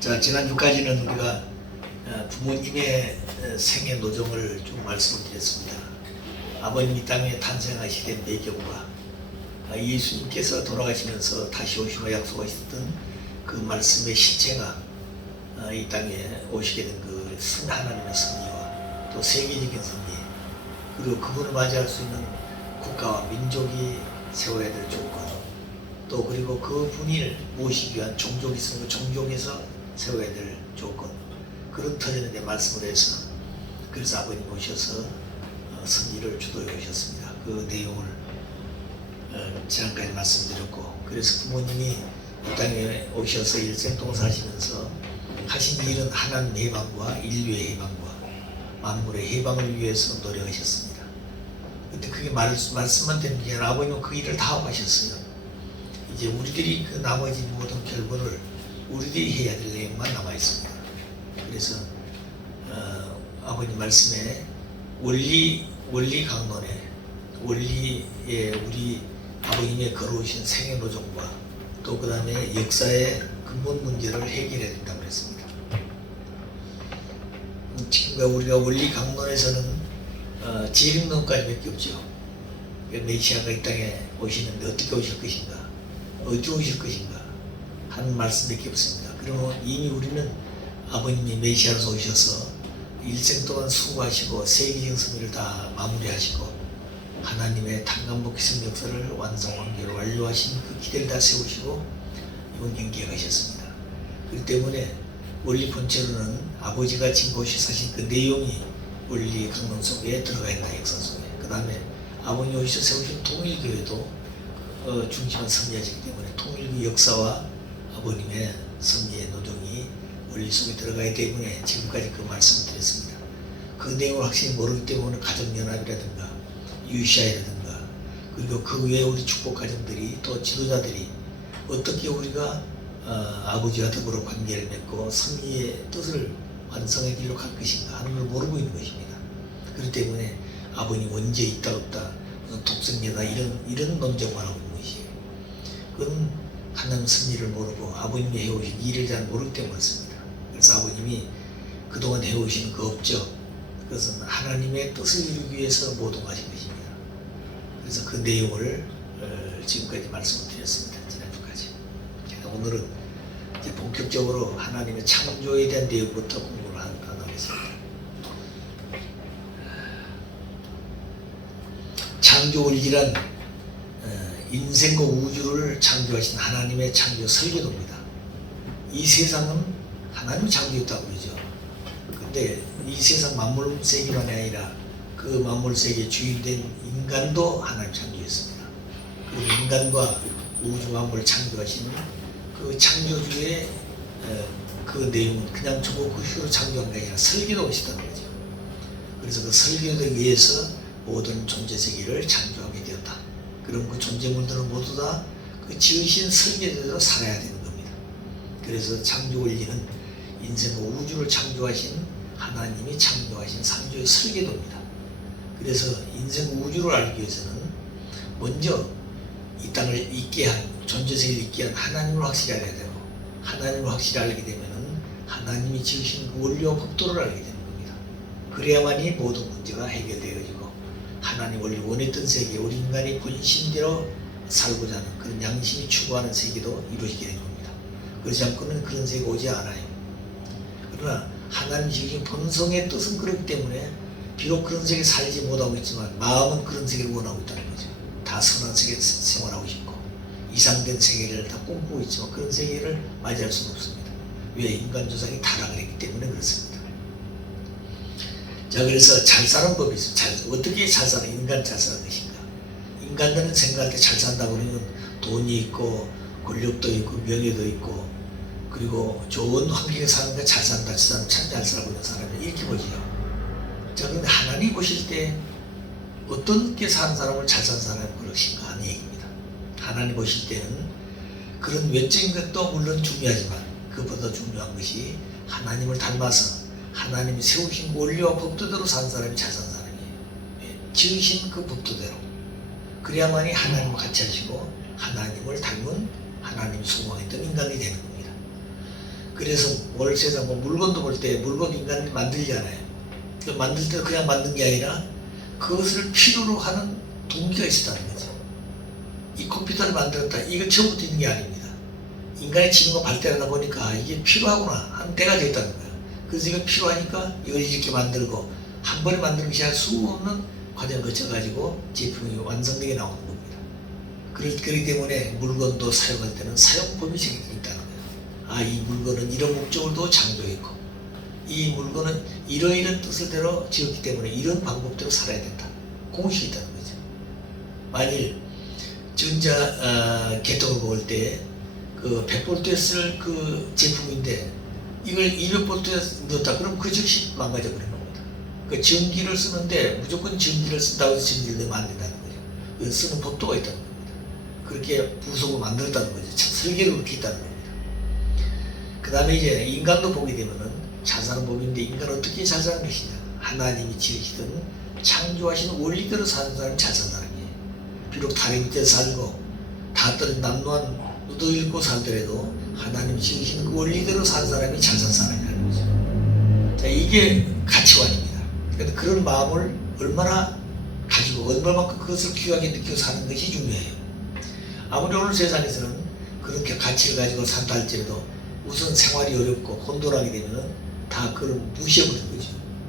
자, 지난주까지는 우리가 부모님의 생애 노정을 좀 말씀을 드렸습니다. 아버님이 땅에 탄생하시게 된 배경과 예수님께서 돌아가시면서 다시 오시고 약속하셨던 그 말씀의 실체가 이 땅에 오시게 된 그 하나님의 섭리와 또 세계적인 섭리, 그리고 그분을 맞이할 수 있는 국가와 민족이 세워야 될 조건, 또 그리고 그 분을 모시기 위한 종족이 있으면 그 종족에서 세워야 될 조건, 그런 터전에 대해 말씀을 해서, 그래서 아버님 오셔서 섭리를 주도해 오셨습니다. 그 내용을 지난까지 말씀드렸고, 그래서 부모님이 이 땅에 오셔서 일생 동안 사시면서 하신 일은 하나님 해방과 인류의 해방과 만물의 해방을 위해서 노력하셨습니다. 근데 그게 말씀만 되는 게 아니라 아버님은 그 일을 다 하고 하셨어요. 이제 우리들이 그 나머지 모든 결과를 우리들이 해야 될 내용만 남아 있습니다. 그래서 아버님 말씀에 원리 강론에 원리에 우리 아버님의 걸어오신 생애 노정과 또 그 다음에 역사의 근본 문제를 해결해야 된다고 그랬습니다. 지금 우리가 원리 강론에서는 지림론까지밖에 없죠. 메시아가 이 땅에 오시는데 어떻게 오실 것인가, 어디 오실 것인가 하는 말씀밖에 없습니다. 그러면 이미 우리는 아버님이 메시아로서 오셔서 일생 동안 수고하시고 세계적인 섭리를 다 마무리하시고 하나님의 탄감복기성 역사를 완성관계로 완료하신 그 기대를 다 세우시고 이번 경기에 가셨습니다. 그렇기 때문에 원리 본체로는 아버지가 지금 오셔서 그 내용이 원리 강론 속에 들어가 있다, 역사 속에. 그 다음에 아버님이 오셔서 세우신 통일교회도 중심한 섭리하시기 때문에 통일교 역사와 아버님의 섭리의 노정이 원리 속에 들어가기 때문에 지금까지 그 말씀을 드렸습니다. 그 내용을 확실히 모르기 때문에 가정연합이라든가 UCI라든가 그리고 그 외에 우리 축복가정들이 또 지도자들이 어떻게 우리가 아버지와 더불어 관계를 맺고 섭리의 뜻을 완성의 길로 갈 것인가 하는 걸 모르고 있는 것입니다. 그렇기 때문에 아버님 언제 있다 없다 독생자다 이런 논쟁만 하고 있는 것이에요. 그건 하나님 섭리를 모르고 아버님이 해오신 일을 잘 모르기 때문에 그렇습니다. 그래서 아버님이 그동안 해오신 그 업적, 그것은 하나님의 뜻을 이루기 위해서 모동하신 것입니다. 그래서 그 내용을 지금까지 말씀을 드렸습니다. 지난주까지. 오늘은 이제 본격적으로 하나님의 창조에 대한 내용부터 공부를 하겠습니다. 창조 원리란 인생과 우주를 창조하신 하나님의 창조 설계도입니다. 이 세상은 하나님이 창조했다고 그러죠. 근데 이 세상 만물 세계만이 아니라 그 만물 세계의 주인된 인간도 하나님 창조했습니다. 그 인간과 우주 만물을 창조하신 그 창조주의 그 내용은 그냥 저거 그 휴로 창조한 게 아니라 설계도가 있었다는 거죠. 그래서 그 설계도에 의해서 모든 존재 세계를 창조하게 되었다. 그럼 그 존재물들은 모두 다 그 지으신 설계대로 살아야 되는 겁니다. 그래서 창조 원리는 인생과 우주를 창조하신 하나님이 창조하신 창조의 설계도입니다. 그래서 인생과 우주를 알기 위해서는 먼저 이 땅을 있게 한, 존재 세계를 있게 한 하나님을 확실히 알아야 되고, 하나님을 확실히 알게 되면은 하나님이 지으신 그 원리와 법도를 알게 되는 겁니다. 그래야만이 모든 문제가 해결되어지고 하나님 원리 원했던 세계, 우리 인간이 본심대로 살고자 하는 그런 양심이 추구하는 세계도 이루어지게 된 겁니다. 그렇지 않고는 그런 세계가 오지 않아요. 그러나 하나님 지으신 본성의 뜻은 그렇기 때문에 비록 그런 세계에 살지 못하고 있지만 마음은 그런 세계를 원하고 있다는 거죠. 다 선한 세계에 생활하고 싶고 이상된 세계를 다 꿈꾸고 있지만 그런 세계를 맞이할 수는 없습니다. 왜? 인간 조상이 타락을 했기 때문에 그렇습니다. 자, 그래서 잘 사는 법이 있어요. 어떻게 잘 사는, 인간 잘 사는 것인가? 인간들은 생각할 때 잘 산다고 그러면 돈이 있고 권력도 있고 명예도 있고 그리고 좋은 환경에 사는 게 잘 산다, 저 사람 참 잘 살고 있는 사람이 이렇게 보지요. 자, 그런데 하나님 보실 때 어떻게 사는 사람을 잘 사는 사람을 그러신가 하는 얘기입니다. 하나님 보실 때는 그런 외적인 것도 물론 중요하지만 그보다 중요한 것이 하나님을 닮아서 하나님이 세우신 원리와 법도대로 사는 사람이 잘 사는 사람이에요. 지으신 그 법도대로. 그래야만이 하나님을 같이 하시고 하나님을 닮은 하나님이 소망했던 인간이 되는 겁니다. 그래서 세상 물건도 볼 때 물건 인간이 만들잖아요. 만들 때 그냥 만든 게 아니라 그것을 필요로 하는 동기가 있었다는 거죠. 이 컴퓨터를 만들었다. 이거 처음부터 있는 게 아닙니다. 인간의 지능과 발달하다 보니까 이게 필요하구나 하는 때가 되었다는 거예요. 그래서 이거 필요하니까 이걸 이렇게 만들고 한 번에 만드는 것이 아니라 수없는 과정을 거쳐가지고 제품이 완성되게 나오는 겁니다. 그렇기 때문에 물건도 사용할 때는 사용법이 정해져 있다는 거예요. 아, 이 물건은 이런 목적으로 창조했고 이 물건은 이러이런 뜻대로 지었기 때문에 이런 방법대로 살아야 된다. 공식이 있다는 거죠. 만일 전자 계통을 볼 때 그 100볼트에 쓸 그 제품인데 이걸 200볼트에 넣었다. 그럼 그 즉시 망가져 버리는 겁니다. 그 전기를 쓰는데 무조건 전기를 쓴다고 해서 전기를 넣으면 안 된다는 거죠. 쓰는 법도가 있다는 겁니다. 그렇게 부속을 만들었다는 거죠. 설계를 그렇게 했다는 겁니다. 그 다음에 이제 인간도 보게 되면은 잘 사는 법인데 인간은 어떻게 잘 사는 것이냐. 하나님이 지으시던 창조하신 원리대로 사는 사람이 잘 사는 사람이에요. 비록 다리 밑에 살고 다 떨어진 남루한 누더 잃고 살더라도 하나님이 지으신 그 원리대로 사는 사람이 잘 사는 사람이라는 거죠. 자, 이게 가치관입니다. 그러니까 그런 마음을 얼마나 가지고 얼마만큼 그것을 귀하게 느끼고 사는 것이 중요해요. 아무리 오늘 세상에서는 그렇게 가치를 가지고 산다 할지라도 우선 생활이 어렵고 혼돈하게 되면은 다 그걸 무시해버리는 거죠.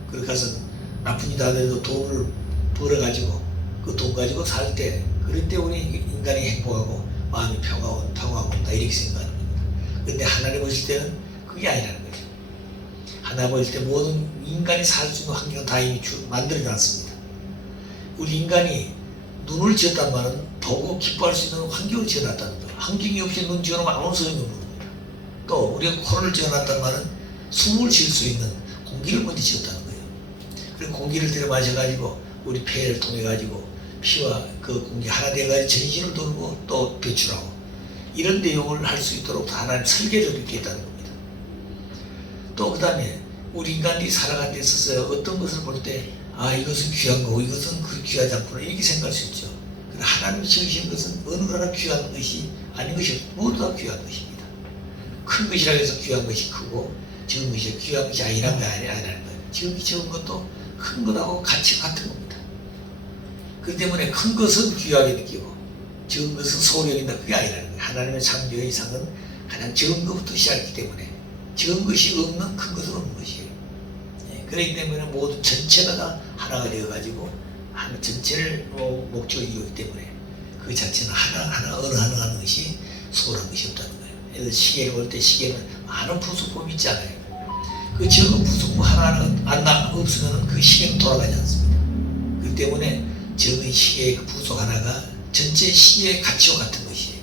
그렇게 가서 나쁜 일 하더라도 돈을 벌어가지고 그 돈 가지고 살 때 그럴 때 우리 인간이 행복하고 마음이 평화가 온다 이렇게 생각하는 겁니다. 그런데 하나님 보실 때는 그게 아니라는 거죠. 하나님 보실 때 모든 인간이 살 수 있는 환경은 다 이미 만들어져 놨습니다. 우리 인간이 눈을 지었단 말은 보고 기뻐할 수 있는 환경을 지어놨다는 거죠. 환경이 없이 눈 지어놓으면 아무 소용이 없는 겁니다. 또 우리가 코를 지어놨단 말은 숨을 쉴 수 있는 공기를 먼저 지었다는 거예요. 그리고 공기를 들여 마셔가지고 우리 폐를 통해 가지고 피와 그 공기 하나 돼가지고 전신을 돌고 또 배출하고 이런 내용을 할 수 있도록 하나님 설계를 이렇게 했다는 겁니다. 또 그 다음에 우리 인간이 살아가는 데 있어서 어떤 것을 볼 때 아, 이것은 귀한 거고 이것은 그 귀하지 않구나 이렇게 생각할 수 있죠. 그러나 하나님이 지으신 것은 어느 하나 귀한 것이 아닌 것이 모두 다 귀한 것입니다. 큰 것이라 해서 귀한 것이 크고 적은 것이 귀한 것이 아니라는 게 아니라는 거예요. 적은 것도 큰 것하고 가치가 같은 겁니다. 그렇기 때문에 큰 것은 귀하게 느끼고 적은 것은 소홀히 여긴다. 그게 아니라는 거예요. 하나님의 창조의 이상은 가장 적은 것부터 시작했기 때문에 적은 것이 없는 큰 것은 없는 것이에요. 그렇기 때문에 모든 전체가 다 하나가 되어가지고 전체를 목적을 이루기 때문에 그 자체는 하나 어느 하나 하는 것이 소홀한 것이 없다는 거예요. 예를 들어 시계를 볼 때 시계는 많은 부속품이 있잖아요. 그 적은 부속품 하나가 없으면 그 시계는 돌아가지 않습니다. 그렇기 때문에 적은 시계의 그 부속 하나가 전체 시계의 가치와 같은 것이에요.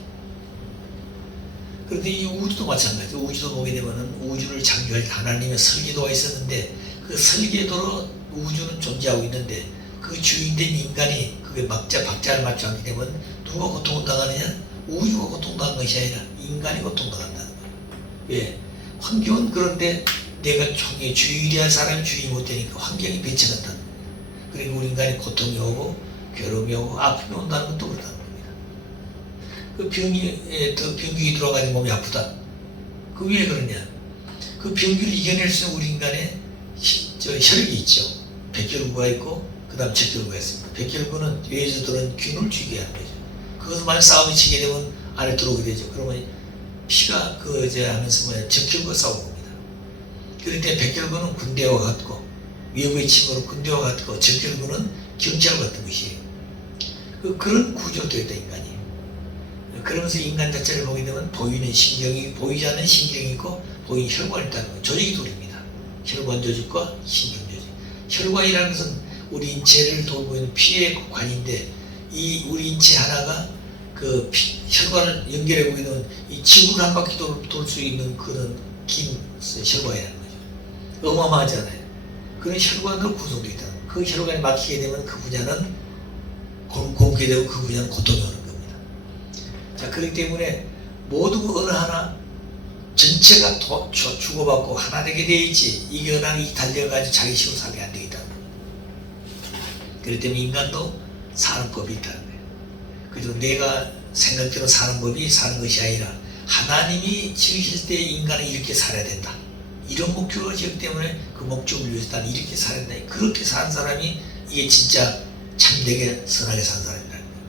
그런데 이 우주도 마찬가지죠. 우주도 보게 되면은 우주를 창조할 때 하나님의 설계도가 있었는데 그 설계도로 우주는 존재하고 있는데 그 주인된 인간이 그게 박자를 맞지 않게 되면 누가 고통을 당하느냐? 우주가 고통당한 것이 아니라 인간이 고통당한다는 거예요. 왜? 환경은 그런데 내가 주의할 사람이 주의 못되니까 환경이 배척한다는 거예요. 그리고 우리 인간이 고통이 오고 괴로움이 오고 아픔이 온다는 것도 그렇다는 겁니다. 그 병균이 들어가지고 몸이 아프다. 그 왜 그러냐? 그 병균을 이겨낼 수 있는 우리 인간의 혈액이 있죠. 백혈구가 있고 그 다음 적혈구가 있습니다. 백혈구는 뇌에서 들어온 균을 죽이게 하는 거죠. 그것을 만약 싸움에 치게 되면 안에 들어오게 되죠. 그러면 피가 하면서 적혈구가 싸우는 겁니다. 그럴 때 백혈구는 군대와 같고 외부의 침으로 군대와 같고 적혈구는 경찰과 같은 것이에요. 그런 구조가 되어 있다 인간이. 그러면서 인간 자체를 보게 되면 보이는 신경이 보이지 않는 신경이 있고 보이는 혈관이 있다는 거예요. 조직이 둘입니다. 혈관 조직과 신경 조직. 혈관이라는 것은 우리 인체를 돌고 있는 피의 관인데 이 우리 인체 하나가 그 혈관을 연결해 보게 되면 이 지구를 한 바퀴 돌 수 있는 그런 긴 혈관이라는 거죠. 어마어마하잖아요. 그런 혈관으로 구성되어 있다. 그 혈관이 막히게 되면 그 분야는 곪게 되고 그 분야는 고통이 오는 겁니다. 자, 그렇기 때문에 모두 어느 하나 전체가 주고받고 하나 되게 되어 있지 이게 하나 이탈되어가지고 자기 식으로 살게 안 되겠다는 겁니다. 그렇기 때문에 인간도 사는 법이 있다는 거예요. 그리고 내가 생각대로 사는 법이 사는 것이 아니라 하나님이 지으실 때 인간은 이렇게 살아야 된다. 이런 목표가 지었기 때문에 그 목적을 위해서 나는 이렇게 살아야 된다. 그렇게 산 사람이 이게 진짜 참되게 선하게 산 사람이라는 거예요.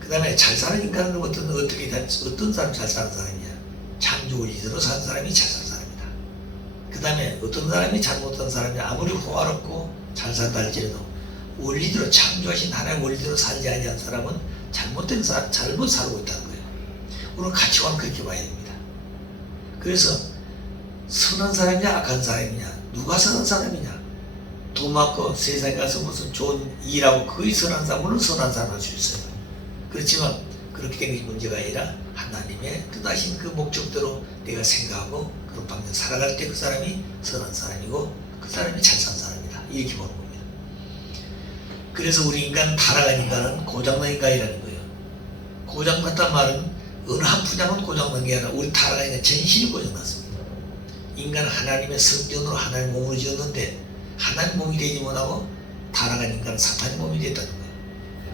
그 다음에 잘 사는 인간은 어떤 사람이 잘 사는 사람이냐. 창조 원리대로 사는 사람이 잘 사는 사람이다. 그 다음에 어떤 사람이 잘못한 사람이 아무리 호화롭고 잘 산다 할지라도 원리대로 창조하신 하나님의 원리대로 살지 아니한 사람은 잘못 살고 있다는 거예요. 우리는 가치관은 그렇게 봐야 됩니다. 그래서 선한 사람이냐 악한 사람이냐, 누가 선한 사람이냐, 돈 많고 세상에 가서 무슨 좋은 일하고 그게 선한 사람은 선한 사람 할 수 있어요. 그렇지만 그렇게 되는 게 문제가 아니라 하나님의 뜻하신 그 목적대로 내가 생각하고 그런 방향 살아갈 때 그 사람이 선한 사람이고 그 사람이 잘 산 사람이다. 이렇게 보는 겁니다. 그래서 우리 인간 타락한 인간은 고장난 인간이라는 거예요. 고장났단 말은 어느 한 분야만 고장난 게 아니라 우리 타락한 인간 전신이 고장났습니다. 인간은 하나님의 성전으로 하나님의 몸으로 지었는데 하나님 몸이 되지 못하고 타락한 인간은 사탄의 몸이 됐다는 거예요.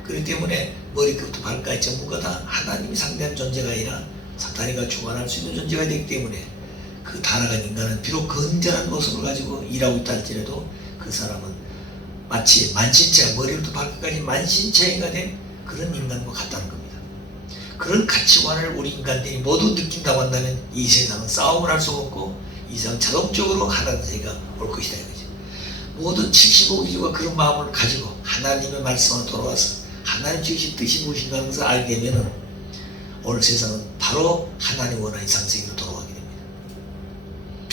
그렇기 때문에 머리끝부터 발까지 전부가 다 하나님이 상대하는 존재가 아니라 사탄이가 주관할 수 있는 존재가 되기 때문에 그 타락한 인간은 비록 건전한 모습을 가지고 일하고 있다 할지라도 그 사람은 마치 만신체가 머리부터 발끝까지 만신체가 된 그런 인간과 같다는 겁니다. 그런 가치관을 우리 인간들이 모두 느낀다고 한다면 이 세상은 싸움을 할 수가 없고 이 세상은 자동적으로 하나님 세계가 올 것이다 이거죠. 모든 75기주가 그런 마음을 가지고 하나님의 말씀으로 돌아와서 하나님 지으신 뜻이 무엇인가 하는 것을 알게 되면 오늘 세상은 바로 하나님 원하는 상세계로 돌아가게 됩니다.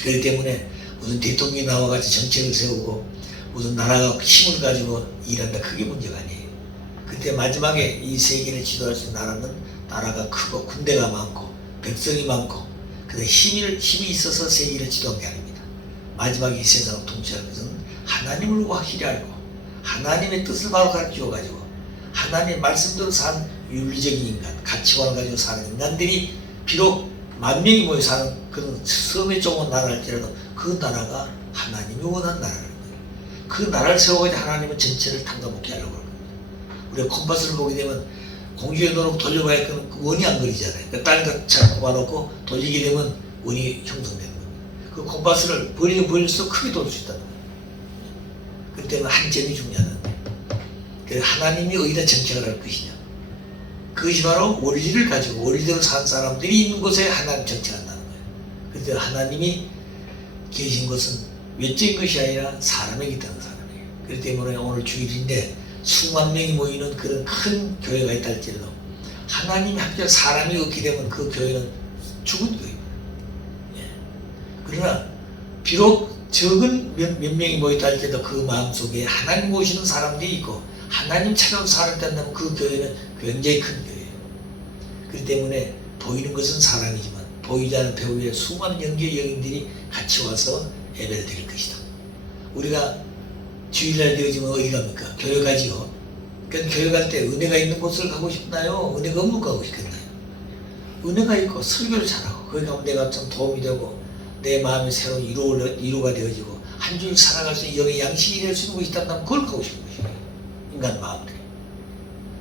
그렇기 때문에 무슨 대통령이 나와가지고 정책을 세우고 무슨 나라가 힘을 가지고 일한다 그게 문제가 아니에요. 그때 마지막에 이 세계를 지도할 수 있는 나라는 나라가 크고 군대가 많고 백성이 많고 그다음에 힘이 있어서 세계를 지도한 게 아닙니다. 마지막에 이 세상을 통치하는 것은 하나님을 확실히 알고 하나님의 뜻을 바로 가르쳐가지고 하나님의 말씀대로 산 윤리적인 인간, 가치관을 가지고 사는 인간들이 비록 만 명이 모여 사는 그런 섬에 좁은 나라를 할지라도 그 나라가 하나님이 원하는 나라라는 거예요. 그 나라를 세워가지고 하나님은 전체를 탕감먹게 하려고 하는 겁니다. 우리가 콤파스를 보게 되면 공중에 넣어놓고 돌려봐야 그 원이 안 그리잖아요. 그러니까 땅에다 잘 꼽아놓고 돌리게 되면 원이 형성되는 겁니다. 그 콤파스를 버릴수록 크게 돌릴 수 있다는 거예요. 그렇기 때문에 한 점이 중요하다는 거예요. 하나님이 어디다 정책을 할 것이냐. 그것이 바로 원리를 가지고 원리대로 산 사람들이 있는 곳에 하나님 정책한다는 거예요. 그래서 하나님이 계신 것은 외적인 것이 아니라 사람에게 있다는 사람이에요. 그렇기 때문에 오늘 주일인데 수만 명이 모이는 그런 큰 교회가 있다 할지라도 하나님이 합쳐 사람이 없게 되면 그 교회는 죽은 교회입니다. 예. 그러나 비록 적은 몇 명이 모였다 할지라도 그 마음속에 하나님 모시는 사람들이 있고 하나님 찾아온 사람이 있다면 그 교회는 굉장히 큰 교회예요. 그렇기 때문에 보이는 것은 사람이지만 보이지 않는 배후에 수많은 영계 영인들이 같이 와서 예배를 드릴 것이다. 우리가 주일날 되어지면 어디 갑니까? 교회 가지요. 그러니까 교회 갈 때 은혜가 있는 곳을 가고 싶나요? 은혜가 없는 곳 가고 싶겠나요? 은혜가 있고 설교를 잘하고 거기 가면 내가 좀 도움이 되고 내 마음이 새로운 위로가 되어지고 한 주일 살아갈 수 있는 영의 양식이 될 수 있는 곳이 있다면 그걸 가고 싶은 것이에요. 인간 마음들이.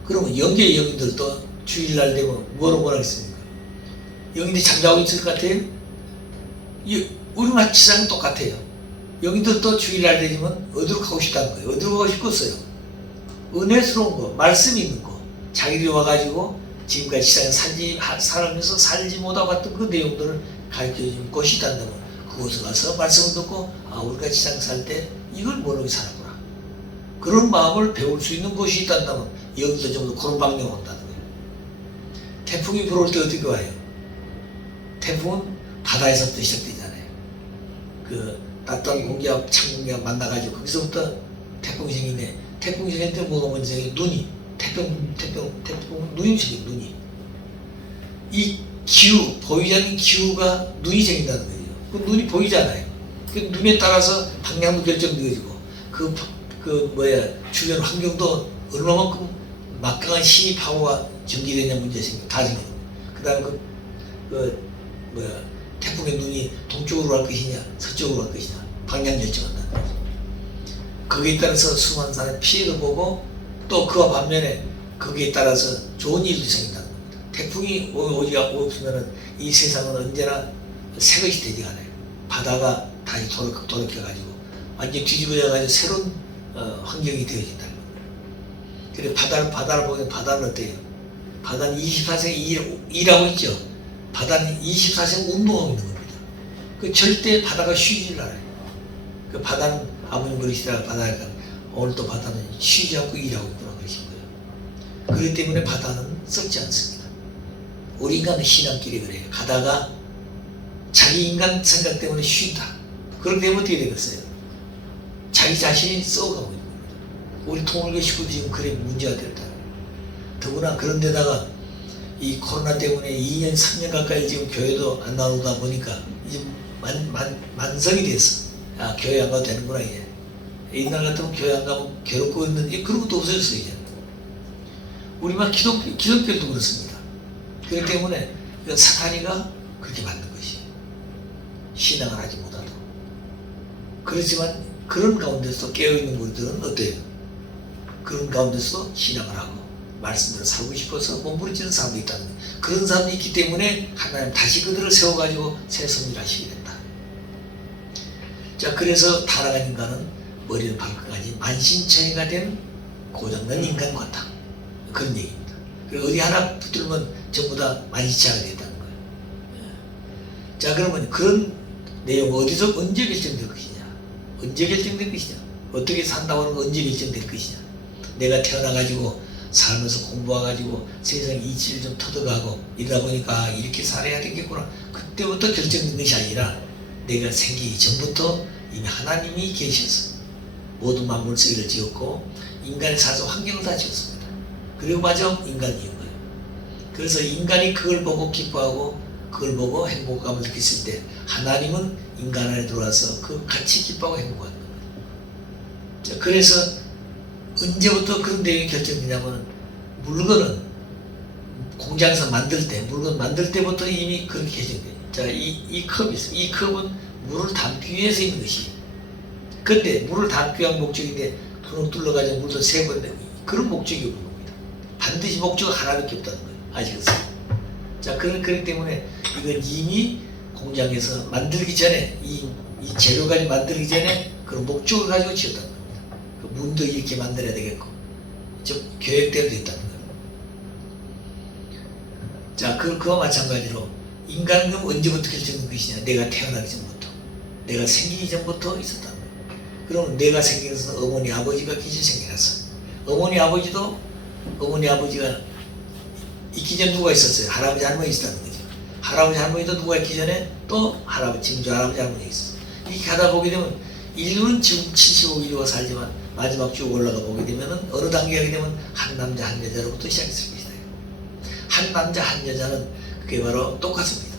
그러면 영계의 영인들도 주일날 되면 뭐라고 하겠습니까? 영인들이 잠자고 있을 것 같아요? 우리만 지상은 똑같아요. 영인들도 주일날 되면 어디로 가고 싶다는 거예요. 어디로 가고 싶겠어요? 은혜스러운 거, 말씀이 있는 거. 자기들이 와가지고 지금까지 지상에 살면서 살지 못하고 갔던 그 내용들을 가르쳐주는 곳이 있다면 그곳에 가서 말씀을 듣고 우리가 지상에 살 때 이걸 모르게 살았구나. 그런 마음을 배울 수 있는 곳이 있다면 여기서 좀 더 그런 방향으로 온다는 거예요. 태풍이 불어올 때 어떻게 와요? 태풍은 바다에서부터 시작되잖아요. 그 따뜻한 공기와 찬 공기가 만나가지고 거기서부터 태풍이 생기네. 태풍이 생길 때 뭐가 먼저 생겨? 눈이. 태풍 눈이 생겨, 눈이. 이 기후, 보이지 않는 기후가 눈이 생긴다는 거예요. 그 눈이 보이잖아요. 그 눈에 따라서 방향도 결정되어지고 주변 환경도 얼마만큼 막강한 힘이 파워가 전개되냐 문제가 다 생깁니다. 그 다음에 태풍의 눈이 동쪽으로 갈 것이냐 서쪽으로 갈 것이냐 방향 결정한다는 거죠. 거기에 따라서 수많은 사람의 피해도 보고 또 그와 반면에 거기에 따라서 좋은 일도 생긴다는 겁니다. 태풍이 오지 없으면은 이 세상은 언제나 새 것이 되지 않아요. 바다가 다시 돌이켜가지고 완전히 뒤집어져가지고 새로운 환경이 되어진다는 겁니다. 그래서 바다를 보면 바다는 어때요? 바다는 24시간 일하고 있죠. 바다는 24시간 운동하고 있는 겁니다. 그 절대 바다가 쉬질 않아요. 그 바다는 아버님 그러시다가 바다가 오늘도 바다는 쉬지 않고 일하고 있구나 그러신 거예요. 그렇기 때문에 바다는 썩지 않습니다. 우리 인간은 신앙길이 그래요. 가다가 자기 인간 생각 때문에 쉰다. 그렇게 되면 어떻게 되겠어요? 자기 자신이 썩어가고 있는 겁니다. 우리 통일교 식구도 지금 그래 문제가 됐다. 더구나 그런 데다가 이 코로나 때문에 2년, 3년 가까이 지금 교회도 안 나오다 보니까 이제 만성이 됐어. 아, 교회 안 가도 되는구나, 이제. 옛날 같으면 교회 안 가면 괴롭고 있는데 그런 것도 없어졌어, 이제. 우리만 기독교도 그렇습니다. 그렇기 때문에 이건 사탄이가 그렇게 만든 것이. 신앙을 하지 못하도. 그렇지만 그런 가운데서 깨어있는 우리들은 어때요? 그런 가운데서 신앙을 하고 말씀대로 살고 싶어서 몸부림치는 사람도 있다는 거예요. 그런 사람이 있기 때문에 하나님 다시 그들을 세워가지고 새 섭리를 하시게 된다. 자, 그래서 타락한 인간은 머리를 발끝까지 만신창이가 된 고장난 인간 같다. 그런 얘기입니다. 그리고 어디 하나 붙들면 전부 다 만신창이가 됐다는 거예요. 자, 그러면 그런 내용 어디서 언제 결정될 것이냐? 언제 결정될 것이냐? 어떻게 산다고 하는 거 언제 결정될 것이냐? 내가 태어나가지고 살면서 공부해가지고 세상 이치를 좀 터득하고 이러다 보니까 이렇게 살아야 되겠구나. 그때부터 결정된 것이 아니라 내가 생기기 전부터 이미 하나님이 계셔서 모든 만물 세계를 지었고 인간의 사서 환경을 다 지었습니다. 그리고 마저 인간이 이은 거예요. 그래서 인간이 그걸 보고 기뻐하고 그걸 보고 행복감을 느꼈을 때 하나님은 인간 안에 들어와서 그 같이 기뻐하고 행복하는 겁니다. 자, 그래서 언제부터 그런 내용이 결정되냐면 물건은 공장에서 물건 만들 때부터 이미 그렇게 결정돼요. 자, 이 컵이 있어요. 이 컵은 물을 담기 위해서 있는 것이. 근데 물을 담기 위한 목적인데 그럼 뚫러가지고 물도 새버리는 그런 목적이 없는 겁니다. 반드시 목적 하나밖에 없다는 거예요. 아시겠어요? 자, 그렇기 때문에 이건 이미 공장에서 만들기 전에 이 재료까지 만들기 전에 그런 목적을 가지고 지었다는 거예요. 문도 이렇게 만들어야 되겠고 좀 계획대로 있다는 거예요. 자, 그와 마찬가지로 인간은 그럼 언제부터 결정된 것이냐? 내가 태어나기 전부터, 내가 생기기 전부터 있었다는 거예요. 그럼 내가 생긴 것은 어머니 아버지가 기지 생겨났어. 어머니 아버지가 있기 전에 누가 있었어요? 할아버지 할머니 있었다는 거죠. 할아버지 할머니도 누가 있기 전에 또 증조 할아버지 할머니 있었어. 이렇게 하다 보게 되면 인류는 지금 75일과 살지만 마지막 쭉 올라가 보게 되면 어느 단계가 되면 한 남자 한 여자로부터 시작했을 것이다. 한 남자 한 여자는 그게 바로 똑같습니다.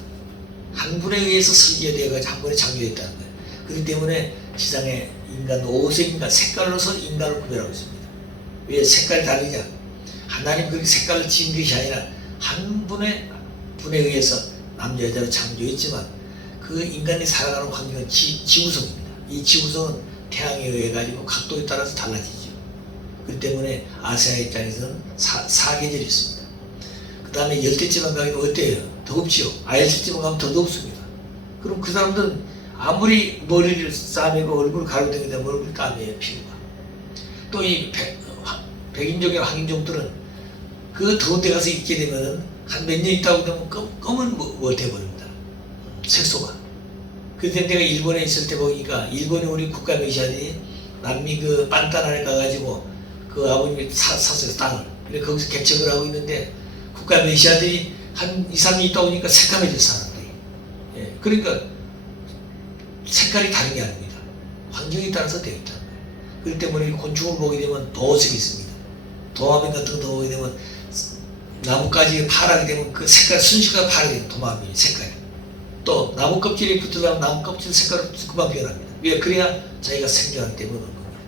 한 분에 의해서 설계되어가지고 한 분에 창조했다는 거예요. 그렇기 때문에 세상에 인간 5색인가 색깔로서 인간을 구별하고 있습니다. 왜 색깔이 다르냐? 하나님 그렇게 색깔을 지은 것이 아니라 한 분에 의해서 남자 여자로 창조했지만 그 인간이 살아가는 환경은 지구성입니다. 이 지구성은 태양에 의해 가지고 각도에 따라서 달라지죠. 그렇기 때문에 아시아 입장에서는 사계절이 있습니다. 그 다음에 열대지방 가면 어때요? 더웁죠. 아열대지방 가면 더 덥습니다. 그럼 그 사람들은 아무리 머리를 싸매고 얼굴을 가로등기다 얼굴이 까매요, 피부가. 또 이 백인종이나 황인종들은 그 더운 데 가서 있게 되면은 한 몇 년 있다고 되면 검은 돼버립니다. 색소가. 그때 내가 일본에 있을 때 보니까 일본의 우리 국가 메시아들이 남미 그 빤따나에 가가지고 그 아버님이 샀어요, 땅을. 그래 거기서 개척을 하고 있는데 국가 메시아들이 한 2, 3년 있다 오니까 새까매질 사람들이. 예, 그러니까 색깔이 다른 게 아닙니다. 환경에 따라서 되어 있다는 거예요. 그렇기 때문에 곤충을 보게 되면 보호색이 있습니다. 도마뱀 같은 거 보게 되면 나뭇가지 파랗게 되면 그 색깔 순식간에 파랗게 되는 도마뱀이 색깔이. 또 나무 껍질에 붙으려면 나무 껍질 색깔을 금방 변합니다. 왜? 그래야 자기가 생존하기 때문에 그런 겁니다.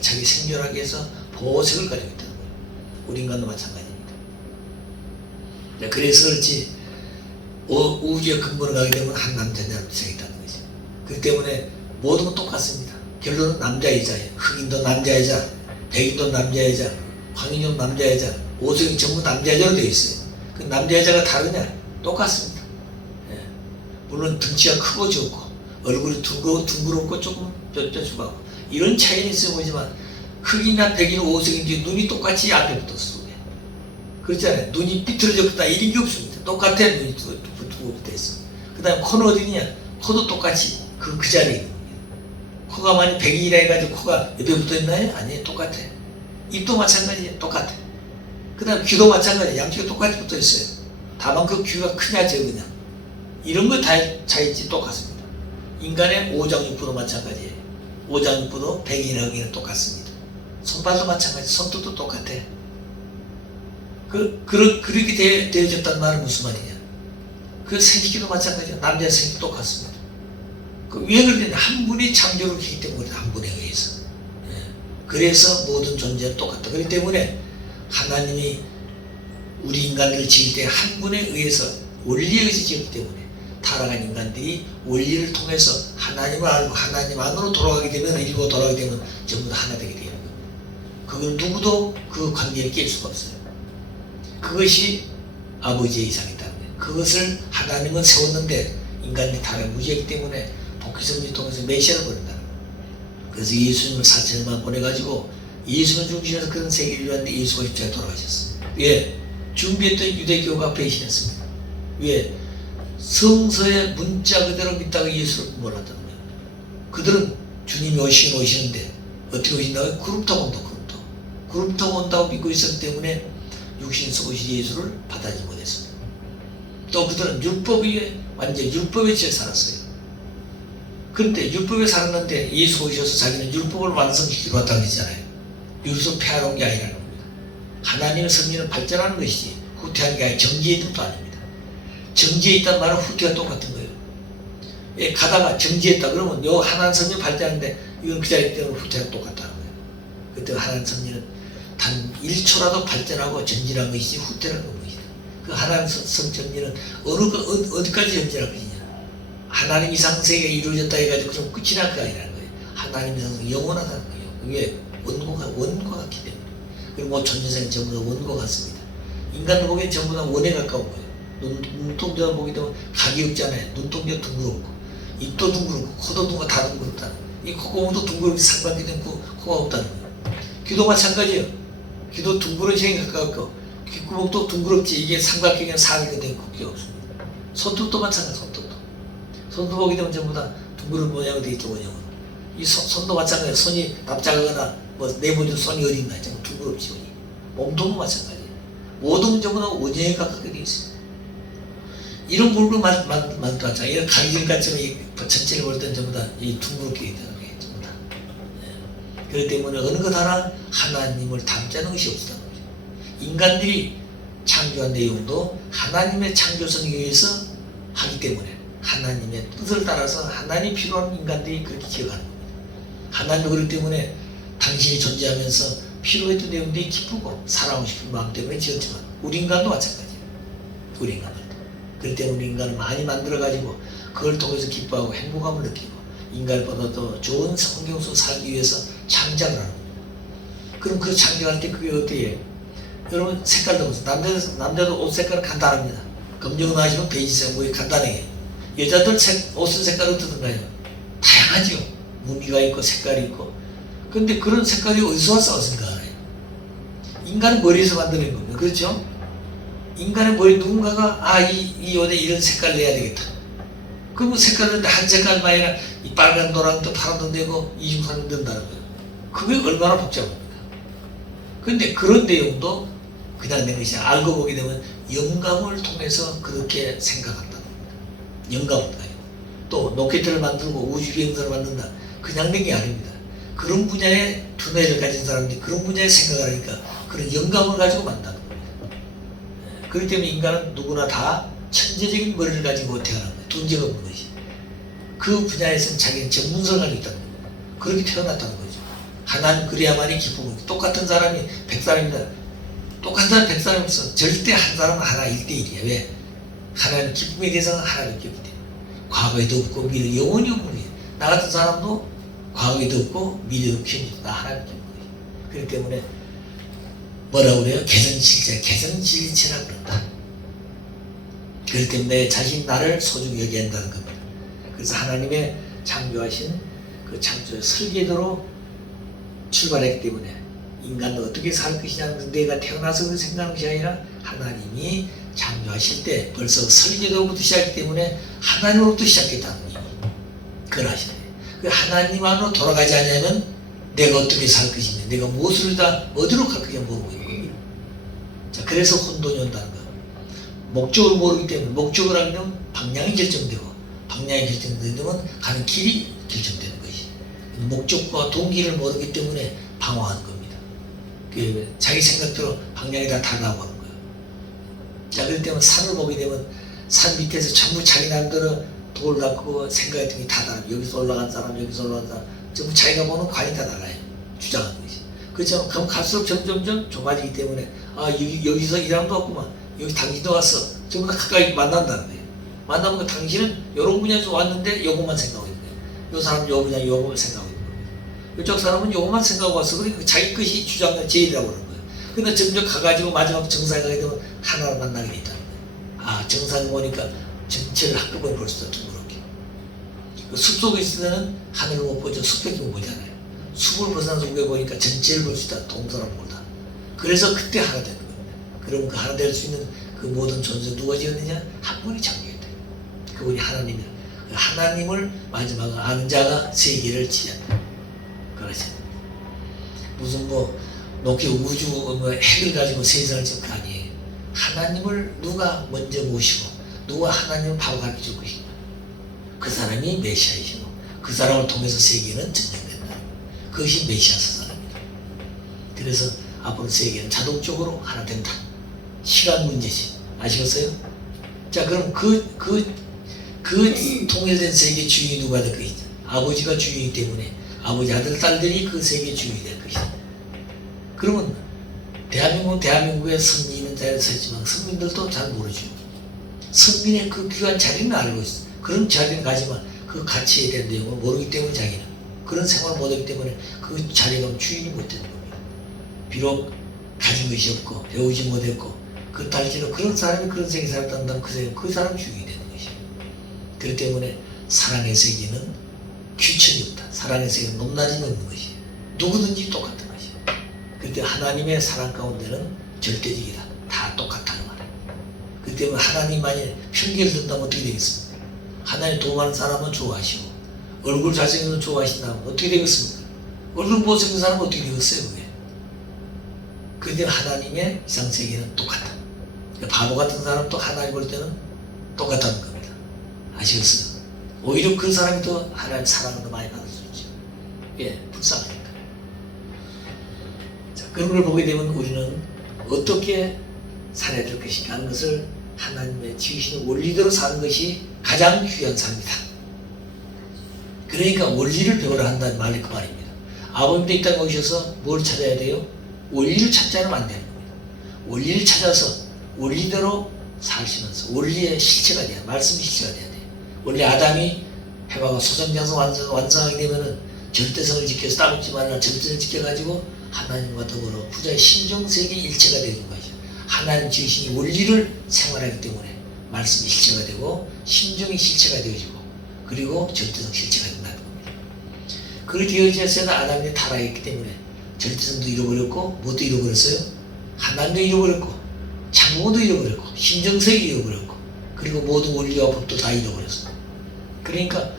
자기 생존하기 위해서 보호색을 가지고 있다는 거예요. 우리 인간도 마찬가지입니다. 그래서 그렇지 우주의 근본을 가게 되면 한 남자 여자로 생겼다는 거죠. 그렇기 때문에 모든 건 똑같습니다. 결론은 남자 여자예요. 흑인도 남자 여자, 백인도 남자 여자, 황인도 남자 여자, 오색이 전부 남자 여자로 되어 있어요. 그 남자 여자가 다르냐? 똑같습니다. 예. 물론 등치가 크고 적고 얼굴이 둥그럽고 조금 뾰족하고 이런 차이는 있어 보이지만 흑이나 백이나 오색인지 눈이 똑같이 앞에 붙었어. 그렇잖아요. 눈이 삐뚤어졌다 이런 게 없습니다. 똑같아. 눈이 두고 붙어 있어. 그 다음에 코는 어디냐? 코도 똑같이 그 자리에 있는 겁니다. 코가 만약 백이라 해가지고 코가 옆에 붙어 있나요? 아니에요. 똑같아. 입도 마찬가지예요. 똑같아. 그 다음 귀도 마찬가지예요. 양쪽이 똑같이 붙어 있어요. 다만 그 귀가 크냐 적으냐 이런 거 다 차이지 똑같습니다. 인간의 오장육부도 마찬가지예요. 오장육부도 백이나 흑이나 똑같습니다. 손발도 마찬가지. 손톱도 똑같아. 그렇게 되어졌다는 말은 무슨 말이냐? 그 생기도 마찬가지야. 남자 생기도 똑같습니다. 왜 그러냐? 한 분이 창조를 했기 때문에 한 분에 의해서. 예. 그래서 모든 존재는 똑같다. 그렇기 때문에 하나님이 우리 인간들을 지을 때 한 분에 의해서 원리에 의해서 지었기 때문에 타락한 인간들이 원리를 통해서 하나님을 알고 하나님 안으로 돌아가게 되면 일고 돌아가게 되면 전부 다 하나 되게 되는 겁니다. 그걸 누구도 그 관계를 깰 수가 없어요. 그것이 아버지의 이상이다. 그것을 하나님은 세웠는데 인간이 타락 무지하기 때문에 복귀성리 통해서 메시아를 보낸다. 그래서 예수님을 4천년만 보내가지고 예수를 중심에서 그런 세계를 이루었는데 예수가 십자가에 돌아가셨어요. 왜? 준비했던 유대교가 배신했습니다. 왜? 성서의 문자 그대로 믿다가 예수를 몰랐다는 거예요. 그들은 주님이 오시는데 어떻게 오신다고? 구름 타고 온다. 구름 타고 온다고 믿고 있었기 때문에 육신 속 오신 예수를 받아들이지 못했습니다. 또 그들은 율법 위에 완전 율법에 지어 살았어요. 그런데 율법에 살았는데 예수 오셔서 자기는 율법을 완성시키러 왔다고 했잖아요. 율법 폐하러 온 게 아니라는 겁니다. 하나님의 섭리는 발전하는 것이지 후퇴하는 게 아니라 정지에 있는 것도 아닙니다. 정지에 있다는 말은 후퇴가 똑같은 거예요. 예, 가다가 정지했다 그러면 요 하나님 섭리 발전하는데 이건 그 자리에 때문에 후퇴가 똑같다는 거예요. 그때 하나님 섭리는 단 1초라도 발전하고 전진한 것이지 후퇴라는 것이다. 그 하나님 성전리는 어디까지 전진할 것이냐. 하나님 이상 세계가 이루어졌다 해가지고 좀 끝이 날 거 아니라는 거예요. 하나님 이상 영원하다는 거예요. 그게 원과 같기 때문에. 그리고 뭐 전전생 전부 다 원과 같습니다. 인간들 보기엔 전부 다 원에 가까운 거예요. 눈동자 보게 되면 각이 없잖아요. 눈동자 둥그럽고 입도 둥그럽고 코도 둥그럽고 다 둥그럽다는 거예요. 이 콧구멍도 둥그럽게 삼각형된 코가 없다는 거예요. 귀도 마찬가지예요. 귀도 둥그런 형에 가깝고 귓구멍도 둥그럽지 이게 삼각형이나 사각형이 된 귀가 없습니다. 손톱도 마찬가지. 손도 보게 되면 전부 다 둥그런 모양이 되겠죠. 원형으로. 이 손도 마찬가지예요. 손이 납작하거나 뭐 내모든 손이 어린다. 전부 둥그럽지. 몸통도 마찬가지예요. 모든 전부 다 원형에 가깝게 되어 있습니다. 이런 물건 만들었잖아요. 이런 강진같이 전체를 볼 때는 전부 다 이 둥그렇게 되는 거예요. 전부 다. 예. 그렇기 때문에 어느 것 하나 하나님을 닮자는 것이 없다는 거죠. 인간들이 창조한 내용도 하나님의 창조성에 의해서 하기 때문에 하나님의 뜻을 따라서 하나님이 필요한 인간들이 그렇게 지어가는 겁니다. 하나님도 그렇기 때문에 당신이 존재하면서 필요했던 내용들이 기쁘고 사랑하고 싶은 마음 때문에 지었지만 우리 인간도 마찬가지예요. 우리 인간도. 그렇기 때문에 우리 인간을 많이 만들어가지고 그걸 통해서 기뻐하고 행복함을 느끼고 인간보다 더 좋은 환경 속 살기 위해서 창작을 하는 겁니다. 그럼 그 창작할 때 그게 어떻게 해요? 여러분 색깔도 보세요. 남자도 옷 색깔은 간단합니다. 검정은 하시면 베이지색 뭐 간단하게. 여자들 옷은 색깔이 어떻든가요? 다양하죠. 무늬가 있고 색깔이 있고. 근데 그런 색깔이 어디서 와서 생각하나요? 인간은 머리에서 만드는 겁니다. 그렇죠? 인간의 머리 누군가가 이 옷에 이런 색깔 내야 되겠다. 그럼 색깔은 한 색깔만 아니라 이 빨간 노랑도 파란도 되고 이중산도 된다는 거예요. 그게 얼마나 복잡합니까? 근데 그런 내용도 그냥 된 것이 알고 보게 되면 영감을 통해서 그렇게 생각한다는 겁니다. 영감을 가요. 또 로켓을 만들고 우주비행선을 만든다. 그냥 된 게 아닙니다. 그런 분야의 두뇌를 가진 사람들이 그런 분야에 생각을 하니까 그런 영감을 가지고 만든다는 겁니다. 그렇기 때문에 인간은 누구나 다 천재적인 머리를 가지고 태어난 거예요. 존재가 없는 것이. 그 분야에서는 자기는 전문성을 가지고 있다는 겁니다. 그렇게 태어났다는 거죠. 하나님 그래야만이 기쁘고 똑같은 사람이 100사람이다. 똑같은 사람 100사람이 없어. 절대 한 사람은 하나 1대1이야. 왜? 하나님 기쁨의 대상은 하나님께 없기 때문에. 과거에도 없고 미래 영원히 없는 거예요. 나 같은 사람도 과거에도 없고 미래도 없습니다. 나 하나님께 없는 거예요. 그렇기 때문에 뭐라고 그래요? 개성질체라고 그런다. 그렇기 때문에 자신 나를 소중히 여겨야 한다는 겁니다. 그래서 하나님의 창조하신 그 창조의 설계도로 출발했기 때문에 인간은 어떻게 살 것이냐는 내가 태어나서 생각하는 것이 아니라 하나님이 창조하실 때 벌써 설계도부터 시작했기 때문에 하나님으로부터 시작했다는 의미. 그걸 아시네. 그 하나님 안으로 돌아가지 않으면 내가 어떻게 살 것이냐, 내가 무엇을 다 어디로 갈 것이냐 모르고 있는 겁니다. 자, 그래서 혼돈이 온다는 거. 목적을 모르기 때문에 목적을 알면 방향이 결정되고 방향이 결정되면 가는 길이 결정되는 것이. 목적과 동기를 모르기 때문에 방황하는 겁니다. 그 자기 생각대로 방향이 다 달라고 하는 거예요. 자, 그럴 때는 산을 보게 되면 산 밑에서 전부 자기 남대로 돌 닦고 생각했던 게 다 달라요. 여기서 올라간 사람, 여기서 올라간 사람, 전부 자기가 보는 관이 다 달라요. 주장하는 것이. 그렇죠. 그럼 갈수록 점점점 좁아지기 때문에 여기서 이 사람도 없구만. 여기 당신도 왔어. 전부 다 가까이 만난다는 거예요. 만나면 당신은 이런 분야에서 왔는데 요것만 생각하고 있는 거예요. 이 사람은 요 분야 요것만 생각하고 있는 거예요. 이쪽 사람은 요것만 생각하고 왔어. 그러니까 자기 것이 주장을 제일이라고 그러는 거예요. 그러니까 점점 가가지고 마지막 정상에 가게 되면 하나를 만나게 된다는 거예요. 정상에 보니까 전체를 한꺼번에 볼 수도 둥그렇게. 숲속에 있을 때는 하늘을 못 보죠. 숲밖에 못 보잖아요. 숲을 벗어나서 위에 보니까 전체를 볼 수 있다. 동서남 몰다. 그래서 그때 하나 되는 겁니다. 그러면 그 하나 될 수 있는 그 모든 존재 누가 지었느냐? 한 분이 창조했다. 그분이 하나님이야. 하나님을 마지막에 아는 자가 세계를 지었다. 그러죠. 무슨 높게 우주 핵을 가지고 세상을 지은 거 아니에요. 하나님을 누가 먼저 모시고 누가 하나님을 바로 가르쳐 줄 것인가. 그 사람이 메시아이시고 그 사람을 통해서 세계는 증명된다. 그것이 메시아 사상입니다. 그래서 앞으로 세계는 자동적으로 하나 된다. 시간 문제지. 아시겠어요? 자, 그럼 그 통일된 세계 주인이 누가 될 것이냐? 아버지가 주인이기 때문에 아버지 아들 딸들이 그 세계 주인이 될 것이다. 그러면 대한민국의 선민은 잘 서있지만 선민들도 잘 모르죠. 선민의 그 귀한 자리는 알고 있어. 그런 자리는 가지만 그 가치에 대한 내용을 모르기 때문에 자기는 그런 생활을 못하기 때문에 그 자리가 주인이 못 되는 겁니다. 비록 가진 것이 없고 배우지 못했고 그 딸처럼 그런 사람이 그런 세계 살았다면 그 사람 주인이 되는 것이에요. 그렇기 때문에 사랑의 세계는 규칙이 없다. 사랑의 세계는 높낮이는 없는 것이에요. 누구든지 똑같은 것이에요. 그때 하나님의 사랑 가운데는 절대적이다. 다 똑같다는 말이에요. 그렇기 때문에 하나님만이 편견을 든다면 어떻게 되겠습니까? 하나님 도움하는 사람은 좋아하시고 얼굴 잘생긴 건 좋아하신다면 어떻게 되겠습니까? 얼굴 못생긴 사람은 어떻게 되겠어요? 그게? 그런데 하나님의 이상세계는 똑같다. 바보 같은 사람도 하나님 볼 때는 똑같다는 겁니다. 아시겠어요? 오히려 그 사람이 더 하나님 사랑을 더 많이 받을 수 있죠. 불쌍하니까. 자, 그런 걸 보게 되면 우리는 어떻게 살아야 될 것인가 하는 것을 하나님의 지으시는 원리대로 사는 것이 가장 귀한 삶이다. 그러니까 원리를 배우려 한다는 말이 그 말입니다. 아버님도 이 땅에 오셔서 뭘 찾아야 돼요? 원리를 찾지 않으면 안 되는 겁니다. 원리를 찾아서 원리대로 사시면서 원리의 실체가 돼야, 말씀의 실체가 돼야 돼요. 원래 아담이 해와가 소성장성 완성하게 되면은 절대성을 지켜서 따먹지 말라 절대성을 지켜가지고 하나님과 더불어 부자의 신정세계 일체가 되는 것이죠. 하나님 지으신 원리를 생활하기 때문에 말씀이 실체가 되고 심정이 실체가 되어지고 그리고 절대성 실체가 된다는 겁니다. 그렇게 되어져서는 아담이 타락했기 때문에 절대성도 잃어버렸고 뭣도 잃어버렸어요? 하나님도 잃어버렸고 창조도 잃어버렸고 심정세계도 잃어버렸고 그리고 모든 원리와 법도 다 잃어버렸어. 그러니까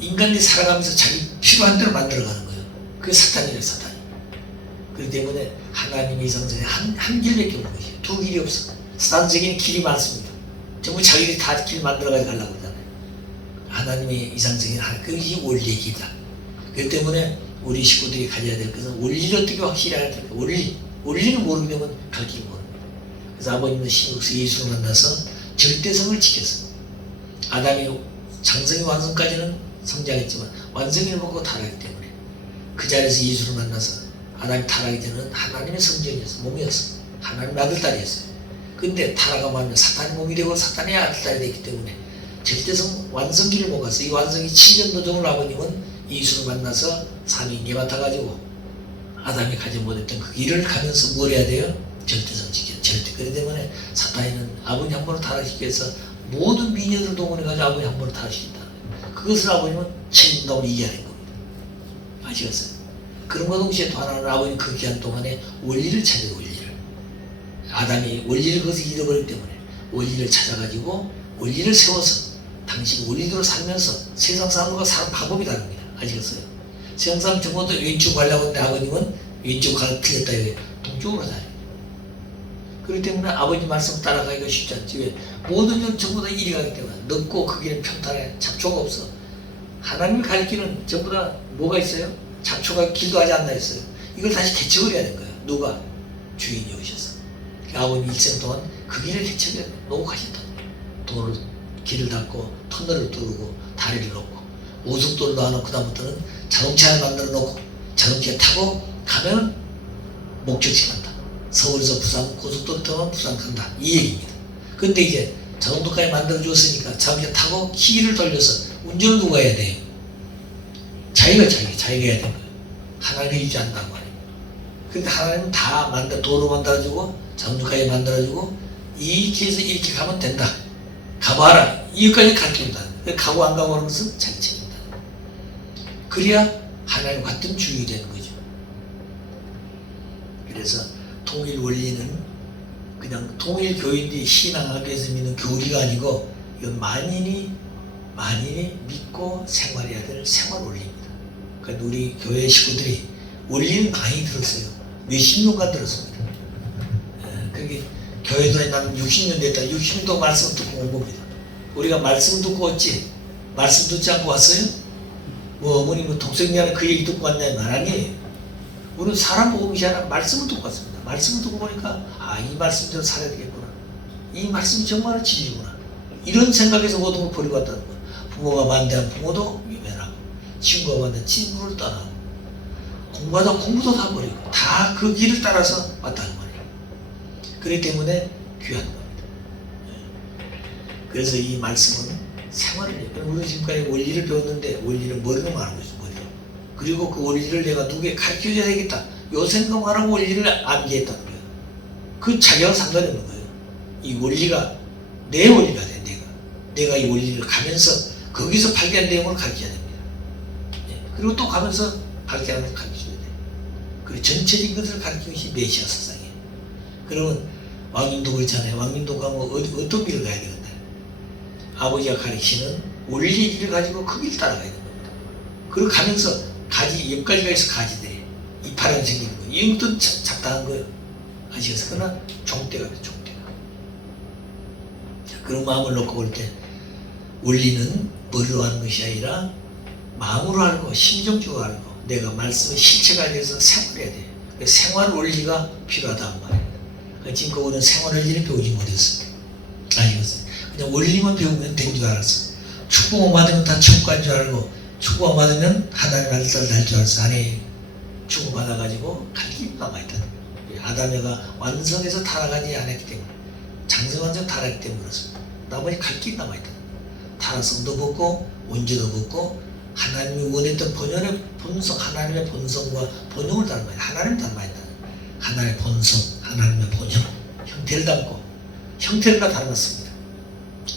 인간이 살아가면서 자기 필요한 대로 만들어가는 거예요. 그게 사탄이에요. 사탄이. 그렇기 때문에 하나님의 이상세계는 한 길밖에 없는 것이에요. 두 길이 없어. 사탄 세계는 길이 많습니다. 전부 자기들이 다 길 만들어가지고 가려고 그러잖아요. 하나님의 이상세계는 그것이 원리의 길이다. 그렇기 때문에 우리 식구들이 가져야 될 것은 원리를 어떻게 확실히 알아야 될까? 원리를 모르게 되면 갈 길을 모릅니다. 그래서 아버님도 신국서 예수를 만나서 절대성을 지켰습니다. 아담이 장성의 완성까지는 성장했지만 완성을 먹고 타락하기 때문에 그 자리에서 예수를 만나서 아담이 타락하기 전에는 하나님의 성전이었어. 몸이었어. 하나님의 아들딸이었어요. 근데 타락하면 사탄의 몸이 되고 사탄의 아들딸이 됐기 때문에 절대성 완성기를 못 갔어. 이 완성이 7년 도정을 아버님은 예수를 만나서 삼위인계 맡아가지고 아담이 가지 못했던 그 길을 가면서 뭘 해야 돼요? 절대성 지켜. 절대. 그렇기 때문에 사탄이는 아버지 한 번을 타락시키기 위해서 모든 미녀들을 동원해가지고 아버지 한 번을 타락시킨다. 그것을 아버님은 책임감을 이겨낸 겁니다. 아시겠어요? 그런과 동시에 또 하나는 아버님 그 기간 동안에 원리를 찾아요. 원리를. 아담이 원리를 거기서 잃어버리기 때문에 원리를 찾아가지고 원리를 세워서 당신 원리대로 살면서 세상 사람과 사는 방법이 다릅니다. 아시겠어요? 세상 사람 전부 다 왼쪽 가려고 했는데 아버님은 왼쪽 가서 틀렸다 이게 동쪽으로 가야 돼요. 그렇기 때문에 아버님 말씀 따라가기가 쉽지 않지. 왜? 모든 점 전부 다 이리 가기 때문에 넓고 그 길은 평탄해. 잡초가 없어. 하나님을 가리키는 전부 다 뭐가 있어요? 잡초가 길도 하지 않나 있어요. 이걸 다시 개척을 해야 되는 거예요. 누가? 주인이 오셔서. 아버님 일생 동안 그 길을 개척해야 돼요. 너무 가셨다. 돈을 길을 닦고 터널을 뚫고 다리를 놓고 오숙도를 놔놓고 그다음부터는 자동차를 만들어 놓고 자동차에 타고 가면 목적지 간다. 서울에서 부산 고속도로 타면 부산 간다. 이 얘기입니다. 근데 이제 자동차까지 만들어 줬으니까 자동차 타고 키를 돌려서 운전을 누가 해야 돼요? 자기가 해야 되는 거예요. 하나님이 주지 않는다고 말이에요. 근데 하나님은 다 도로 만들어주고 자동차까지 만들어주고 이렇게 해서 이렇게 가면 된다. 가봐라. 이것까지 가르쳐준다. 가고 안 가고 하는 것은 자기 책임이다. 그래야 하나님 같은 주인이 되는 거죠. 그래서 통일 원리는 그냥 통일 교인들이 신앙학에서 믿는 교리가 아니고 이건 만인이 믿고 생활해야 될 생활 원리입니다. 그러니까 우리 교회 식구들이 원리는 많이 들었어요. 몇십 년간 들었습니다. 그게 교회 들어온 나는 60년 됐다. 60년도 말씀 듣고 온 겁니다. 우리가 말씀 듣고 왔지? 말씀 듣지 않고 왔어요? 뭐 어머니 뭐 동생이랑 그 얘기 듣고 왔냐 말 아니에요. 우리는 사람 보고 것이 아니라 말씀을 듣고 왔습니다. 말씀을 듣고 보니까 이 말씀대로 살아야 되겠구나. 이 말씀이 정말 진리구나. 이런 생각에서 모든 걸 버리고 왔다는 거예요. 부모가 반대한 부모도 외면하고 친구가 반대한 친구를 떠나고 공부하다 공부도 다 버리고 다 그 길을 따라서 왔다는 거예요. 그렇기 때문에 귀한 겁니다. 그래서 이 말씀은 생활을 우리 지금까지 원리를 배웠는데 원리를 머리로 말하고 있어요. 머리로. 그리고 그 원리를 내가 누구에게 가르쳐줘야 되겠다. 요 생각하라고 원리를 암기했다는 거예요. 그 자기와 상관이 없는 거예요. 이 원리가 내 원리가 돼. 내가 이 원리를 가면서 거기서 발견한 내용을 가르쳐야 됩니다. 그리고 또 가면서 발견하는 걸 가르쳐줘야 돼요. 그리고 전체적인 것을 가르치는 것이 메시아 사상이에요. 그러면 왕님도 그렇잖아요. 왕님도 가면 어떤 길을 가야 되겠나? 아버지가 가르치는 원리의 길을 가지고 그 길을 따라가야 되는 겁니다. 그리고 가면서 옆가지가 있어 가지들이 이파란 생기는 거예요. 이런 것도 잡다한 거예요. 아시겠어요? 그러나 종대가 돼요. 종대가. 그런 마음을 놓고 볼 때 원리는 머리로 하는 것이 아니라 마음으로 알고 심정적으로 알고 내가 말씀의 실체가 돼서 생활해야 돼요. 생활 원리가 필요하단 말이에요. 지금 우리는 생활 원리를 배우지 못했어요. 아시겠어요? 그냥 원리만 배우면 된 줄 알았어. 축복만 받으면 다 천국 간 줄 알고 축복만 받으면 하나님 아들 날 줄 알았어. 아니, 축복 받아가지고 갈 길이 남아있다는 거예요. 아담에가 완성해서 타락하지 않았기 때문에 장성완전 타락했기 때문에 그렇습니다. 나머지 갈 길이 남아있다는 거예요. 타락성도 벗고 원죄도 벗고 하나님이 원했던 본연의 본성, 하나님의 본성과 본용을 닮아야 돼. 하나님 닮아야 돼. 하나님의 본성, 하나님의 본형, 형태를 닮고 형태를 다 닮았습니다.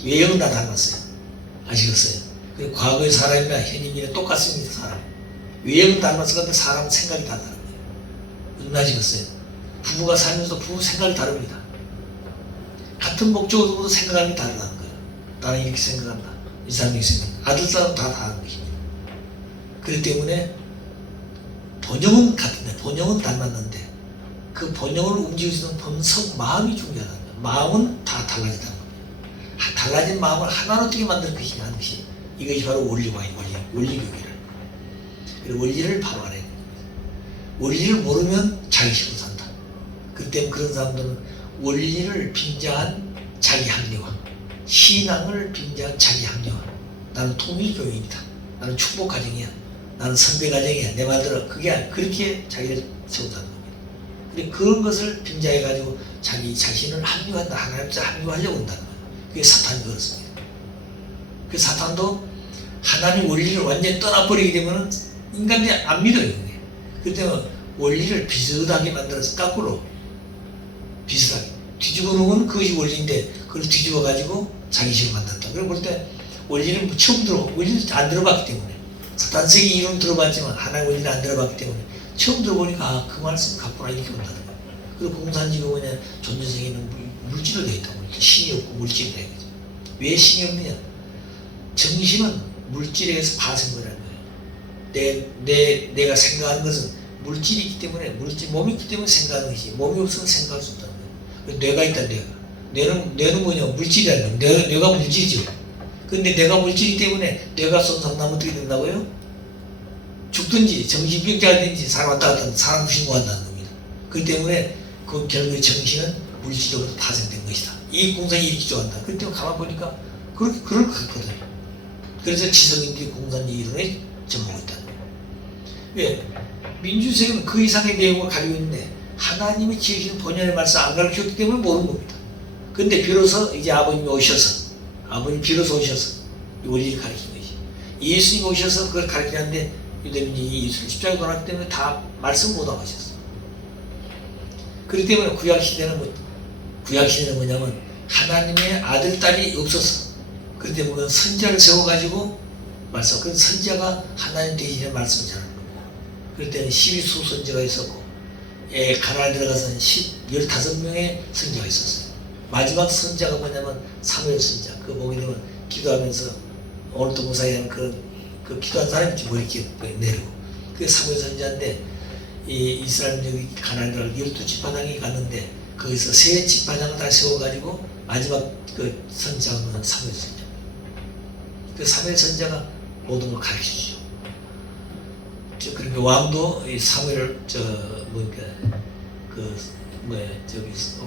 외형은 다 닮았어요. 아시겠어요? 과거의 사람이나 현임이나 똑같습니다. 사람 외형은 닮았을 건데 사람 생각이 다 다른 거예요. 무슨 아시겠어요? 부부가 살면서 부부 생각이 다릅니다. 같은 목적으로도 생각하는 게 다르다는 거예요. 나는 이렇게 생각한다. 이 사람이 이렇게 생각한다. 아들 사람 다 다른 것입니다. 그렇기 때문에 본형은 같은데 본형은 닮았는데 그 본형을 움직일 수 있는 본성, 마음이 중요하다는 거예요. 마음은 다 달라진다는 겁니다. 달라진 마음을 하나로 어떻게 만들 것이냐 하는 것이 이것이 바로 원리교육이라. 그리고 원리를 바로 알아야 됩니다. 원리를 모르면 자기 식으로 산다. 그렇기 때문에 그런 사람들은 원리를 빙자한 자기 합리화, 신앙을 빙자한 자기 합리화. 나는 통일교육이다. 나는 축복가정이야. 나는 선배가정이야. 내 말대로 그렇게 자기를 세운다는 겁니다. 근데 그런 것을 빙자해가지고 자기 자신을 합리화한다. 하나님께 합리화하려고 한다는 거예요. 그게 사탄이 그렇습니다. 그 사탄도 하나님 원리를 완전히 떠나버리게 되면 인간들이 안 믿어요. 그렇기 때문에 원리를 비슷하게 만들어서 거꾸로 비슷하게. 뒤집어 놓으면 그것이 원리인데 그걸 뒤집어 가지고 자기 식으로 만든다. 그래 볼 때 원리는 뭐 처음 원리는 안 들어봤기 때문에 사탄세계 이론 들어봤지만 하나의 원리는 안 들어봤기 때문에 처음 들어보니까 아, 그 말씀 갖구나 이렇게 본다는 거야. 그리고 공산지가 뭐냐 존재세계는 물질로 되어 있다고. 신이 없고 물질이 되는 거죠. 왜 신이 없느냐? 정신은 물질에 의해서 파생되는 거예요. 내가 생각하는 것은 물질이 있기 때문에 몸이 있기 때문에 생각하는 것이지 몸이 없으면 생각할 수 없다는 거예요. 뇌가 있다 뇌는 뭐냐 물질이라는 거예요. 뇌가 물질이죠. 근데 뇌가 물질이기 때문에 뇌가 손상나면 어떻게 된다고요? 죽든지 정신병자가 되든지 사람 왔다 갔다 하면 사람 신고한다는 겁니다. 그렇기 때문에 그 결국에 정신은 물질적으로 파생된 것이다. 이 공산이 이렇게 좋아한다. 그렇기 때문에 가만 보니까 그럴 것 같거든요. 그래서 지성인들이 공산 이론에 접목했다는 거예요. 왜? 민주세계는 그 이상의 내용을 가지고 있는데 하나님이 지으신 본연의 말씀 안 가르쳤기 때문에 모르는 겁니다. 근데 비로소 이제 아버님이 비로소 오셔서 이 원리를 가르친 것이. 예수님이 오셔서 그걸 가르치는데 유대민이 예수를 십자가에 돌아왔기 때문에 다 말씀 못 하셨어. 그렇기 때문에 구약시대는 뭐냐면 하나님의 아들, 딸이 없었어. 그렇기 때문에 선자를 세워가지고 말씀. 그 선자가 하나님 대신에 말씀을 전하는 겁니다. 그럴 때는 12수 선자가 있었고 가나안에 들어가서는 15명의 선자가 있었어요. 마지막 선자가 뭐냐면 사무엘 선자. 그 보게 되면 기도하면서 오늘도 무사히 그 기도한 사람이 뭐 이렇게 내리고 그게 사무엘 선자인데 이 이스라엘민족이 가나안에 들어가 12지파장이 갔는데 거기서 3지파장을 다 세워가지고 마지막 그 선자는 사무엘 선자. 그 사무엘 선자가 모든 걸 가르쳐주죠. 그러니까 왕도 이 사무엘을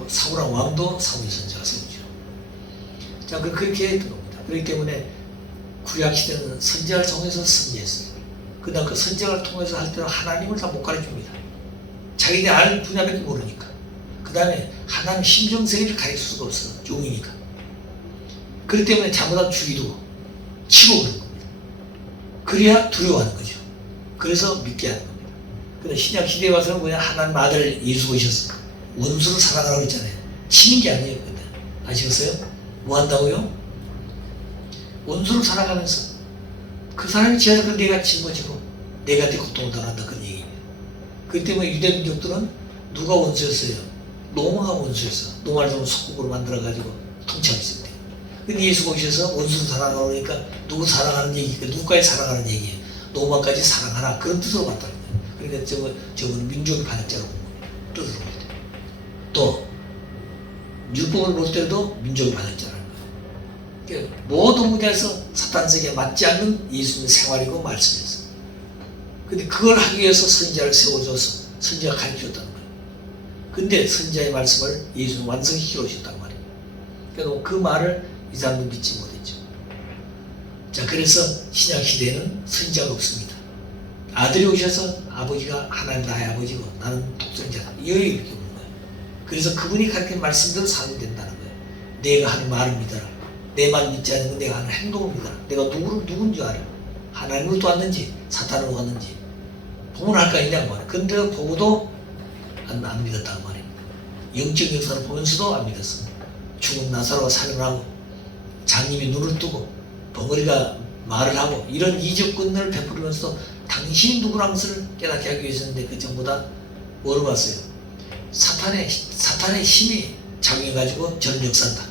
사울왕 왕도 사무엘 선자가 세우죠. 자, 그렇게 했던 겁니다. 그렇기 때문에 구약시대는 선지자를 통해서 선지했어요. 그다음 그 선지자를 통해서 할 때는 하나님을 다 못 가르쳐줍니다. 자기네 알 분야밖에 모르니까. 그 다음에 하나님 심정세계를 가르칠 수가 없어. 종이니까. 그렇기 때문에 잘못하면 죽이고 치고 그런 겁니다. 그래야 두려워하는 거죠. 그래서 믿게 하는 겁니다. 근데 신약 시대에 와서는 뭐냐 하나님 아들 예수 오셨어. 원수를 사랑하라고 했잖아요. 치는 게 아니에요. 근데 아시겠어요? 뭐 한다고요? 원수를 살아가면서 그 사람이 지어서 내가 짊어지고 내가 내 고통을 당한다 그런 얘기입니다. 그렇기 때문에 유대민족들은 누가 원수였어요? 로마가 원수였어. 로마를 속국으로 만들어가지고 통치했을 때. 근데 예수가 오셔서 원수를 사랑하라고 그러니까 누구 사랑하는 얘기니까 누구까지 사랑하는 얘기예요. 로마까지 사랑하라 그런 뜻으로 봤다는 거예요. 그러니까 저거는 민족의 반역자로 본 겁니다. 뜻으로 볼 때. 또 율법을 볼 때도 민족의 반역자라는 거예요. 그러니까 모든 분야에서 사탄세계에 맞지 않는 예수님의 생활이고 말씀이었어요. 근데 그걸 하기 위해서 선지자를 세워줘서 선지자가 가르쳐줬다는 거예요. 근데 선지자의 말씀을 예수는 완성시키러 오셨단 말이에요. 그러니까 그 말을 이 사람도 믿지 못했죠. 자, 그래서 신약 시대에는 선지자가 없습니다. 아들이 오셔서 아버지가 하나님 나의 아버지고 나는 독생자다. 이렇게 보는 거예요. 그래서 그분이 가르친 말씀대로 살면 된다는 거예요. 내가 하는 말을 믿어라. 내 말 믿지 않는 건 내가 하는 행동을 믿어라. 내가 누군지 알아. 하나님을 또 왔는지 사탄으로 왔는지 보면 할까 있냐고 말이에요. 근데 보고도 안 믿었다고 말입니다. 영적 역사를 보면서도 안 믿었습니다. 죽은 나사로가 살아나고 장님이 눈을 뜨고 벙어리가 말을 하고 이런 이적권을 베풀면서도 당신이 누구라는 것을 깨닫게 하기 위해서인데 그 전부 다 뭐로 봤어요? 사탄의 힘이 작용해가지고 저는 역사한다.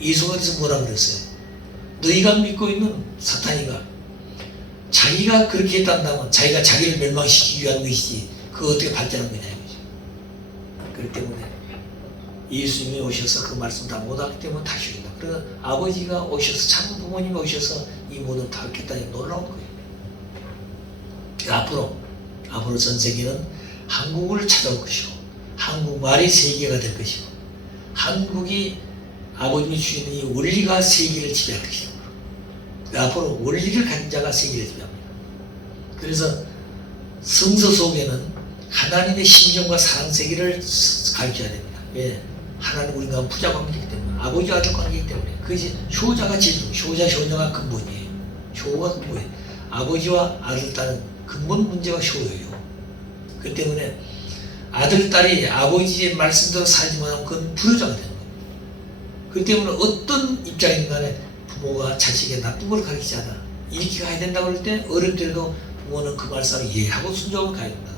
예수가 어디서 뭐라 그랬어요? 너희가 믿고 있는 사탄이가 자기가 그렇게 했단다면 자기가 자기를 멸망시키기 위한 것이지 그거 어떻게 발전한 거냐 이거죠. 그렇기 때문에 예수님이 오셔서 그 말씀 다 못하기 때문에 다시 오겠다. 그래서 아버지가 오셔서 참 부모님이 오셔서 이 모든 다 했다니 놀라운 거예요. 앞으로 전 세계는 한국을 찾아올 것이고 한국말이 세계가 될 것이고 한국이 아버님이 주시는 이 원리가 세계를 지배할 것이다. 앞으로 원리를 가진 자가 세계를 지배합니다. 그래서 성서 속에는 하나님의 심정과 사랑 세계를 가르쳐야 됩니다. 왜? 하나님 우리가 부자 관계이기 때문에 아버지와 아들 관계이기 때문에 그것이 효자가 효녀가 근본이에요. 효가 근본이에요. 아버지와 아들 딸은 근본 문제가 효예요. 그 때문에 아들, 딸이 아버지의 말씀대로 살지 못하면 그건 불효자가 되는 겁니다. 그렇기 때문에 어떤 입장이든 간에 부모가 자식의 나쁜 걸 가르치지 않아. 이렇게 가야 된다고 할 때 어릴 때도 부모는 그 말씀을 이해하고 순종을 가야 된다.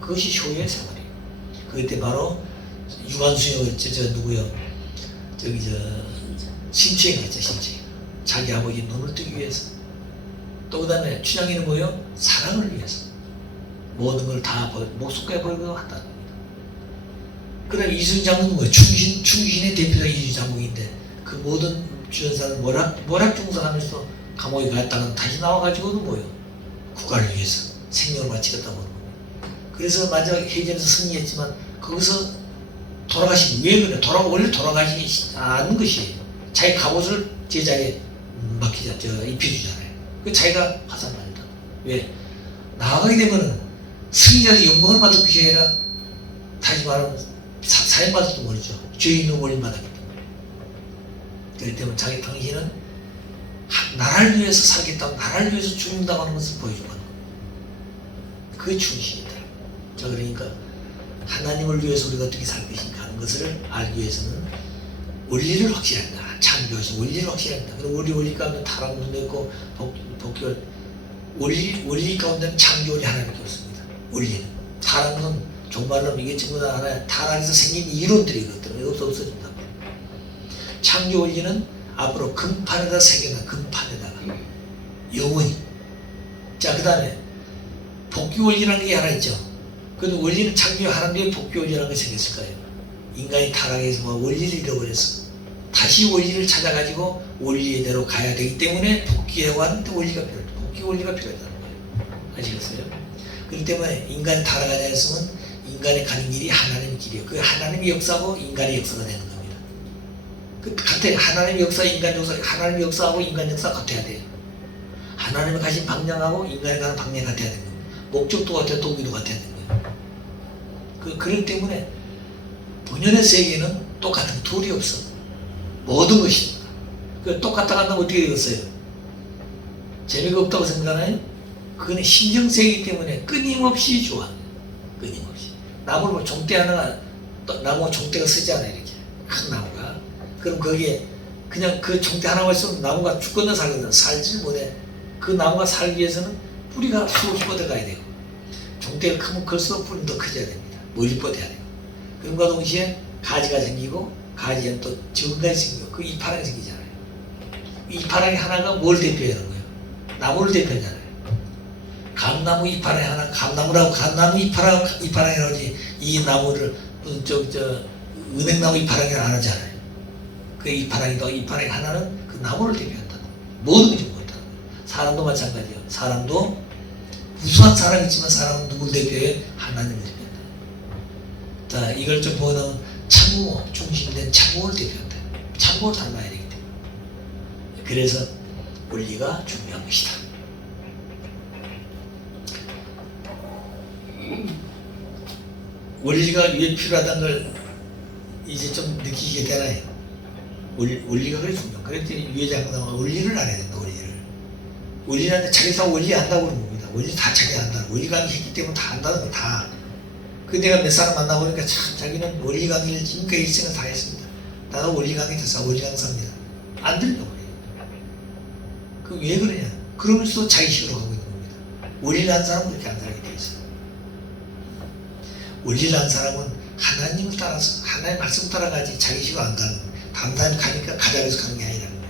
그것이 효의 생활이에요. 그때 바로 유관순이가 저 누구요? 저기 심취가 있죠, 심취. 자기 아버지 눈을 뜨기 위해서. 또 그다음에 춘향이는 뭐요? 사랑을 위해서. 모든 걸 다 목숨까지 버리고 한다는 겁니다. 그다음에 이순장은 뭐예요? 충신의 대표가 이순장국인데 그 모든 주연사는 모락중상하면서 감옥에 갔다가 다시 나와가지고는 뭐예요? 국가를 위해서 생명을 바치겠다고 하는 겁니다. 그래서 마지막 해전에서 승리했지만 거기서 돌아가신 왜 그래? 원래 돌아가시지 않은 것이에요. 자기 갑옷을 제자에 입혀주잖아요. 그 자기가 화살 맞다. 왜? 나아가게 되면은 승리자의 영광을 받을 것이 아니라 다시 말하면 사형받을도 모르죠. 죄인은 원인받았기 때문에. 그렇기 때문에 자기 당신은 나라를 위해서 살겠다고 나라를 위해서 죽는다고 하는 것을 보여주고 하는 겁니다. 그게 충신이다. 자, 그러니까 하나님을 위해서 우리가 어떻게 살 것인가 하는 것을 알기 위해서는 원리를 확실한다. 창조하신 원리를 확실한다. 그리고 우리 원리 가운데 타락도 있고 복귀 원리 가운데는 창조원이 하나밖에 없습니다. 원리는 타락은 정말로 이게 전부 다 하나의 타락에서 생긴 이론들이거든요. 여기서 없어진다. 창조 원리는 앞으로 금판에다 새겨놔. 금판에다가 영원히. 자, 그 다음에 복귀 원리라는 게 하나 있죠. 그 원리는 창조 하나님의 복귀 원리라는 게 생겼을까요? 인간이 타락해서 원리를 잃어버렸어. 다시 원리를 찾아가지고 원리대로 가야 되기 때문에 복귀라고 하는데 원리가 필요해. 복귀 원리가 필요하다는 거예요. 아시겠어요? 그렇기 때문에 인간이 타락하지 않았으면 인간이 가는 길이 하나님의 길이에요. 그 하나님의 역사하고 인간의 역사가 되는 겁니다. 그 같아요. 하나님의 역사, 인간 역사, 하나님의 역사하고 인간 역사 같아야 돼요. 하나님의 가신 방향하고 인간이 가는 방향이 같아야 되는 거예요. 목적도 같아요. 동기도 같아야 되는 거예요. 그렇기 때문에 본연의 세계는 똑같은 둘이 없어. 모든 것입니다. 똑같다고 한다면 어떻게 되겠어요? 재미가 없다고 생각하나요? 그건 신정세이기 때문에 끊임없이 좋아해요. 끊임없이. 나무를 종대 하나가, 나무가 종대가 쓰잖아요. 이렇게. 큰 나무가. 그럼 거기에 그냥 그 종대 하나가 있으면 나무가 죽거나 살거나 살지 못해. 그 나무가 살기 위해서는 뿌리가 수없이 뻗어가야 되고, 종대가 크면 클수록 뿌리는 더 커져야 됩니다. 멀리 뻗어야 돼요. 그럼과 동시에 가지가 생기고, 가지는 또 적은가지 생기고, 그 이파랑이 생기잖아요. 이파랑이 하나가 뭘 대표하는 거예요? 나무를 대표하잖아요. 감나무 이파랑이 하나, 감나무라고, 감나무 이파랑이라고 하지, 이 나무를, 은행나무 이파랑이 안 하잖아요. 그 이파랑이 하나는 그 나무를 대표한다는 거예요. 모든 것이 못한다는 거예요. 사람도 마찬가지예요. 사람도 무수한 사람이 있지만 사람은 누굴 대표해? 하나님을 대표한다. 자, 이걸 좀 보면 참고 중심된 참고를 대표한다. 참고를 닮아야 되기 때문에. 그래서 원리가 중요한 것이다. 원리가 왜 필요하다는 걸 이제 좀 느끼게 되나요? 원리가 그래 중요한. 그랬더니 유해장가 원리를 알아야 된다. 원리라는데 자기 다 원리 안다고 그러는 겁니다. 원리 다 자기 안다. 원리 강의 했기 때문에 다 안다는 거 다. 그 내가 몇 사람 만나보니까 참 자기는 원리 강의를 지금까지 일생을 다 했습니다. 나도 원리 강의 됐어. 원리 강사입니다. 안 들려 그래요. 그 왜 그러냐? 그러면서도 자기식으로 가고 있는 겁니다. 원리를 한 사람은 그렇게 안 살게 되어 있어요. 원리를 한 사람은 하나님을 따라서 하나님의 말씀을 따라가지 자기식으로 안 가는 거예요. 다른 사람이 가니까 가자고 해서 가는 게 아니라는 거예요.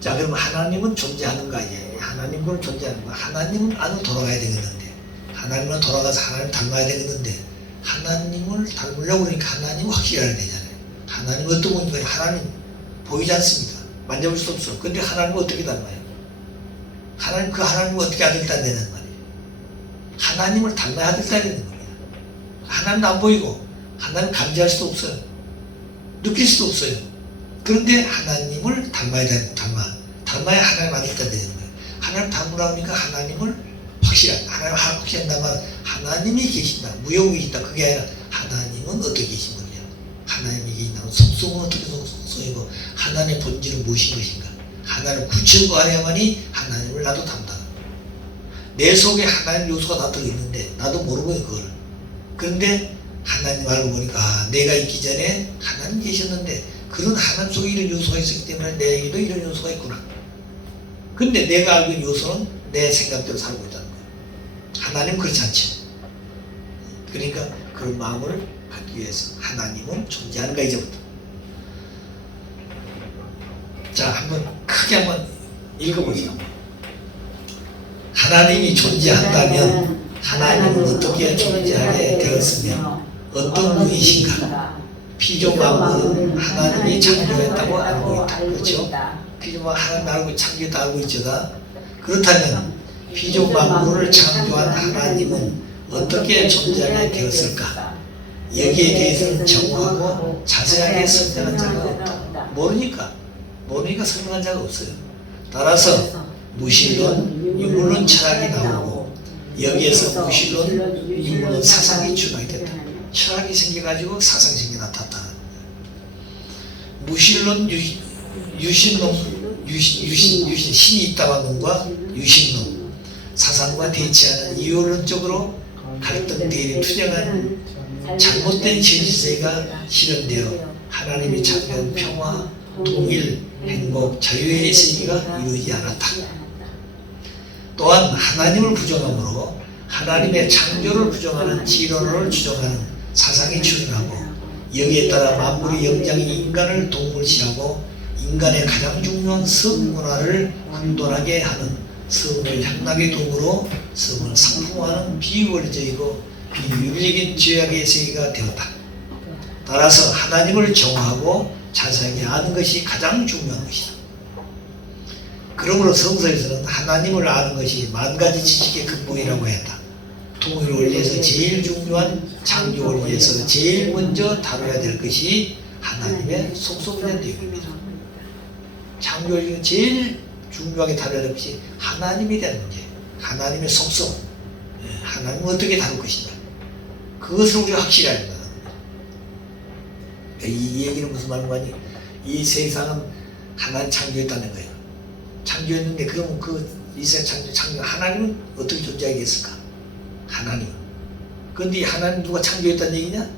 자, 그럼 하나님은 존재하는가? 예. 하나님은 존재하는 거. 하나님은 안으로 돌아가야 되겠는데, 하나님은 돌아가서 하나님 닮아야 되겠는데, 하나님을 닮으려고 그러니까 하나님은 확실히 알아야 되잖아요. 하나님은 어떤 분인가요? 하나님 보이지 않습니다. 만져볼 수 없어. 근데 하나님은 어떻게 닮아요? 그 하나님은 어떻게 아들 딸 되는 말이에요? 하나님을 닮아야 아들 딸 되는 겁니다. 하나님은 안 보이고, 하나님 감지할 수도 없어요. 느낄 수도 없어요. 그런데 하나님을 닮아야 닮아야 하나님 아들 딸 되는 거예요. 하나님 닮으라 하니까 하나님을 하나님 확실한다면 하나님이 계신다. 무용이 계신다. 그게 아니라 하나님은 어떻게 계신 거냐. 하나님이 계신다면 속성은 어떻게 속성이고 하나님의 본질은 무엇인 것인가. 하나님을 구체적으로 알아야만이 하나님을 나도 닮다. 내 속에 하나님 요소가 다 들어있는데 나도 모르고요 그걸. 그런데 하나님 알고 보니까 내가 있기 전에 하나님 계셨는데 그런 하나님 속에 이런 요소가 있었기 때문에 내에게도 이런 요소가 있구나. 근데 내가 알고 있는 요소는 내 생각대로 살고 있다는 거예요. 하나님은 그렇지 않죠. 그러니까 그런 마음을 갖기 위해서 하나님은 존재하는가 이제부터. 자, 한번 크게 한번 읽어보죠. 하나님이 존재한다면 하나님은 어떻게 존재하게 되었으며 어떤 분이신가? 피조만물은 하나님이 창조했다고 알고 있다. 그렇죠? 피조만 하나님 알고 창조했다 알고 있죠. 그렇다면 피조만물을 창조한 하나님은 어떻게 존재하게 되었을까? 여기에 대해서는 정확하고 자세하게 설명한 자가 없다. 모르니까 설명한 자가 없어요. 따라서 무신론, 유물론 철학이 나오고 여기에서 무신론, 유물론 사상이 출발이 됐다. 철학이 생겨가지고 사상성이 나타났다. 무신론, 유신론, 신이 있다는 놈과 유신론, 사상과 대치하는 이율론적으로 갈등, 대립, 투쟁한 잘못된 진실세가 실현되어 하나님이 창조한 평화, 통일, 행복, 자유의 세계가 이루어지지 않았다. 또한 하나님을 부정함으로 하나님의 창조를 부정하는 지론을 주장하는 사상이 출현하고 여기에 따라 만물의 영장이 인간을 동물시하고 인간의 가장 중요한 성문화를 혼돈하게 하는 성을 향락의 도구로 성을 상품화하는 비원리적이고 비윤리적인 죄악의 세계가 되었다. 따라서 하나님을 정하고 자세하게 아는 것이 가장 중요한 것이다. 그러므로 성서에서는 하나님을 아는 것이 만 가지 지식의 근본이라고 했다. 통일 원리에서 제일 중요한 창조 원리에서 제일 먼저 다뤄야 될 것이 하나님의 속성에 대한 내용입니다. 창조 원리는 제일 중요하게 다뤄야 될 것이 하나님에 대한 문제, 하나님의 속성, 하나님은 어떻게 다룰 것인가. 그것을 우리가 확실히 알아야 된다는 겁니다. 이 얘기는 무슨 말인가니? 이 세상은 하나님 창조했다는 거예요. 창조했는데 그러면 이 세상 창조 하나님은 어떻게 존재하겠을까? 하나님은. 그런데 하나님 누가 창조했다는 얘기냐?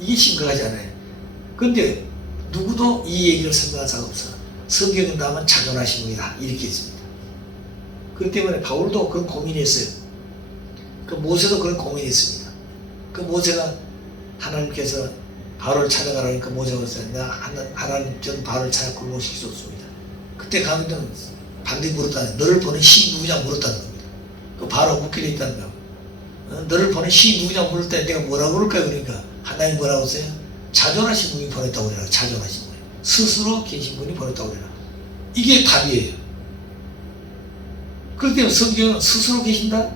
이게 심각하지 않아요. 그런데 누구도 이 얘기를 설명한 자가 없어. 성경은 다만 자존하신 분이다 이렇게 했습니다. 그렇기 때문에 바울도 그런 고민이 했어요. 그 모세도 그런 고민이 했습니다. 그 모세가 하나님께서 바울을 찾아가라 하니까 모세가 그랬어요. 하나님 전 바울을 찾아 굴복시키셨습니다. 그때 가는데는 반드시 물었다는 거예요. 너를 보낸 시 누구냐 물었다는 겁니다. 그 바로 묶여 있다는 거예요. 너를 보낸 시 누구냐 물을 때 내가 뭐라고 그럴까요? 그러니까 하나님 뭐라고 했어요? 자존하신 분이 보냈다고 그래라. 자존하신 분. 스스로 계신 분이 보냈다고 그래라. 이게 답이에요. 그렇기 때문에 성경은 스스로 계신다?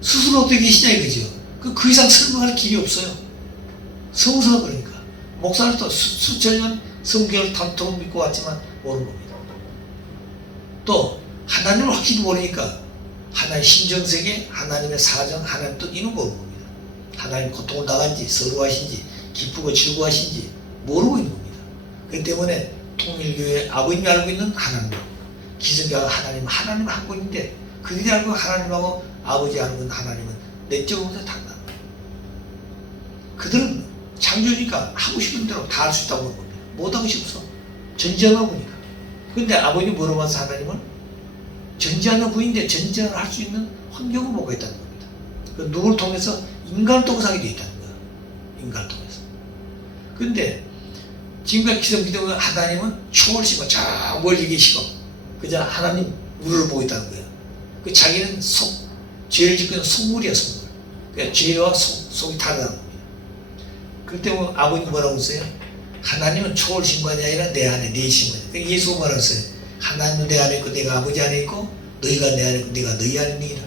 스스로 어떻게 계시냐 이거죠. 그 이상 설명할 길이 없어요. 성서가 그러니까. 목사를 또 수천 년 성경을 단통 믿고 왔지만 모르는 겁니다. 또 하나님을 확실히 모르니까 하나님의 신정세계, 하나님의 사정, 하나님 뜻 이런 거 모르는 겁니다. 하나님 고통을 당한지, 서러워하신지, 기쁘고 즐거워하신지 모르고 있는 겁니다. 그렇기 때문에 통일교회 아버님이 알고 있는 하나님, 기성교회가 하나님을 알고 있는데 그들이 알고 하나님하고 아버지 알고 있는 하나님은 내적으로 달라. 그들은 창조니까 하고 싶은 대로 다 할 수 있다고 하는 겁니다. 못하고 싶어. 전쟁하는 분이니까. 그런데 아버님 물어봐서 하나님은 전쟁하는 분인데 전쟁을 할 수 있는 환경을 먹고 있다는 겁니다. 그 누구를 통해서 인간을 통해서 하게 되어 있다는 거예요. 인간을 통해서. 그런데 지금까지 기성기도는 하나님은 초월시고 저 멀리 계시고 그저 하나님 우리를 보고 있다는 거예요. 그 자기는 죄를 짓고 있는 속물이야 속물. 그러니까 죄와 속이 다르다는 겁니다. 그럴 때 아버님 뭐라고 했어요? 하나님은 초월신관이 아니라 내 안에 내 신관이야. 그러니까 예수가 뭐라고 했어요? 하나님은 내 안에 있고 내가 아버지 안에 있고 너희가 내 안에 있고 내가 너희 안에 있느니라.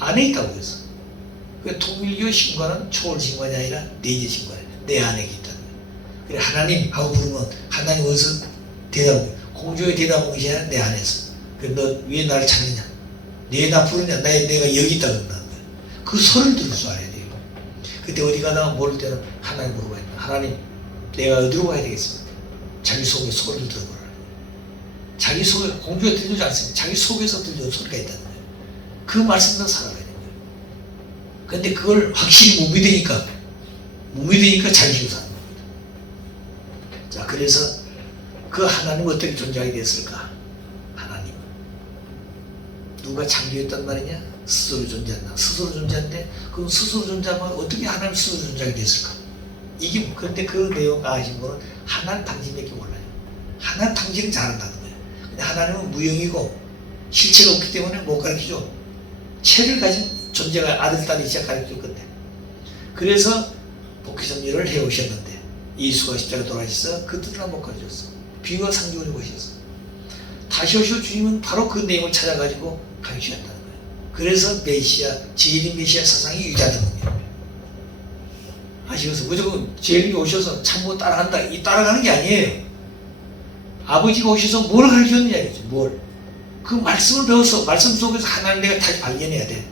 안에 있다고 했어. 그 통일교 신관은 초월신관이 아니라 내재 신관이야. 내 안에 있다는 거예요. 그래 하나님 하고 부르면 하나님 어디서 대답해? 공주의 대답은 것이 아니라 내 안에서. 그래 너 왜 나를 찾느냐? 왜 나 부르냐? 내가 여기 있다 그런다는 거예요. 그 소리를 들을 줄 알아야 돼요. 그때 어디 가다가 모를 때는 하나님 물어봐야 돼요. 하나님 내가 어디로 가야 되겠습니까? 자기 속에 소리를 들어보라. 자기 속에 공주가 들려주지 않습니다. 자기 속에서 들려온 소리가 있다는 거예요. 그 말씀대로 살아가야 됩니다. 근데 그걸 확실히 못 믿으니까 자기 사는 겁니다. 자, 그래서 그 하나님은 어떻게 존재하게 됐을까? 하나님. 누가 창조했단 말이냐? 스스로 존재한다. 스스로 존재하는데, 그럼 스스로 존재하면 어떻게 하나님 스스로 존재하게 됐을까? 이게, 그런데 그 내용 아신 분은 하나님 당신밖에 몰라요. 하나님 당신은 잘한다는 거예요. 근데 하나님은 무형이고 실체가 없기 때문에 못 가르치죠. 체를 가진 존재가 아들, 딸이 진짜 가르칠 건데. 그래서 복귀섭리를 해오셨는데, 예수가 십자가 돌아가셔서 그 뜻을 못 가르쳤어. 비유와 상징으로 보셨어. 다시 오셔 주님은 바로 그 내용을 찾아가지고 가르쳐야 한다는 거예요. 그래서 메시아, 제일인 메시아 사상이 유지하는 겁니다. 아시겠어요? 무조건 제일이 오셔서 참고 따라간다. 이 따라가는 게 아니에요. 아버지가 오셔서 뭘 가르쳤느냐 이거죠. 뭘. 그 말씀을 배워서 말씀 속에서 하나님 내가 다시 발견해야 돼.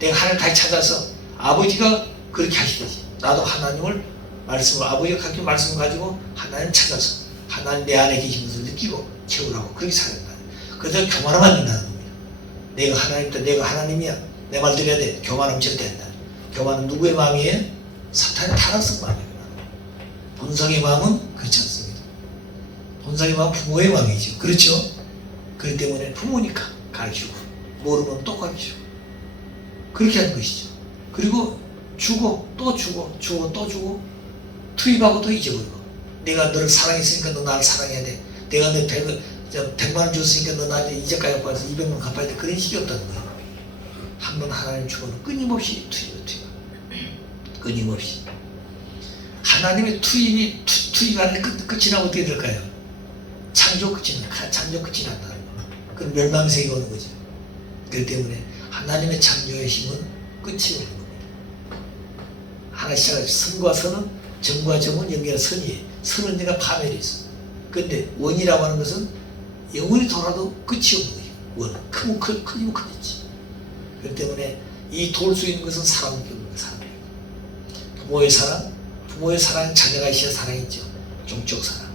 내가 하나님 다시 찾아서 아버지가 그렇게 하시듯이 나도 하나님을 말씀을 아버지가 가르친 말씀을 가지고 하나님 찾아서 하나님 내 안에 계신 것을 느끼고 채우라고 그렇게 살아야 된다. 그래서 교만하면 안 된다는 겁니다. 내가 하나님이다. 내가 하나님이야. 내 말 들어야 돼. 교만하면 절대 안 된다. 교만은 누구의 마음이에요? 사탄의 타락성 마음이에요. 본성의 마음은 그렇지 않습니다. 본성의 마음은 부모의 마음이죠. 그렇죠? 그렇기 때문에 부모니까 가르치고 모르면 또 가르치고 그렇게 하는 것이죠. 그리고 주고 또 주고 주고 또 주고 투입하고 또 잊어버리고 내가 너를 사랑했으니까 너 나를 사랑해야 돼. 내가 너 100만 원 줬으니까 너 나한테 이자까지 갚아서 200만 원 갚아야 돼. 그런 식이 없다는 거예요. 한 번 하나님 주고는 끊임없이 투입 끊임없이 하나님의 투입하는 끝이 나면 어떻게 될까요? 창조 끝이 난다는 거예요. 그럼 멸망세계가 오는 거죠. 그렇기 때문에 하나님의 창조의 힘은 끝이 오는 겁니다. 하나 시작해서 선과 선은 정과 정은 연결한 선이에요. 선은 내가 파멸이 있어. 그런데 원이라고 하는 것은 영원히 돌아도 끝이 없는 거예요. 원. 크면 크겠지. 그렇기 때문에 이 돌 수 있는 것은 사람밖에 없는 거예요. 사람이고. 부모의 사랑, 자녀가 있어야 사랑이죠. 종적 사랑.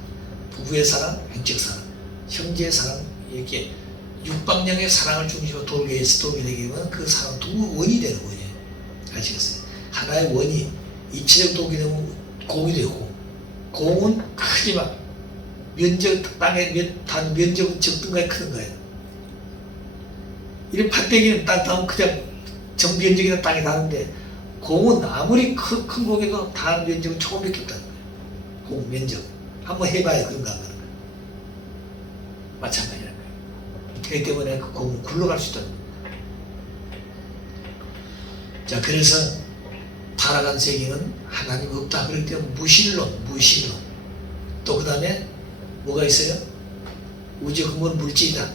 부부의 사랑, 행적 사랑. 형제의 사랑, 이렇게 육방령의 사랑을 중심으로 돌게 되면 그 사랑은 원이 되는 거예요. 아시겠어요? 하나의 원이 입체적 독이 되면 공이 되고, 공은 크지만 땅의 면적은 적든가에 크든가요. 이런 판때기는 땅 닿으면 그냥 정면적이나 땅에 닿는데 공은 아무리 큰 공에도 닿는 면적은 조금밖에 없다는 거예요. 공 면적. 한번 해봐야 그런가 안 그런가. 마찬가지라는 거예요. 그렇기 때문에 그 공은 굴러갈 수 있다는 겁니다. 자, 그래서 타락한 세계는 하나님 없다. 그럴 때 무신론. 또 그 다음에 뭐가 있어요? 우주의 근본 물질이다.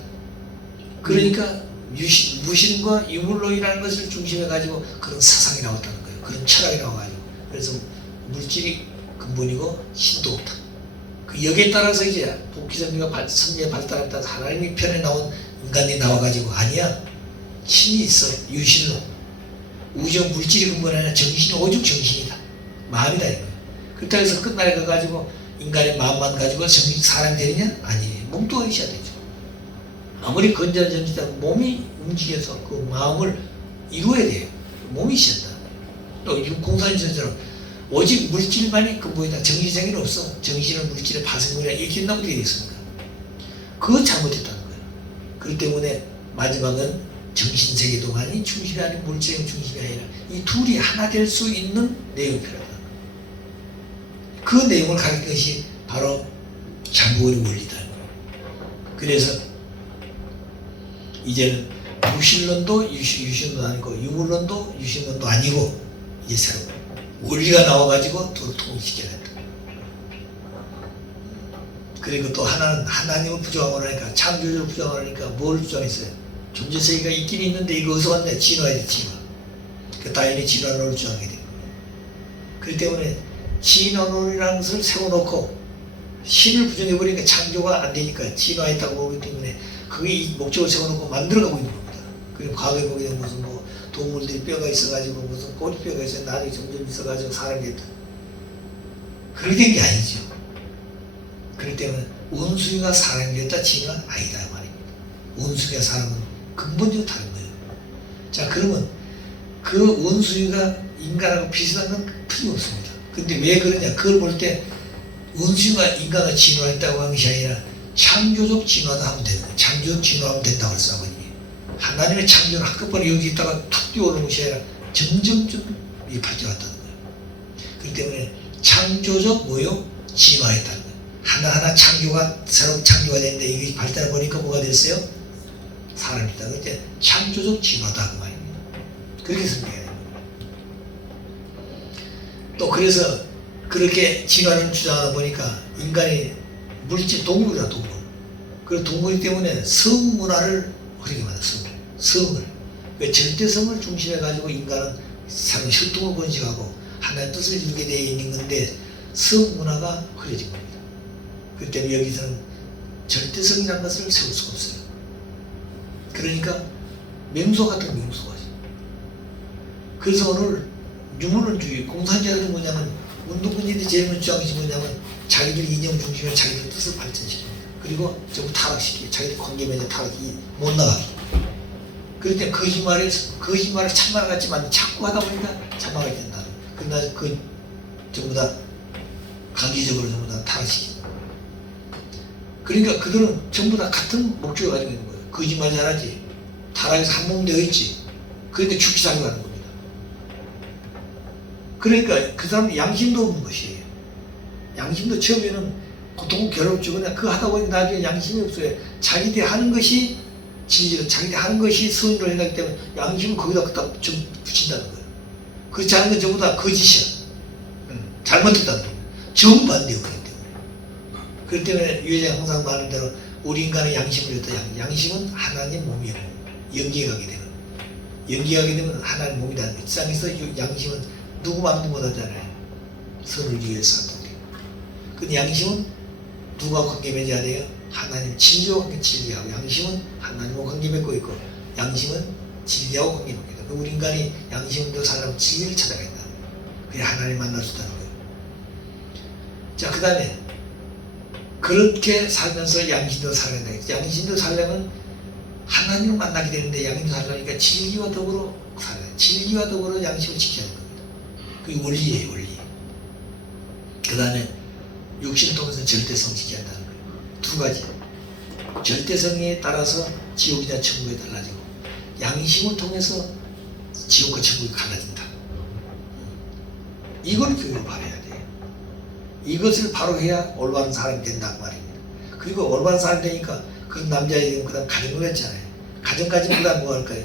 그러니까 무신과 유물론이라는 것을 중심에 가지고 그런 사상이 나왔다는 거예요. 그런 철학이 나와가지고. 그래서 물질이 근본이고 신도 없다. 그 여기에 따라서 이제 복귀선미가 선미에 발달했다. 하나님의 편에 나온 인간이 나와가지고 아니야. 신이 있어. 유신론. 우주 물질이 근본이 아니라 정신이 오직 정신이다. 마음이다 이거예요. 그렇다 해서 끝날에 가가지고 인간의 마음만 가지고 사람이 되느냐? 아니에요. 몸뚱아리 있어야 되죠. 아무리 건전한 정신이라도 몸이 움직여서 그 마음을 이루어야 돼요. 몸이 있어야 한다. 또 공산주의처럼 오직 물질만이 근본이다. 정신세계는 없어. 정신은 물질의 파생물이라 이렇게 된다고 되어 있습니다. 그건 잘못했다는 거예요. 그렇기 때문에 마지막은 정신세계도만이 중심이 아닌 물질의 중심이 아니라 이 둘이 하나 될 수 있는 내용이 필요하다. 그 내용을 가르친 것이 바로 장부원의 원리다. 그래서 이제는 무신론도 유신론도 아니고 유물론도 유신론도 아니고 이제 새로 원리가 나와가지고 둘을 통일시켜야 된다. 그리고 또 하나는 하나님을 부정하고 하니까 창조주를 부정하고 하니까 뭘 부정했어요? 존재세계가 있긴 있는데 이거 어디서 왔냐? 진화야 돼. 진화. 그 당연히 진화론을 주장하게 됩니다. 그렇기 때문에 진화론이라는 것을 세워놓고 신을 부정해버리니까 창조가 안 되니까 진화했다고 보기 때문에 그게 이 목적을 세워놓고 만들어가고 있는 겁니다. 그리고 과거에 보게 되면 무슨 뭐 동물들이 뼈가 있어가지고 무슨 꼬리뼈가 있어서 나중에 점점 있어가지고 사람이 됐다. 그렇게 된 게 아니죠. 그렇기 때문에 원숭이가 사람이 됐다 진화 아니다. 말입니다. 원숭이와 사람은 근본적으로 다른 거예요. 자, 그러면 그 원숭이가 인간하고 비슷한 건 틀림없습니다. 근데 왜 그러냐? 그걸 볼 때 원숭이가 인간과 진화했다고 하는 것이 아니라 창조적 진화도 하면 되는 거예요. 창조적 진화하면 된다고 그랬어, 아버님이. 하나님의 창조는 한꺼번에 여기 있다가 툭 뛰어오는 것이 아니라 점점점 발전했다는 거예요. 그렇기 때문에 창조적 뭐요? 진화했다는 거예요. 하나하나 창조가, 새로 창조가 됐는데 이게 발달해 보니까 뭐가 됐어요? 사람이다. 그때 창조적 진화다 그 말입니다. 그렇게 설명해야 됩니다. 또 그래서 그렇게 진화를 주장하다 보니까 인간이 물질 동물이다, 동물. 그 동물이기 때문에 성문화를 흐리게 만들었습니다. 성을. 그 절대성을 중심에 가지고 인간은 사람 혈통을 번식하고 하나의 뜻을 이루게 되어 있는 건데 성문화가 흐려진 겁니다. 그렇기 때문에 여기서는 절대성이라는 것을 세울 수가 없어요. 그러니까 맹소 같은 맹소가지. 그래서 오늘 유물론주의 공산주의는 뭐냐면 운동권들이 제일 먼저 주장한 것이 뭐냐면 자기들 이념 중심에 자기들 뜻을 발전시킵니다. 그리고 전부 타락시키고 자기들 관계면에 타락이 못 나가게. 그럴 때 거짓말을 참말 같지만 자꾸 하다 보니까 참말이 된다. 그러나 그 전부 다 강제적으로 전부 다 타락시킨다. 그러니까 그들은 전부 다 같은 목적을 가지고 있는 거예요. 거짓말 잘하지. 타락해서 한 몸 되어 있지. 그러니까 죽지 살고 가는 겁니다. 그러니까 그 사람은 양심도 없는 것이에요. 양심도 처음에는 고통 괴롭죠. 그냥 그거 하다 보니 나중에 양심이 없어요. 자기들이 하는 것이 진리로, 자기들이 하는 것이 선으로 생각하기 때문에 양심은 거기다 갖다 좀 붙인다는 거예요. 그렇지 않은 건 전부 다 거짓이야. 잘못했다는 거예요. 정반대예요. 그렇기 때문에 유해장 항상 말하는 대로 우리 인간의 양심을 갖다 양심은 하나님 몸이고 연기에 가게 되는, 연기에 가게 되면 하나님 몸이라는 거예요. 세상에서 양심은 누구 만든 못하잖아요. 선을 위해서 한다고. 근데 양심은 누가 관계 맺어야 돼요? 하나님 진리와 관계 진리하고, 양심은 하나님과 관계 맺고 있고, 양심은 진리하고 관계 맺고 있다. 우리 인간이 양심으로 살려면 진리를 찾아가야 된다. 그래 하나님 만날 수 있다는 거예요. 자, 그 다음에 그렇게 살면서 양심도 살아야 된다. 양심도 살려면 하나님을 만나게 되는데 양심도 살려니까 진리와 더불어 살아야 돼. 진리와 더불어 양심을 지켜야 되는 겁니다. 그게 원리예요, 원리. 그 다음에 육신을 통해서 절대성 지켜야 한다는 거예요. 두 가지. 절대성에 따라서 지옥이나 천국에 달라지고, 양심을 통해서 지옥과 천국이 갈라진다. 이걸 교육을 바라야 돼요. 이것을 바로 해야 올바른 사람이 된다고 말입니다. 그리고 올바른 사람이 되니까 그런 남자애가 되면 그 다음 가정을 했잖아요. 가정까지 그 다음 뭐 할까요?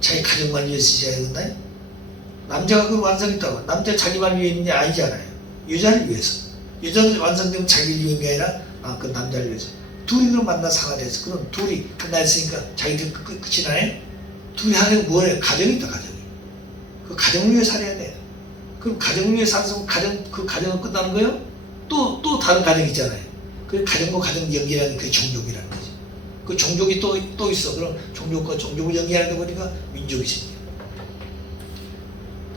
자기 가정만 위해서 쓰셔야 된다요? 남자가 그걸 완성했다고. 남자 자기만 위해 있는 게 아니잖아요. 여자를 위해서. 여자는 완성되면 자기를 위한 게 아니라 그 남자를 위해서. 둘이 그럼 만나 사가 돼서 그럼 둘이 끝났으니까 자기들 끝이 나네? 둘이 하는 뭐예요? 가정이 있다, 가정이. 그 가정을 위해 살아야 돼. 그럼 가정을 위해 살아서 그 가정은 끝나는 거예요? 또 다른 가정이 있잖아요. 그 가정과 가정 연계라는 게 종족이라는 거지. 그 종족이 또 있어. 그럼 종족과 종족을 연계하다 보니까 민족이 생겨.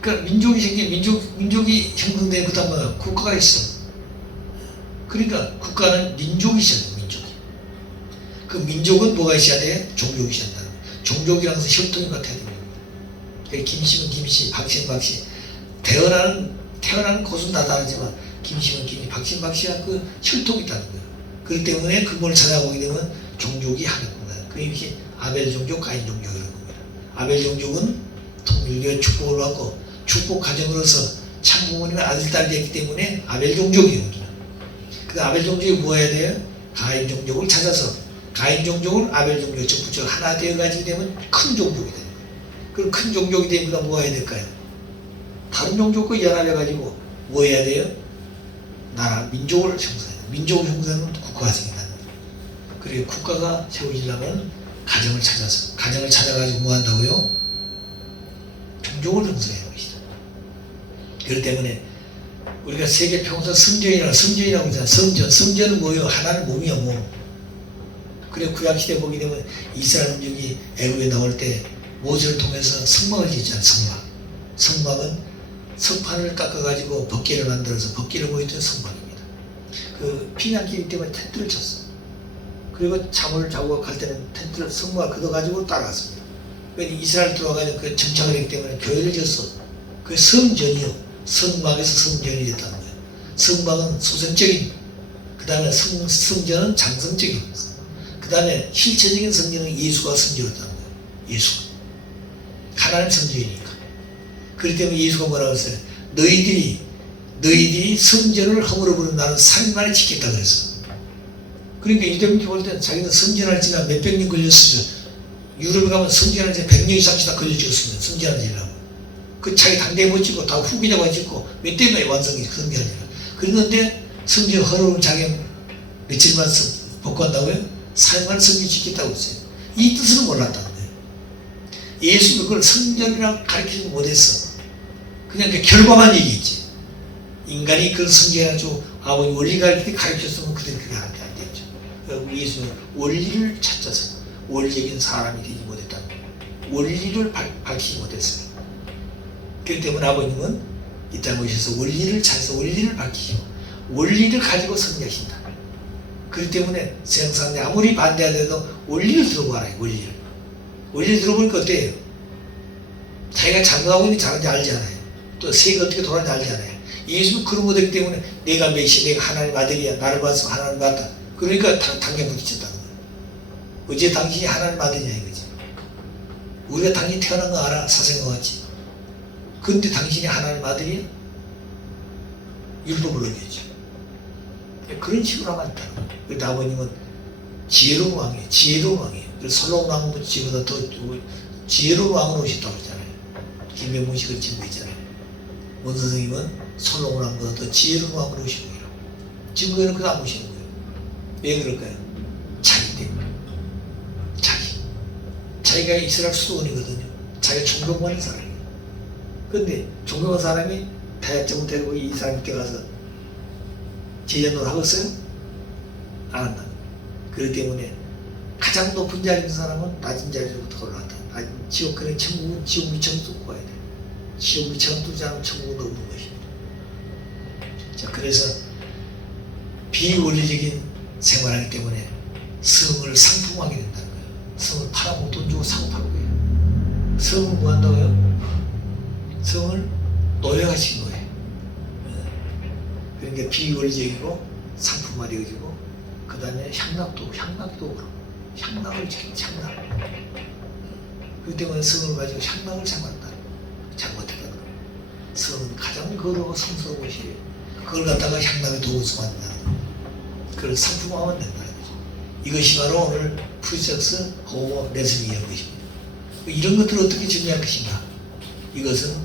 그러니까 민족이 생긴, 민족이 형성된 그 다음에 국가가 있어. 그러니까 국가는 민족이 있어야 돼, 민족이. 그 민족은 뭐가 있어야 돼? 종족이 있어야 된다. 종족이라는 것은 혈통이 같아야 됩니다. 김씨는 김씨, 박씨는 박씨. 태어나는 곳은 다 다르지만 김씨는 김씨, 박씨는 박씨가 그 혈통이 있다는 거예요. 그렇기 때문에 그걸 찾아보게 되면 종족이 하나구나. 그게 아벨 종족, 가인 종족이라는 겁니다. 아벨 종족은 통일교의 축복을 받고 축복 가정으로서 참 부모님의 아들, 딸이 됐기 때문에 아벨 종족이에요. 그 아벨 종족이 뭐 해야 돼요? 가인 종족을 찾아서 가인 종족을 아벨 종족 적부적 하나 되어 가지게 되면 큰 종족이 되는 거예요. 그럼 큰 종족이 되면 뭐 해야 될까요? 다른 종족과 연합해 가지고 뭐 해야 돼요? 나라, 민족을 형성해야 돼요. 민족을 형성하면 국가가 생긴다는 거예요. 그리고 국가가 세워지려면 가정을 찾아가지고 뭐 한다고요? 종족을 형성해야 하는 것이다. 그렇기 때문에 우리가 세계 평소 성전이라고 하잖아. 성전은 뭐예요? 하나는 몸이야, 몸. 그래 구약시대 보게 되면 이스라엘 민족이 애굽에 나올 때 모세를 통해서 성막을 짓잖아요. 성막은 석판을 깎아가지고 법궤를 만들어서 법궤를 모였던 성막입니다. 그 피난길 때문에 텐트를 쳤어. 그리고 잠을 자고 갈 때는 텐트를 성막을 걷어가지고 따라갔습니다. 이스라엘 들어와가지고 그 정착을 했기 때문에 교회를 지었어. 그 성전이요. 성막에서 성전이 됐다는 거예요. 성막은 소생적인, 그 다음에 성전은 장성적인, 그 다음에 실체적인 성전은 예수가 성전이었다는 거예요. 예수가. 하나님 성전이니까. 그렇기 때문에 예수가 뭐라고 했어요? 너희들이 성전을 허물어 버리면 나는 3일 만에 지켰다 그랬어. 그러니까 유대인들 볼 때는 자기는 성전할 지나 몇백 년 걸렸으면, 유럽에 가면 성전할 지 100년 이상씩 다 걸려 죽었으면 성전할 지라고. 그 자기 당대에 못 짓고 다 후기자가 짓고 몇 대만에 완성이 성전이라. 그랬는데 성전 허물을 자기 며칠만 복구한다고요? 3일 만에 성전 지켰다고 했어요. 이 뜻을 몰랐다는 거예요. 예수는 그걸 성전이라고 가르치지 못했어. 그냥 그 결과만 얘기했지. 인간이 그런 성전을 좀 아버지 원리가 이렇게 가르쳤으면 그대로 그렇게 안 되죠. 그러니까 예수는 원리를 찾아서 원리적인 사람이 되지 못했다는 거예요. 원리를 밝히지 못했어요. 그렇기 때문에 아버님은 이 땅에 오셔서 원리를 찾아서 원리를 밝히시고 원리를 가지고 성리하신다. 그렇기 때문에 세상에 아무리 반대하더라도 원리를 들어봐라. 원리를 들어보니까 어때요? 자기가 잘못하고 있는지 잘하는지 알잖아요. 또 세계가 어떻게 돌아가는지 알잖아요. 예수는 그런 거기 때문에 내가 메시, 내가 하나님 아들이야. 나를 봐서 하나님 봤다. 그러니까 당장 부딪혔다는 거예요. 어제 당신이 하나님 아들이냐 이거지. 우리가 당신이 태어난 거 알아. 사생과 같이. 그런데 당신이 하나님 아들이야? 율법을 어겼죠. 그런 식으로 하면 안 된다는 거예요. 그래서 아버님은 지혜로운 왕이에요. 지혜로운 왕이에요. 그래서 솔로몬 왕보다 더 지혜로운 왕으로 오셨다고 그러잖아요. 김명문 씨 그런 친구 있잖아요. 원 선생님은 솔로몬 왕보다 더 지혜로운 왕으로 오신 거예요. 지금까지는 그거 안 오시는 거예요. 왜 그럴까요? 자기 때문에. 자기가 이스라엘 수도원이거든요. 자기가 존경받는 사람이에요. 근데 존경한 사람이 다약점을 데리고 이 사람 밑에 가서 제자노를 하겠어요? 안 한다. 그렇기 때문에 가장 높은 자리에 있는 사람은 낮은 자리로부터 올라간다. 지옥, 그래, 천국은 지옥 미천을 뚫고 가야 돼. 지옥 미천을 뚫지 않으면 천국은 없는 것입니다. 자, 그래서 비원리적인 생활하기 때문에 성을 상품하게 된다는 거예요. 성을 팔아먹고 돈 주고 사고 팔고 해요. 성을 뭐 한다고요? 성을 노예화시킨 거예요. 그러니까 비원리적이고 상품화되어지고, 그 다음에 향락도 그렇고, 향락을 지키는 향락. 그 때문에 성을 가지고 향락을 잘못했다는 거예요. 성은 가장 거룩하고 성스러운 곳이에요. 그걸 갖다가 향락의 도구서 만든다는 거예요. 그걸 상품화하면 된다는 거죠. 이것이 바로 오늘 프리섹스 호모 레슬링이라는 것입니다. 이런 것들을 어떻게 정리할 것인가? 이것은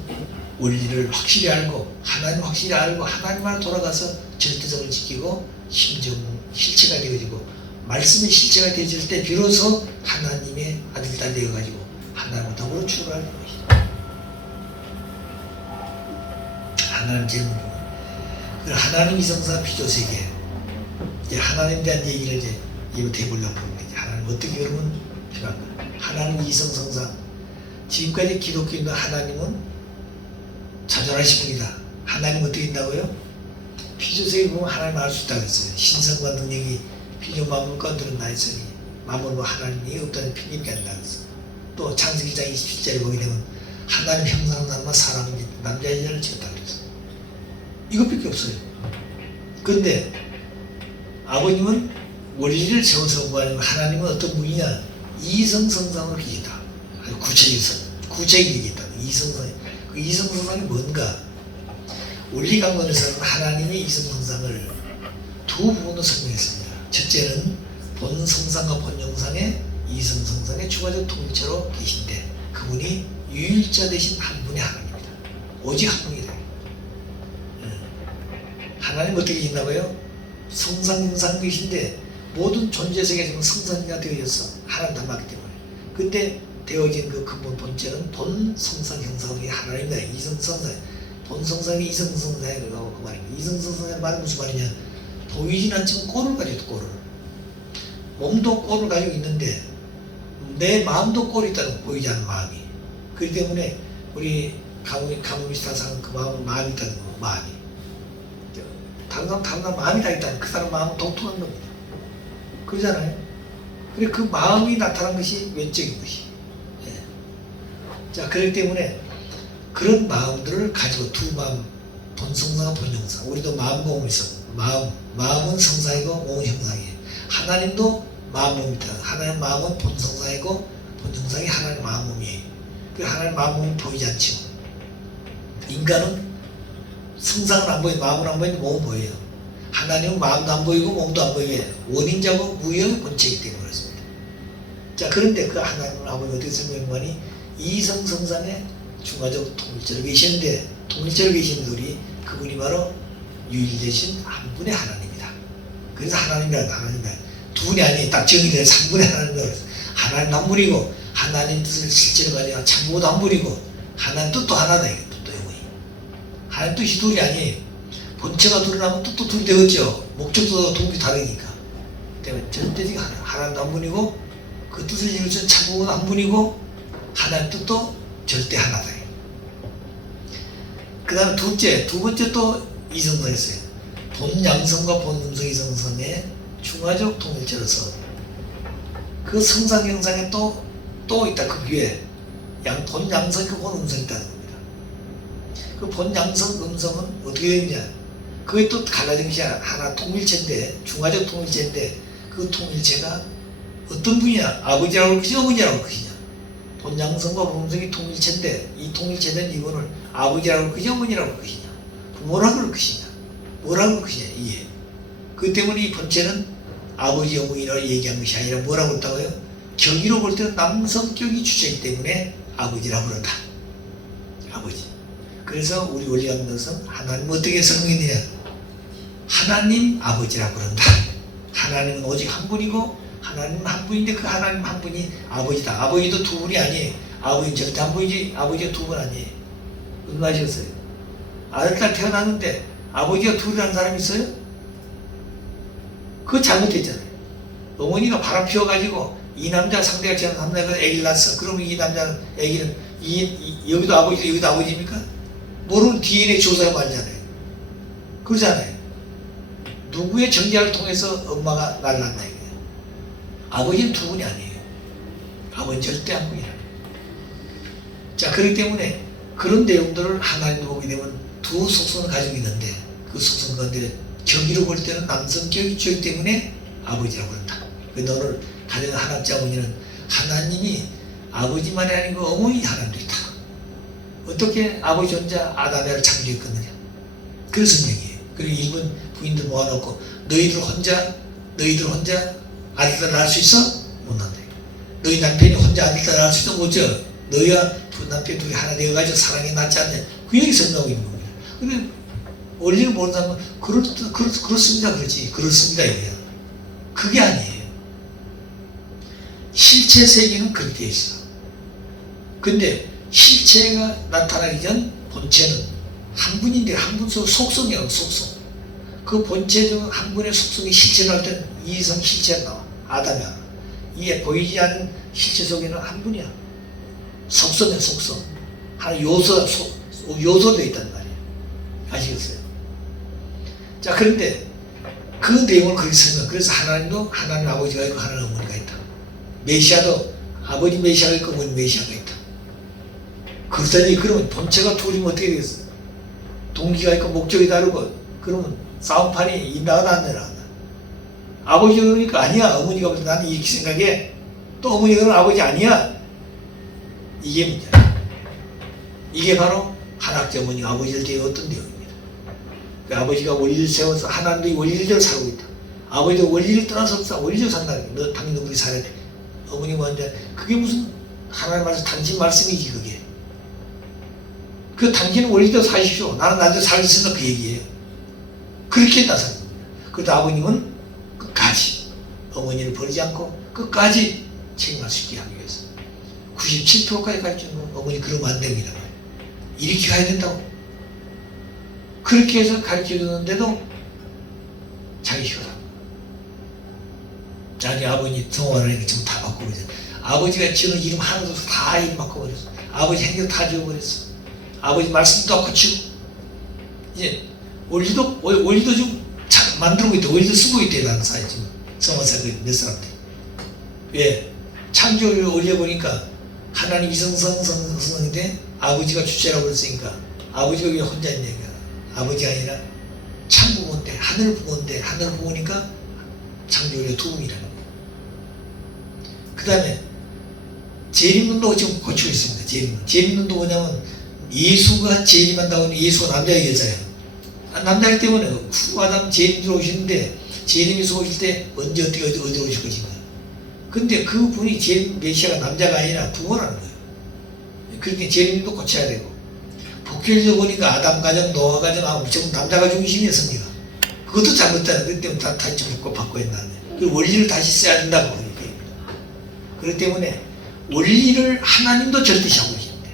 원리를 확실히 알고, 하나님 확실히 알고, 하나님만 돌아가서 절대성을 지키고, 실체가 되어지고, 말씀이 실체가 되어질 때 비로소 하나님의 아들, 딸 되어가지고 하나님과 더불어 출발하는 것이다. 하나님 제일 하나님 이성사 피조세계. 이제 하나님에 대한 얘기를 이제 해보려고 합니다. 하나님 어떻게 그러면 필요한가? 하나님 이성성상. 지금까지 기독교인들 하나님은 자존하신 분이다. 하나님 어떻게 있다고요? 피조세계 보면 하나님 알 수 있다고 했어요. 신성과 능력이 피조 만물과 드러나있으니 만물로 하나님이 없다는 핑계가 안 나왔어. 또 창세기 1장 27절에 보게 되면 하나님 형상을 닮아 사람은 남자 여자를 지었다 그랬어. 이것밖에 없어요. 그런데 아버님은 원리를 세워서 뭐하냐면 하나님은 어떤 분이냐? 이성성상으로 계시다. 아주 구체적인 얘기했다. 이성성. 그 이성성상이 뭔가? 원리 강론에서는 하나님의 이성성상을 두 부분으로 설명했습니다. 첫째는 본성상과 본영상의 이성성상의 추가적 통일체로 계신데 그분이 유일자 되신 한 분의 하나님입니다. 오직 한 분이다. 하나님 어떻게 계신다고요? 성상영상 계신데 모든 존재세계가 지금 성상이가 되어졌어. 하나님 닮았기 때문에. 그때 되어진 그 근본 본체는 본성상형상이 하나님이다. 이성성상. 본성상이 이성성상이라고 그 말입니다. 이성성상의 말은 무슨 말이냐? 보이진 않지만 꼴을 가지고 있다. 꼴을. 몸도 꼴을 가지고 있는데 내 마음도 꼴이 있다는 거, 보이지 않는 마음이. 그렇기 때문에 우리 가뭄이스타상 그 마음이 있다는 거, 마음이. 당장 마음이 다 있다는 그 사람 마음은 독특한 겁니다. 그러잖아요. 그래 그 마음이 나타난 것이 외적인 것이. 예. 자, 그렇기 때문에 그런 마음들을 가지고 두 마음, 본성상과 본형상. 우리도 마음과 몸이 있어. 마음은 성상이고 몸은 형상이에요. 하나님도 마음 몸이다. 하나님 마음은 본성상이고 본형상이 하나님 마음 몸이에요. 그 하나님 마음 몸은 보이지 않죠. 인간은 성상은 안 보이고 마음은 안 보이는데 몸은 보여요. 하나님은 마음도 안 보이고 몸도 안 보이게 원인자고 무형의 본체이기 때문에 그렇습니다. 자, 그런데 그 하나님은 아버지 어떻게 설명하니 이성성상의 중화적 통일체로 계시는데, 통일체로 계신 분이 그분이 바로 유일되신 한 분의 하나님이다. 그래서 하나님이다. 두 분이 아니에요. 딱 정의돼서 한 분의 하나님이다. 하나님 한 분이고 하나님 뜻을 실제로 가지고 참고도 한 분이고 하나님 뜻도 하나다. 이게 뜻도 영원히. 하나님 뜻이 둘이 아니에요. 본체가 둘이라면 뜻도 둘이 되겠죠. 목적도 동기 다르니까. 때문에 절대적인 하나님도 한 분이고 그 뜻을 이루신 참고도 한 분이고 하나님 뜻도 절대 하나다. 그 다음에 두 번째 또 이성성했어요. 본양성과 본음성 이성성의 중화적 통일체로서 그 성상 형상에 또 있다. 그 위에 본양성 그 본음성이 있다는 겁니다. 그 본양성 음성은 어떻게 되느냐, 그게 또 갈라진 것이 하나 통일체인데, 중화적 통일체인데 그 통일체가 어떤 분이냐, 아버지라고 할 것이냐 어머니라고 할 것이냐. 본양성과 본음성이 통일체인데 이 통일체는 이분을 아버지라고 할 것이냐 어머니라고 할 것이냐, 부모라고 할 것이냐, 뭐라고 할 것이냐, 이해. 그 때문에 이 본체는 아버지 어머니라고 얘기한 것이 아니라 뭐라고 했다고요? 경위로 볼 때는 남성격이 주체이기 때문에 아버지라고 그런다. 아버지. 그래서 우리 원리학에서는 하나님 어떻게 설명했느냐, 하나님 아버지라고 그런다. 하나님은 오직 한 분이고 하나님은 한 분인데 그 하나님 한 분이 아버지다. 아버지도 두 분이 아니에요. 아버지는 절대 한 분이지 아버지가 두 분 아니에요. 무슨 말이셨어요? 아들딸 태어났는데 아버지가 둘이라는 사람이 있어요? 그거 잘못됐잖아요. 어머니가 바람 피워가지고 이 남자 상대가 지난 남자가 애기를 낳았어. 그러면 이 남자는 애기는 여기도 아버지도 여기도 아버지입니까? 모르는 DNA 조사가 말잖아요. 그러잖아요. 누구의 정자를 통해서 엄마가 날 낳나 이거예요. 아버지는 두 분이 아니에요. 아버지는 절대 한 분이라. 자, 그렇기 때문에 그런 내용들을 하나님도 보게 되면 두 속성을 가지고 있는데 그 속성 가운데 경기로 볼 때는 남성격이 주기 때문에 아버지라고 그런다. 너를 가정의 하나째 어머니는 하나님이 아버지만이 아니고 어머니 하나님도 있다. 어떻게 아버지 혼자 아담을 창조했겠느냐. 그런 설명이에요. 그리고 일본 부인들 모아놓고 너희들 혼자 아들들 낳을 수 있어? 못 낳는다. 너희 남편이 혼자 아들들 낳을 수 있어? 못져. 너희와 남편 둘이 하나 되어가지고 사랑이 낫지 않냐. 그 얘기 설명하고 있는 겁니다. 근데 원리를 모르는 사람은 그렇습니다 그러지. 그렇습니다 이거야. 그게 아니에요. 실체 세계는 그렇게 되어 있어. 근데 실체가 나타나기 전 본체는 한 분인데 한 분 속성이라고 속성. 그 본체 중 한 분의 속성이 실체로 할 때는 이성 실체가 나와. 아담이 하나. 이게 보이지 않는 실체 속에는 한 분이야. 속성이야 속성. 하나 요소되어 있단 말이에요. 아시겠어요? 자, 그런데 그 내용을 그렇게 설명. 그래서 하나님도 하나님 아버지가 있고 하나님 어머니가 있다. 메시아도 아버지 메시아가 있고 어머니 메시아가 있다. 그렇다니 그러면 본체가 둘이면 어떻게 되겠어? 동기가 있고 목적이 다르고 그러면 싸움판이 인나가 안 내려간다. 아버지가 그러니까 아니야. 어머니가 볼 때 나는 이렇게 생각해. 또 어머니가 그러면 아버지 아니야. 이게 문제야. 이게 바로 한학자 어머니가 아버지를 대어떤 내용입니다. 그 아버지가 원리를 세워서 하나님도 원리대로 살고 있다. 아버지도 원리를 떠나서 없어. 원리대로 산다는 거야. 너 당연히 우리 살아야 돼. 어머니가 먼저 그게 무슨 하나님 말씀 당신 말씀이지 그게. 그 당신은 원리대로 사십시오. 나는 나대로 살겠습니다. 그 얘기예요. 그렇게 나서는 겁니다. 그래도 아버님은 끝까지 어머니를 버리지 않고 끝까지 책임을 수 있게 하기 위해서 97%까지 가르치는 어머니 그러면 안 됩니다. 이렇게 가야 된다고. 그렇게 해서 가르쳐주는데도 자기 싫어. 자기 아버지 성화라니까 지금 다 바꿔버렸어. 아버지가 지은 이름 하나도 없어. 다 이름 바꿔버렸어. 아버지 행동 다 지워버렸어. 아버지 말씀도 고치고 이제 원리도 좀 만들고 있다. 원리도 쓰고 있대. 나는 사회 지금 성화사 몇 사람들. 왜? 창조를 올려보니까 하나님 이성성성인데 아버지가 주체라고 했으니까 아버지가 왜 혼자 있냐니까 아버지가 아니라 참 부모인데 하늘 부모인데 하늘 부모니까 창조율의 도움이라는 거예요. 그 다음에 재림론도 지금 고치고 있습니다. 재림론. 재림론도 뭐냐면 예수가 재림한다고 하면 예수가 남자예요, 여자예요? 남자이기 때문에 후 아담 재림 들어오시는데 재림에서 오실 때 언제 어떻게 어디로 오실 것인가. 근데 그 분이 재림 메시아가 남자가 아니라 부모라는 거예요. 그렇게 재림도 고쳐야 되고 복귀를 보니까 아담 가정, 노아 가정 전부 남자가 중심이었습니다. 그것도 잘못되는 그렇기 때문에 다 다시 바꿔야 된다는 거예요. 그 원리를 다시 써야 된다고 그렇게 합니다. 그렇기 때문에 원리를 하나님도 절대시하고 계시는데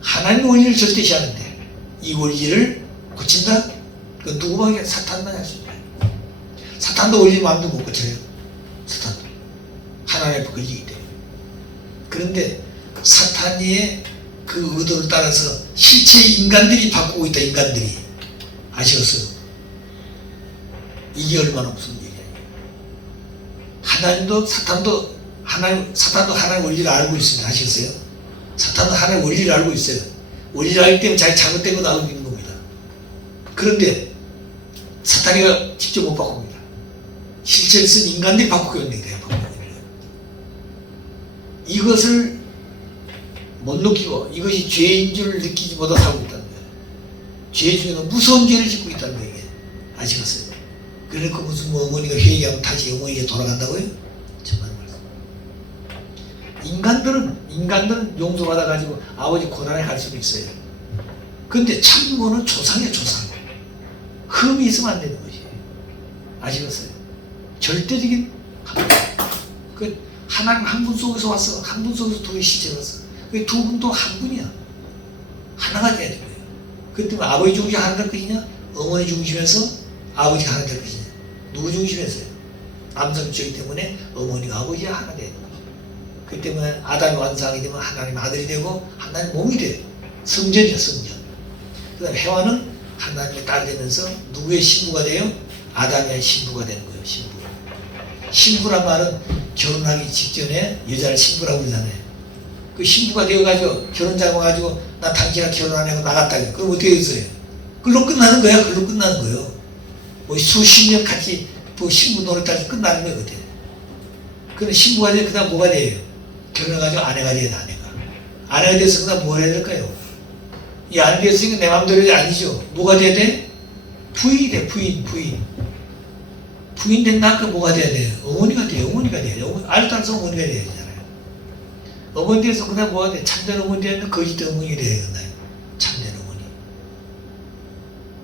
하나님 원리를 절대시하는데 이 원리를 고친다? 그 누구만 사탄만 할 수 있어요. 사탄도 원리 마음도 못 고쳐요. 사탄도 하나님 앞에 걸리기 때문에. 그런데 사탄의 그 의도를 따라서 실제 인간들이 바꾸고 있다. 인간들이 아시겠어요? 이게 얼마나 무슨 일이에요. 하나님도 사탄도 하나님 원리를 알고 있습니다. 아시겠어요? 사탄은 하나님 원리를 알고 있어요. 원리를 알기 때문에 자기 잘못된 거 알고 있는 겁니다. 그런데 사탄이가 직접 못 바꿉니다. 실체를 쓴 인간들이 바꾸고 있는 거예요. 이것을 못 느끼고 이것이 죄인 줄 느끼지 못하고 살고 있다는 거예요. 죄 중에는 무서운 죄를 짓고 있다는 거예요. 아시겠어요? 그러니까 무슨 어머니가 회개하면 다시 어머니가 돌아간다고요? 정말 말씀. 인간들은 용서받아가지고 아버지 고난에 갈 수도 있어요. 근데 참부모는 조상이에요, 조상. 흠이 있으면 안 되는 것이에요. 아시겠어요? 절대적인 그 하나님 한 분 속에서 왔어. 한 분 속에서 두 개의 시체가 왔어. 그 두 분도 한 분이야. 하나가 돼야 되는 거예요. 그 때문에 아버지 중심이 하나 될 것이냐, 어머니 중심에서 아버지가 하나 될 것이냐. 누구 중심에서요? 남성적이기 때문에 어머니가 아버지가 하나 돼야 되는 거예요. 그 때문에 아담이 완성하게 되면 하나님 아들이 되고 하나님 몸이 돼요. 성전이야, 성전. 그 다음에 해와는 하나님의 딸이 되면서 누구의 신부가 돼요? 아담의 신부가 되는 거예요. 신부. 신부란 말은 결혼하기 직전에 여자를 신부라고 그러잖아요. 그 신부가 되어가지고 결혼 잡아가지고 나 당신이랑 결혼 안 하고 나갔다. 그럼 어떻게 했어요? 그걸로 끝나는 거야. 그걸로 끝나는 거예요. 뭐 수십 년 같이 뭐 신부 노릇까지 끝나는 거예요. 그때. 그럼 신부가 되면 그 다음 뭐가 돼요? 결혼해가지고 아내가 돼야 돼. 아내가 돼서 그 다음 뭘 해야 될까요? 이 아내 됐으니까 내 마음대로 아니죠. 뭐가 돼야 돼? 부인이 돼. 부인. 부인 된다니까 뭐가 돼야 돼요? 어머니가 돼요. 어머니가 돼요. 알따라서 어머니가 돼야 되잖아요. 어머니 돼서 그다음 뭐가 돼? 참된 어머니 되면 거짓 어머니 돼야 되나요? 참된 어머니.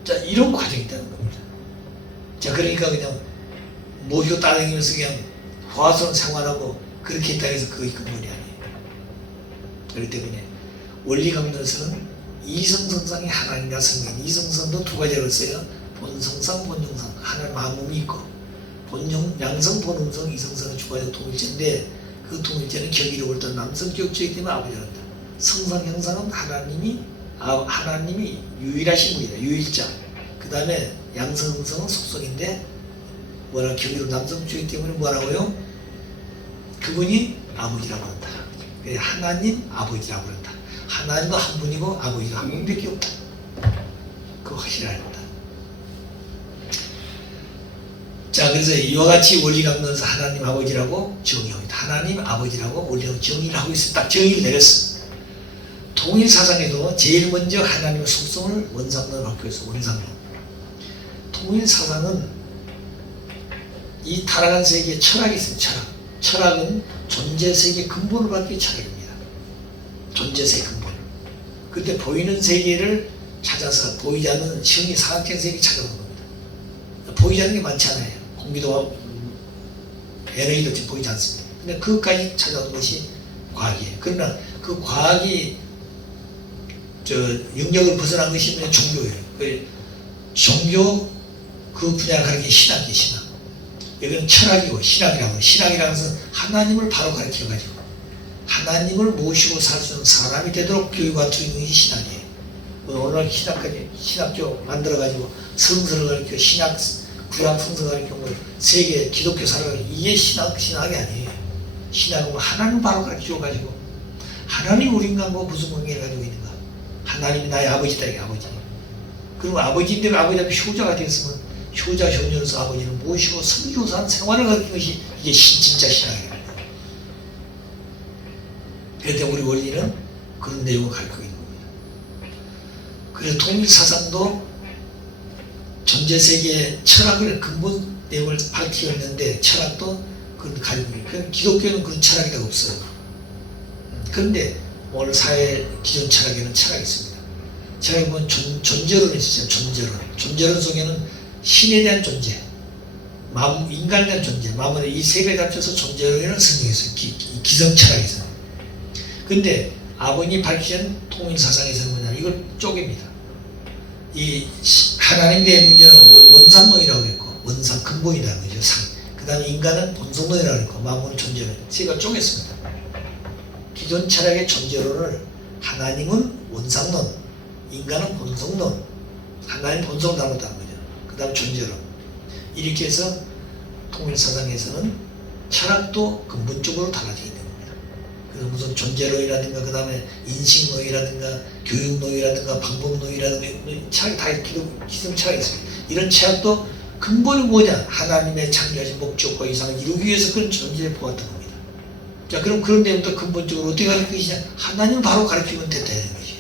자, 이런 과정이 있다는 겁니다. 자, 그러니까 그냥 모시고 따라다니면서 그냥 화스러운 생활하고 그렇게 했다 해서 그게 근본이 아니에요. 그렇기 때문에 원리감론에서는 이성성상이 하나님과 성경, 이성성도 두 가지로 써요. 본성상, 본용상. 하나님 한 몸이 있고 양성, 본음성, 이성성은 주관적 동일체인데 그 동일체는 격의로 볼 때 남성 격조이기 때문에 아버지가 한다. 성상, 형상은 하나님이 유일하신 분이다. 유일자. 그 다음에 양성, 음성은 속성인데 뭐라 격의로 남성주의기 때문에 뭐라고요? 그분이 아버지라고 한다. 그래 하나님 아버지라고 한다. 하나님도 한 분이고 아버지가 한 분밖에 없다. 그거 확실해야 한다. 자, 그래서 이와 같이 원리감론에서 하나님 아버지라고 정의합니다. 하나님 아버지라고 원리로 정의를 하고 있어요. 딱 정의를 내렸어. 통일 사상에도 제일 먼저 하나님의 속성을 원상론으로 갖고 있어. 원상론. 통일 사상은 이 타락한 세계에 철학이 있습니다. 철학은 존재 세계 근본을 갖기 철학입니다. 존재 세계 근본. 그때 보이는 세계를 찾아서 보이지 않는 신이 사각형 세계 찾아오는 겁니다. 보이지 않는 게 많잖아요. 공기도 에너지도 지금 보이지 않습니다. 근데 그것까지 찾아오는 것이 과학이에요. 그러나 그 과학이 영역을 벗어난 것이 뭐냐? 종교예요. 종교 그 분야를 가리킨 신학이에요. 신학. 여기는 철학이고 신학이라고. 신학이라는 것은 하나님을 바로 가르쳐가지고 하나님을 모시고 살 수 있는 사람이 되도록 교육과 투입하는 것이 신학이에요. 오늘 신학교 만들어가지고 성서를 가르쳐 신학 구약 성서 가르쳐 세계 기독교 사람을 이게 신학이 아니에요. 신학은 하나님 바로 가르쳐가지고 하나님 우리 인간과 무슨 관계를 가지고 있는가? 하나님이 나의 아버지다, 이게 아버지. 그리고 아버지인데 아버지 앞에 효자가 되었으면 효자, 효녀로서 아버지를 모시고 선교사한 생활을 가르치는 것이 이게 진짜 신앙입니다. 그런데 우리 원리는 그런 내용을 가르치고 있는 겁니다. 그래서 통일사상도 전제세계의 철학을 근본 내용을 밝히고 있는데 철학도 그런 가지고 있고 기독교는 그런 철학이 다 없어요. 그런데 오늘 사회 기존 철학에는 철학이 있습니다. 제가 보면 존재론이 있어요. 존재론 속에는 신에 대한 존재, 인간에 대한 존재, 마음을 이 세 가지 합쳐서 존재론이라는 설명했어요. 기성철학에서는. 근데 아버님이 밝히신 통일사상에서는 뭐냐, 이걸 쪼갭니다. 이 하나님에 대한 문제는 원상론이라고 했고, 원상 근본이라는 거죠. 그 다음에 인간은 본성론이라고 했고, 마음은 존재론. 제가 쪼갰습니다. 기존 철학의 존재론을 하나님은 원상론, 인간은 본성론, 하나님 본성을 닮았다는 거죠. 그 다음 존재론. 이렇게 해서 통일사상에서는 철학도 근본적으로 달라져 있는 겁니다. 그래서 무슨 존재론이라든가 그 다음에 인식론이라든가 교육론이라든가 방법론이라든가 철학이 다 기존 철학이 있습니다. 이런 철학도 근본이 뭐냐? 하나님의 창조하신 목적과 이상을 이루기 위해서 그런 존재를 보았던 겁니다. 자, 그럼 그런 내용도 근본적으로 어떻게 가르칠 것이냐? 하나님 바로 가르치면 된다는 것이에요.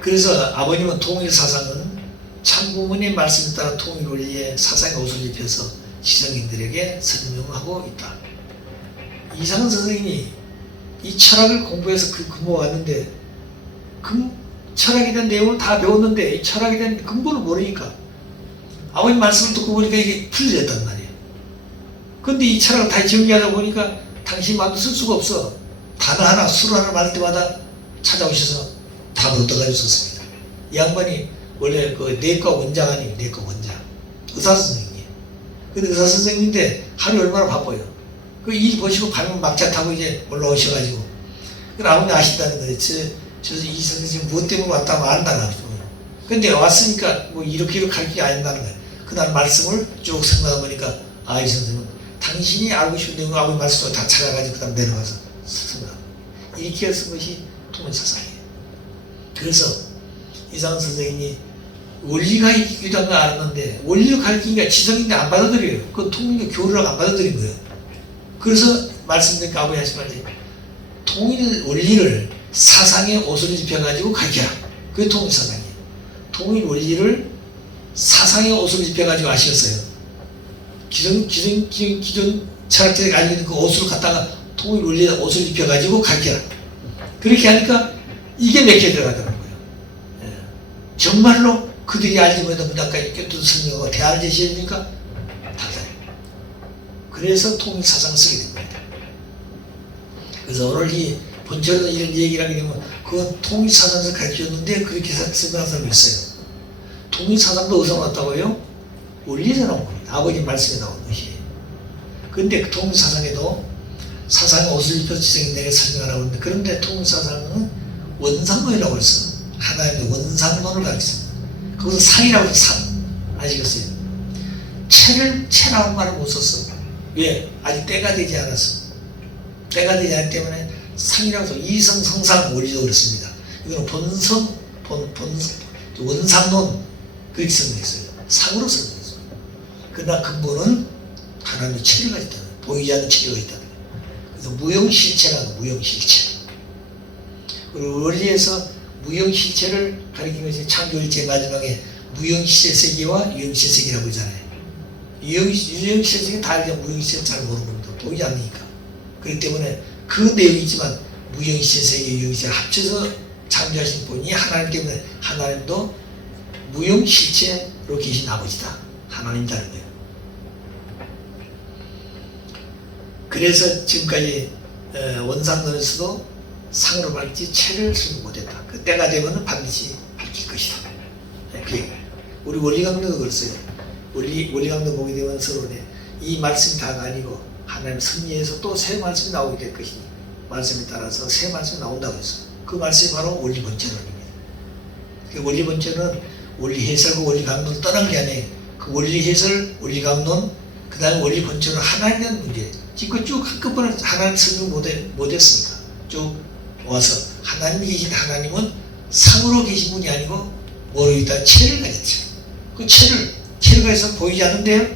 그래서 아버님은 통일사상은 참부모님의 말씀에 따라 통일원리의 사상의 옷을 입혀서 시성인들에게 설명하고 있다. 이상은 선생님이 이 철학을 공부해서 근무해왔는데 철학에 대한 내용을 다 배웠는데 이 철학에 대한 근본을 모르니까 아버님 말씀을 듣고 보니까 이게 풀려졌단 말이에요. 근데 이 철학을 다 정리하다 보니까 당신 마음도 쓸 수가 없어. 단어 하나, 술 하나 말할 때마다 찾아오셔서 답을 얻어가지고 썼습니다. 이 양반이 원래 그 내과 원장 아니에요. 내과 원장. 의사 선생님이에요. 근데 의사 선생님인데 하루 얼마나 바빠요. 그 일 보시고 밤에 막차 타고 이제 올라오셔가지고. 그럼 아버님 아신다는 거예요. 이 선생님 무엇 때문에 왔다고 안다는 거죠. 근데 왔으니까 뭐 이렇게 가르치기 안 한다는 거예요. 그날 말씀을 쭉 생각하다 보니까 이 선생님은 당신이 알고 싶은 내용을 아버님 말씀을 다 찾아가지고 그 다음 내려가서 생각합니다. 이렇게 쓴 것이 통일사상이에요. 그래서 이상은 선생님이 원리가 있기도 한 거 알았는데 원리를 가르치니까 지성인데 안 받아들여요. 그건 통일교 교류라고 안 받아들인 거예요. 그래서 말씀드리니까 아버지 하신 말이 통일 원리를 사상의 옷을 입혀가지고 가르쳐라. 그게 통일사상이에요. 통일 원리를 사상의 옷을 입혀가지고 아시겠어요? 기존 철학자들이 가지고 있는 그 옷을 갖다가 통일 원리의 옷을 입혀가지고 가르쳐라. 그렇게 하니까 이게 맥혀 들어가더라고요. 예. 정말로 그들이 알지 못하는 문학까지 껴뜯어 설명하고 대안을 제시해주니까 달라요. 그래서 통일사상을 쓰게 된 겁니다. 그래서 오늘 이 본처에서 이런 얘기를 하게 되면 그건 통일사상에서 가르쳐줬는데 그렇게 설명한 사람이 있어요. 통일사상도 어디서 나왔다고요? 원리에서 나온 겁니다. 아버지 말씀에 나온 것이에요. 근데 그 통일사상에도 사상의 옷을 입혀서 지성인에게 설명하라고 하는데 그런데 통일사상은 원상론이라고 했어. 하나님의 원상론을 가르쳤습니다. 그것은 상이라고 해서 상. 아시겠어요? 체라는 말을 못 썼어. 왜? 아직 때가 되지 않았어. 때가 되지 않기 때문에 상이라고 해서 이성, 성상, 원리도 그렇습니다. 이거는 원상론 그렇게 설명했어요. 상으로 설명했어요. 그러나 근본은 하나님의 체류가 있다는 거예요. 보이지 않는 체류가 있다는 거예요. 그래서 무형실체라는 무형실체. 그리고 원리에서 무형실체를 가리킨 것이 창조일체 마지막에 무형실체세계와 유형실체세계라고 하잖아요. 유형실체세계는 다 알죠. 무형실체는 잘 모르는 겁니다. 보이지 않으니까. 그렇기 때문에 그 내용이 있지만 무형실체세계, 유형실체 합쳐서 창조하신 분이 하나님 때문에 하나님도 무형실체로 계신 아버지다. 하나님이라는 거예요. 그래서 지금까지 원상론에서도 상으로 밝히지 체를 설명 못했다. 그 때가 되면 반드시 밝힐 것이다. 우리 원리강론도 그랬어요. 원리강론 보게 되면 서론에 이 말씀이 다가 아니고 하나님 섭리에서 또 새 말씀이 나오게 될 것이니 말씀에 따라서 새 말씀이 나온다고 했어요. 그 말씀이 바로 원리본체론입니다. 그 원리본체는 원리해설과 원리강론을 떠난 게 아니에요. 그 원리해설, 원리강론, 그 다음에 원리본체론 하나에 대한 문제, 지금 쭉 한꺼번에 하나님 설명 못했으니까 쭉 와서 하나님이 계신 하나님은 상으로 계신 분이 아니고 뭐로 있다? 체를 가졌죠. 그 체를 가져서 보이지 않는데요?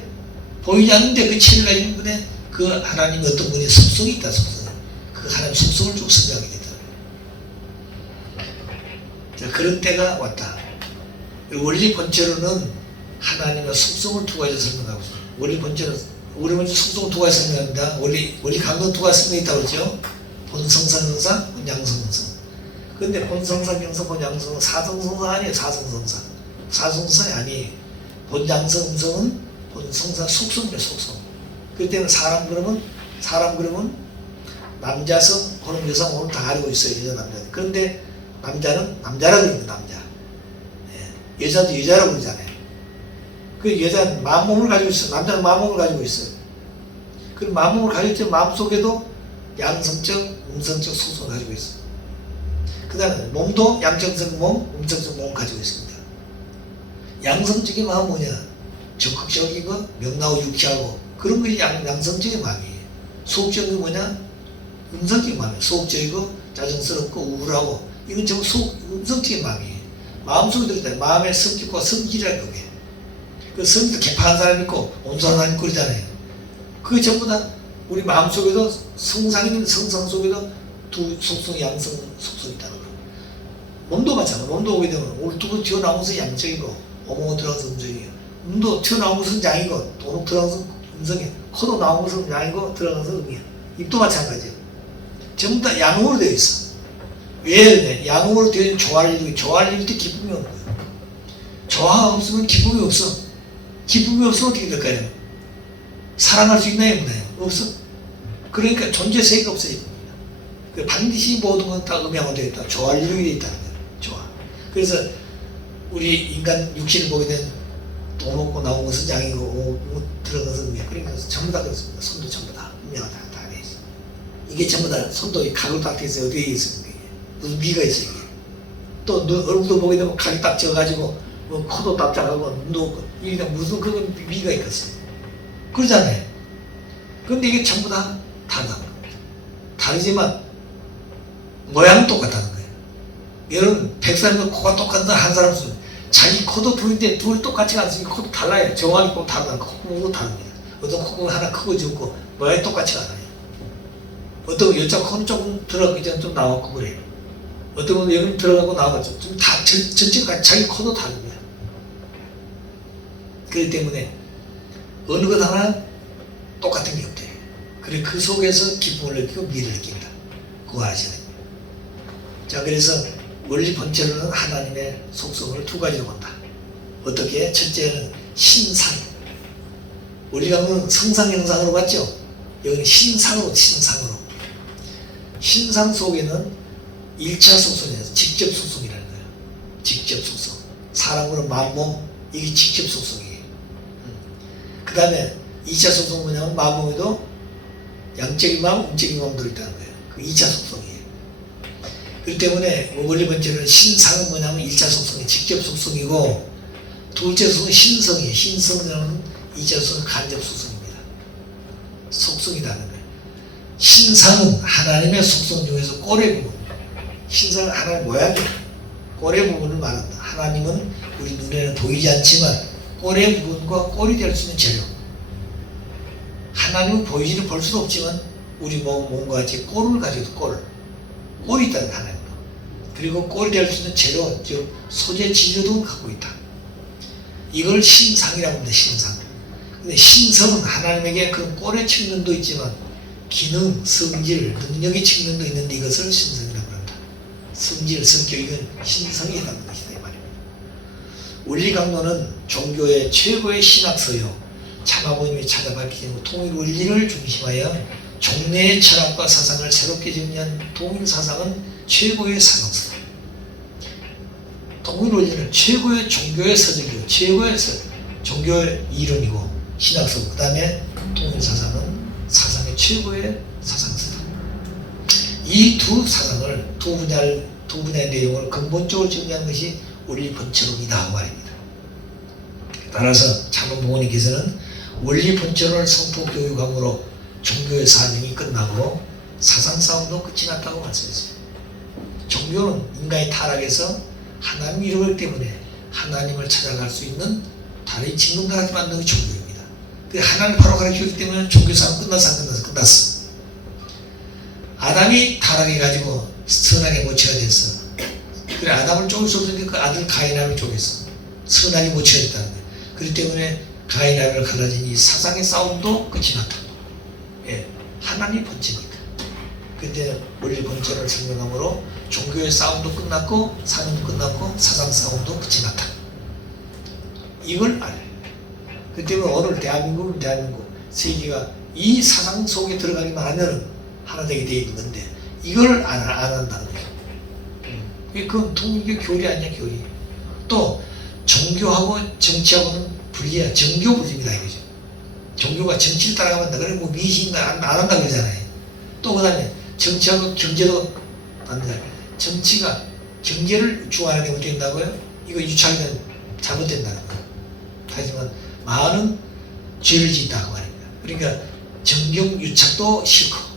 보이지 않는데 그 체를 가진 분의 그 하나님이 어떤 분의 속성이 있다. 속성. 그 하나님 속성을 쭉 설명하게 됐다. 자, 그런 때가 왔다. 원리 본체로는 하나님의 속성을 두 가지 설명하고 있습니다. 원리 본체는 우리 먼저 속성을 두 가지 설명합니다. 원리 강론 두 가지 설명이 있다고 그랬죠. 본성상, 본양성성. 근데 본성상, 영성, 본양성은 사성성상 아니에요. 사성성상. 사성성이 아니에요. 본양성성은 본성상 속성이에요. 속성. 그렇기 때문에 사람 그러면 남자성, 혹은 여성, 혹은 다 가지고 있어요. 여자, 남자. 그런데 남자는 남자라고 그러는 거예요. 남자. 예. 여자도 여자라고 그러잖아요. 그 여자는 마음몸을 가지고 있어요. 남자는 마음몸을 가지고 있어요. 그 마음몸을 가지고 있지만 마음속에도 양성적, 음성적 속성을 가지고 있어요. 그 다음에 몸도 양성적 몸, 음성적 몸을 가지고 있습니다. 양성적인 마음은 뭐냐? 적극적이고 명랑하고 유쾌하고 그런 것이 양성적인 마음이에요. 소극적인 게 뭐냐? 음성적인 마음이에요. 소극적이고 짜증스럽고 우울하고 이건 전부 음성적인 마음이에요. 마음속에 들어있다. 마음의 성격과 성질이라는 거예요. 그 성질도 개판한 사람이 있고 온순한 사람이 있고 그러잖아요. 그게 전부 다 우리 마음속에도 성상 속에도 두 속성, 양성 속성이 있다는 거예요. 몸도 마찬가지로 몸도 오게 되면 울두부 튀어나오면서 양적이고 오목은 들어가서 음성이에요. 눈도 튀어나오면서 양이고 도둑 들어가서 음성이에요. 코도 나오면서 양이고 들어가서 음이에요. 입도 마찬가지예요. 전부 다 양으로 되어 있어. 왜 그래? 양으로 되어 있는 조화를 이룰 때 기쁨이 없는 거예요. 조화가 없으면 기쁨이 없어. 기쁨이 없으면 어떻게 될까요? 사랑할 수 있나요? 없나요? 없어. 그러니까 존재세가 없어요. 반드시 모든 건 다 음양화되어 있다. 조화를 이루게 되어 있다는 거예요. 조화. 그래서 우리 인간 육신을 보게 된 돈 먹고 나온 것은 양이고 들어가서 음이야. 그러니까 전부 다 그렇습니다. 손도 전부 다 음양화 다 되어 있어. 이게 전부 다 손도 각으로 딱 되어 있어요. 어디에 있습니까? 무슨 미가 있어 이게. 또 얼굴도 보게 되면 각이 딱 져가지고 코도 딱 작하고 눈도 없고 이게 무슨 그건 미가 있겠어요. 그러잖아요. 그런데 이게 전부 다 다르다는 겁니다. 다르지만 모양은 똑같다는 거예요. 여러분 100사람도 코가 똑같은 사람 한 사람 있어요. 자기 코도 둘인데 둘 똑같이 않으면 코도 달라요. 정확히 보면 다르다. 콧구멍도 다릅니다. 어떤 콧구멍 하나 크고 적고 모양이 똑같이 않아요. 어떤 여자 코는 조금 들어가기 전에 좀 나왔고 그래요. 어떤 건 여기 들어가고 나왔죠. 좀 다 전체가 자기 코도 다릅니다. 그렇기 때문에 어느 것 하나 똑같은 게 없대요. 그래 그 속에서 기쁨을 느끼고 미를 느낀다. 그거 아셔야 됩니다. 자, 그래서 원리 본체로는 하나님의 속성을 두 가지로 본다. 어떻게? 첫째는 신상. 원리강은 성상형상으로 봤죠? 여기는 신상으로. 신상 속에는 1차 속성이에요. 직접 속성이라는 거예요. 직접 속성. 사람으로 마음몸, 이게 직접 속성이에요. 그 다음에 2차 속성은 뭐냐면 마음몸에도 양적인 마음, 음적인 마음 들어있다는 거예요. 그 2차 속성이에요. 그렇기 때문에 원리 번째는 신상은 뭐냐면 1차 속성이 직접 속성이고 둘째 속성은 신성이에요. 신성은 2차 속성은 간접 속성입니다. 속성이라는 거예요. 신상은 하나님의 속성 중에서 꼬리 부분. 신상은 하나님의 모양이에요. 꼬리 부분을 말한다. 하나님은 우리 눈에는 보이지 않지만 꼬리 부분과 꼴이 될 수 있는 재료. 하나님은 보이지는 볼 수도 없지만 우리 몸과 같이 꼴을 가지고 꼴이 있다는 하나님도. 그리고 꼴이 될 수 있는 재료, 즉 소재 진료도 갖고 있다. 이걸 신상이라고 합니다. 신상. 근데 신성은 하나님에게 그런 꼴의 측면도 있지만 기능, 성질, 능력의 측면도 있는데 이것을 신성이라고 한다. 성질, 성격, 이건 신성이 해당하는 것이다 이 말입니다. 원리 강론은 종교의 최고의 신학서요. 참아버님이 찾아 밝히는 통일 원리를 중심하여 종래의 철학과 사상을 새롭게 정리한 통일 사상은 최고의 사상서다. 통일 원리는 최고의 종교의 서적이고 최고의 종교의 이론이고 신학서고 그 다음에 통일 사상은 사상의 최고의 사상서다. 이 두 사상을 두 분야의 내용을 근본적으로 정리한 것이 원리 본체론이다 말입니다. 따라서 참원부모님께서는 원리 본체론을 성품 교육함으로 종교의 사명이 끝나고 사상 싸움도 끝이 났다고 말씀했어요. 종교는 인간이 타락해서 하나님 이루기 때문에 하나님을 찾아갈 수 있는 다른 징검다리 만드는 게 종교입니다. 그 하나님을 바로 가르치기 때문에 종교 사명 끝났어. 아담이 타락해가지고 선악에 모처가 됐어. 그래 아담을 쪼갤 수 없으니까 그 아들 가인을 쪼갰어. 선악이 모처가 됐다는 거예요. 그렇기 때문에 가인을 갈라진 이 사상의 싸움도 끝이 났다. 예, 하나님이 번째니까. 근데 원리 번째를 설명함으로 종교의 싸움도 끝났고 사명도 끝났고 사상 싸움도 끝이 났다. 이걸 알아요. 그 때문에 오늘 대한민국 세계가 이 사상 속에 들어가기만 하면 하나 되게 되어 있는 건데 이걸 안 한다는 거예요. 그건 통일교 교리 아니냐 교리. 또 종교하고 정치하고는 분리야. 정교 분리입니다 이거죠. 종교가 정치를 따라가면 그래 뭐 미신가 안 한다 그러잖아요. 또 그다음에 정치하고 경제도 안 된다. 정치가 경제를 주관하게 된다고요? 이거 유착이면 잘못된다는 거예요. 하지만 많은 죄를 짓다고 말입니다. 그러니까 정경 유착도 싫고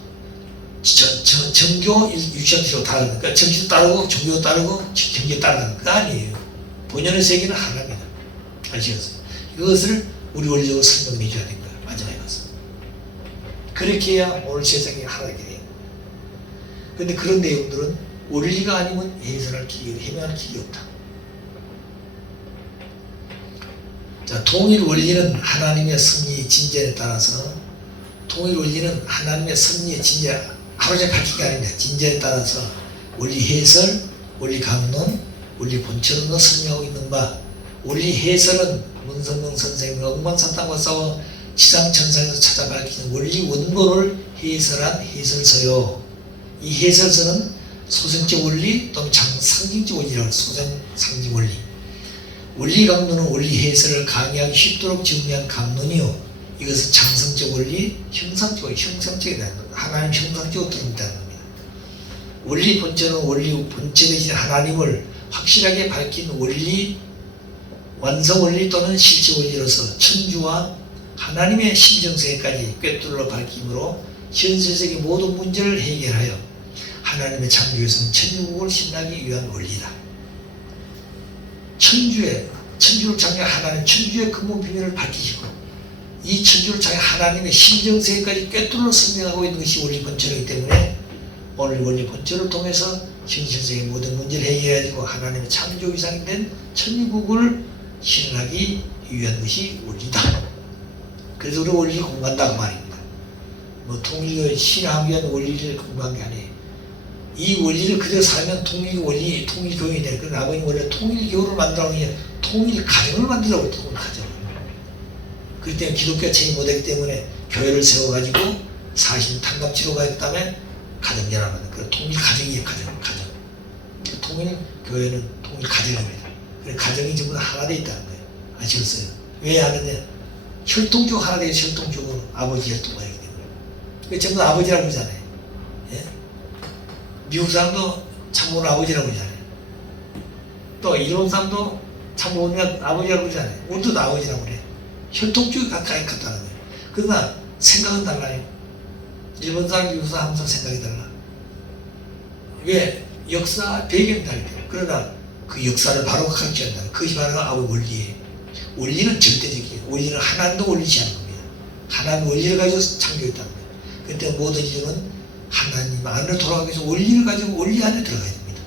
정교 유착도 다르니까 그러니까 정치도 따르고 종교도 따르고 경제 따르는 거 아니에요. 본연의 세계는 하나입니다. 아시겠어요? 이것을 우리 원리적으로 설명해 줘야 됩니다. 마지막에 가서. 그렇게 해야 오늘 세상이 하나 되게 돼요. 그런데 그런 내용들은 원리가 아니면 해설할 길이, 해명할 길이 없다. 자, 통일 원리는 하나님의 섭리 진전에 따라서 통일 원리는 하나님의 섭리의 진전 하루종일 밝힌 게 아닙니다. 진전에 따라서 원리 해설, 원리 강론, 원리 본처로 설명하고 있는 바 원리 해설은 문성명 선생님이 억만산땅과 싸워 지상천상에서 찾아 밝히는 원리 원본을 해설한 해설서요. 이 해설서는 소생적 원리 또는 상징적 원리라고 해요. 소생, 상징 원리. 원리 강론은 원리 해설을 강의하기 쉽도록 정리한 강론이요. 이것은 장성적 원리, 형상적, 형상적에 대한 겁니다. 하나님 형상적으로 드린다는 겁니다. 원리 본체는 원리 본체 되신 하나님을 확실하게 밝힌 원리, 완성 원리 또는 실체 원리로서 천주와 하나님의 심정세계까지 꿰뚫어 밝힘으로 현실세계 모든 문제를 해결하여 하나님의 창조에서는 천주국을 신나기 위한 원리다. 천주를 창조한 하나님 천주의 근본 비밀을 밝히시고 이 천주를 창조한 하나님의 심정세계까지 꿰뚫어 설명하고 있는 것이 원리 본체이기 때문에 오늘 원리 본체를 통해서 현실세계 모든 문제를 해결해가지고 하나님의 창조 이상이 된 천주국을 실현하기 위한 것이 원리다. 그래서 우리 원리를 공부한다고 말입니다. 뭐 통일을 실현하기 위한 원리를 공부한 게 아니에요. 이 원리를 그대로 살면 통일 원리, 통일교육이 돼. 그래서 아버님 원래 통일교육을 만들라고 하니 통일 가정을 만들라고 통일 가정을. 그렇기 때문에 기독교가 체계 못하기 때문에 교회를 세워가지고 사실 탕감치료가 있기 때문에 가정연합을. 그 통일 가정이에요. 가정. 통일 교회는 통일 가정입니다. 그래서 가정이 전부 다 하나 돼 있다는 거예요. 아시겠어요? 왜 하느냐? 혈통적 하나 되게 혈통적으로 아버지 혈통가 있기 때문에. 그 전부 다 아버지라고 그러잖아요. 예? 미국 사람도 참모는 아버지라고 그러잖아요. 또 일본 사람도 참모는 아버지라고 그러잖아요. 우리도 다 아버지라고 그래. 혈통적이 가까이 같다는 거예요. 그러나 생각은 달라요. 일본 사람, 미국 사람 항상 생각이 달라. 왜? 역사 배경이 다르기 때문에. 그러나 그 역사를 바로 가르쳐야 한다. 그것이 바로 아버지 원리예요. 원리는 절대적이에요. 원리는 하나님도 원리지 않는 겁니다. 하나님 원리를 가지고 창조했다는 거예요. 그때 모든 이유는 하나님 안으로 돌아가기 위해서 원리를 가지고 원리 안에 들어가야 됩니다.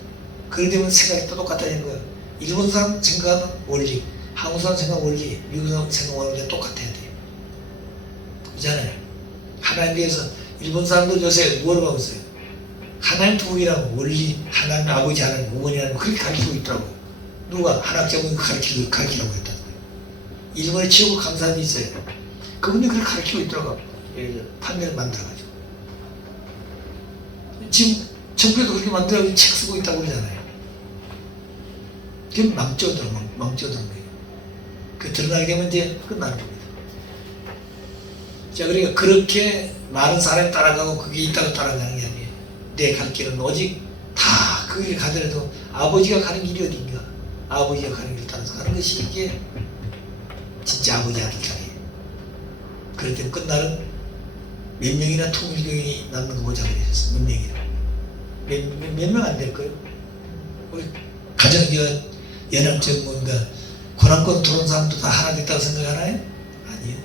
그러기 때문에 생각이 또 똑같아지는 거예요. 일본 사람 생각하는 원리, 한국 사람 생각하는 원리, 미국 사람 생각하는 원리 똑같아야 돼요. 그렇잖아요. 하나님에 대해서 일본 사람들 요새 뭐라고 하고 있어요? 하나님 두분이라고 원리, 하나님 아버지 하나님 어머니라는 그렇게 가르치고 있더라고요. 누가 한학자분이 가르치라고 했다는 거예요. 일본에 최고 강사님이 있어요. 그분이 그렇게 가르치고 있더라고요. 판례를 만들어가지고. 지금 정부에도 그렇게 만들어가지고 책 쓰고 있다고 그러잖아요. 그게 망쳐드는 거예요. 그 드러나게 되면 이제 끝나는 겁니다. 자, 그러니까 그렇게 많은 사람이 따라가고 그게 있다고 따라가는 게 아니에요. 내 갈 길은 오직 다 그 길 가더라도 아버지가 가는 길이 어딘가? 아버지가 가는 길을 따라서 가는 것이 이게 진짜 아버지 아들 사이에요. 그럴 때 끝나는 몇 명이나 통일교인이 남는 거 보자고 그러셨어. 몇 명이나. 몇 명 안 될 거예요. 우리 가정 연합적 뭔가 권한권 들어온 사람도 다 하나 됐다고 생각하나요? 아니요.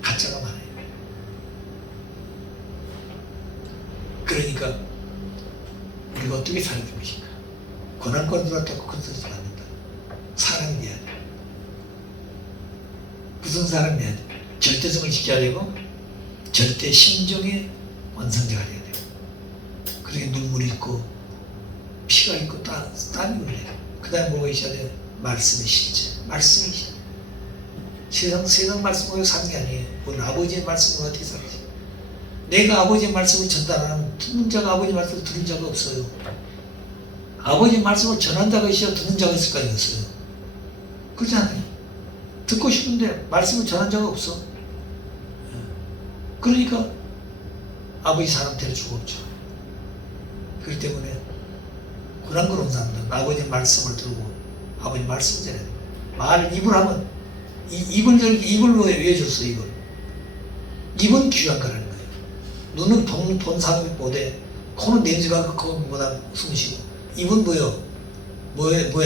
가짜가 많아요. 그러니까 우리가 어떻게 살아야 될 것인가? 권한권 들어왔다고 큰 소리 안 된다. 사람이 돼야 돼. 무슨 사람이어야 돼? 절대성을 지켜야 되고 절대 심정의 완성자가 돼야 돼요. 그렇게 눈물이 있고 피가 있고 땀이 흘려야 돼요. 그 다음에 뭐가 있어야 돼요? 말씀의 실제. 말씀이 있어야 돼요. 세상 말씀으로 사는 게 아니에요. 오늘 아버지의 말씀으로 어떻게 살지? 내가 아버지의 말씀을 전달하는 듣는 자가 아버지의 말씀을 들은 자가 없어요. 아버지의 말씀을 전한 자가 있어야 듣는 자가 있을 거 아니었어요. 그렇지 않아요? 듣고 싶은데 말씀을 전한 자가 없어. 그러니까 아버지 사람 될 수가 없죠. 그렇기 때문에 고난스러운 사람들은 아버지 말씀을 들고 아버지 말씀을 전해야 돼요. 말을 입을 하면 입을 왜 줬어? 입은 귀한 거라는 거예요. 눈은 본 사람이 보되 코는 냄새가 그거보다 숨쉬고 입은 뭐야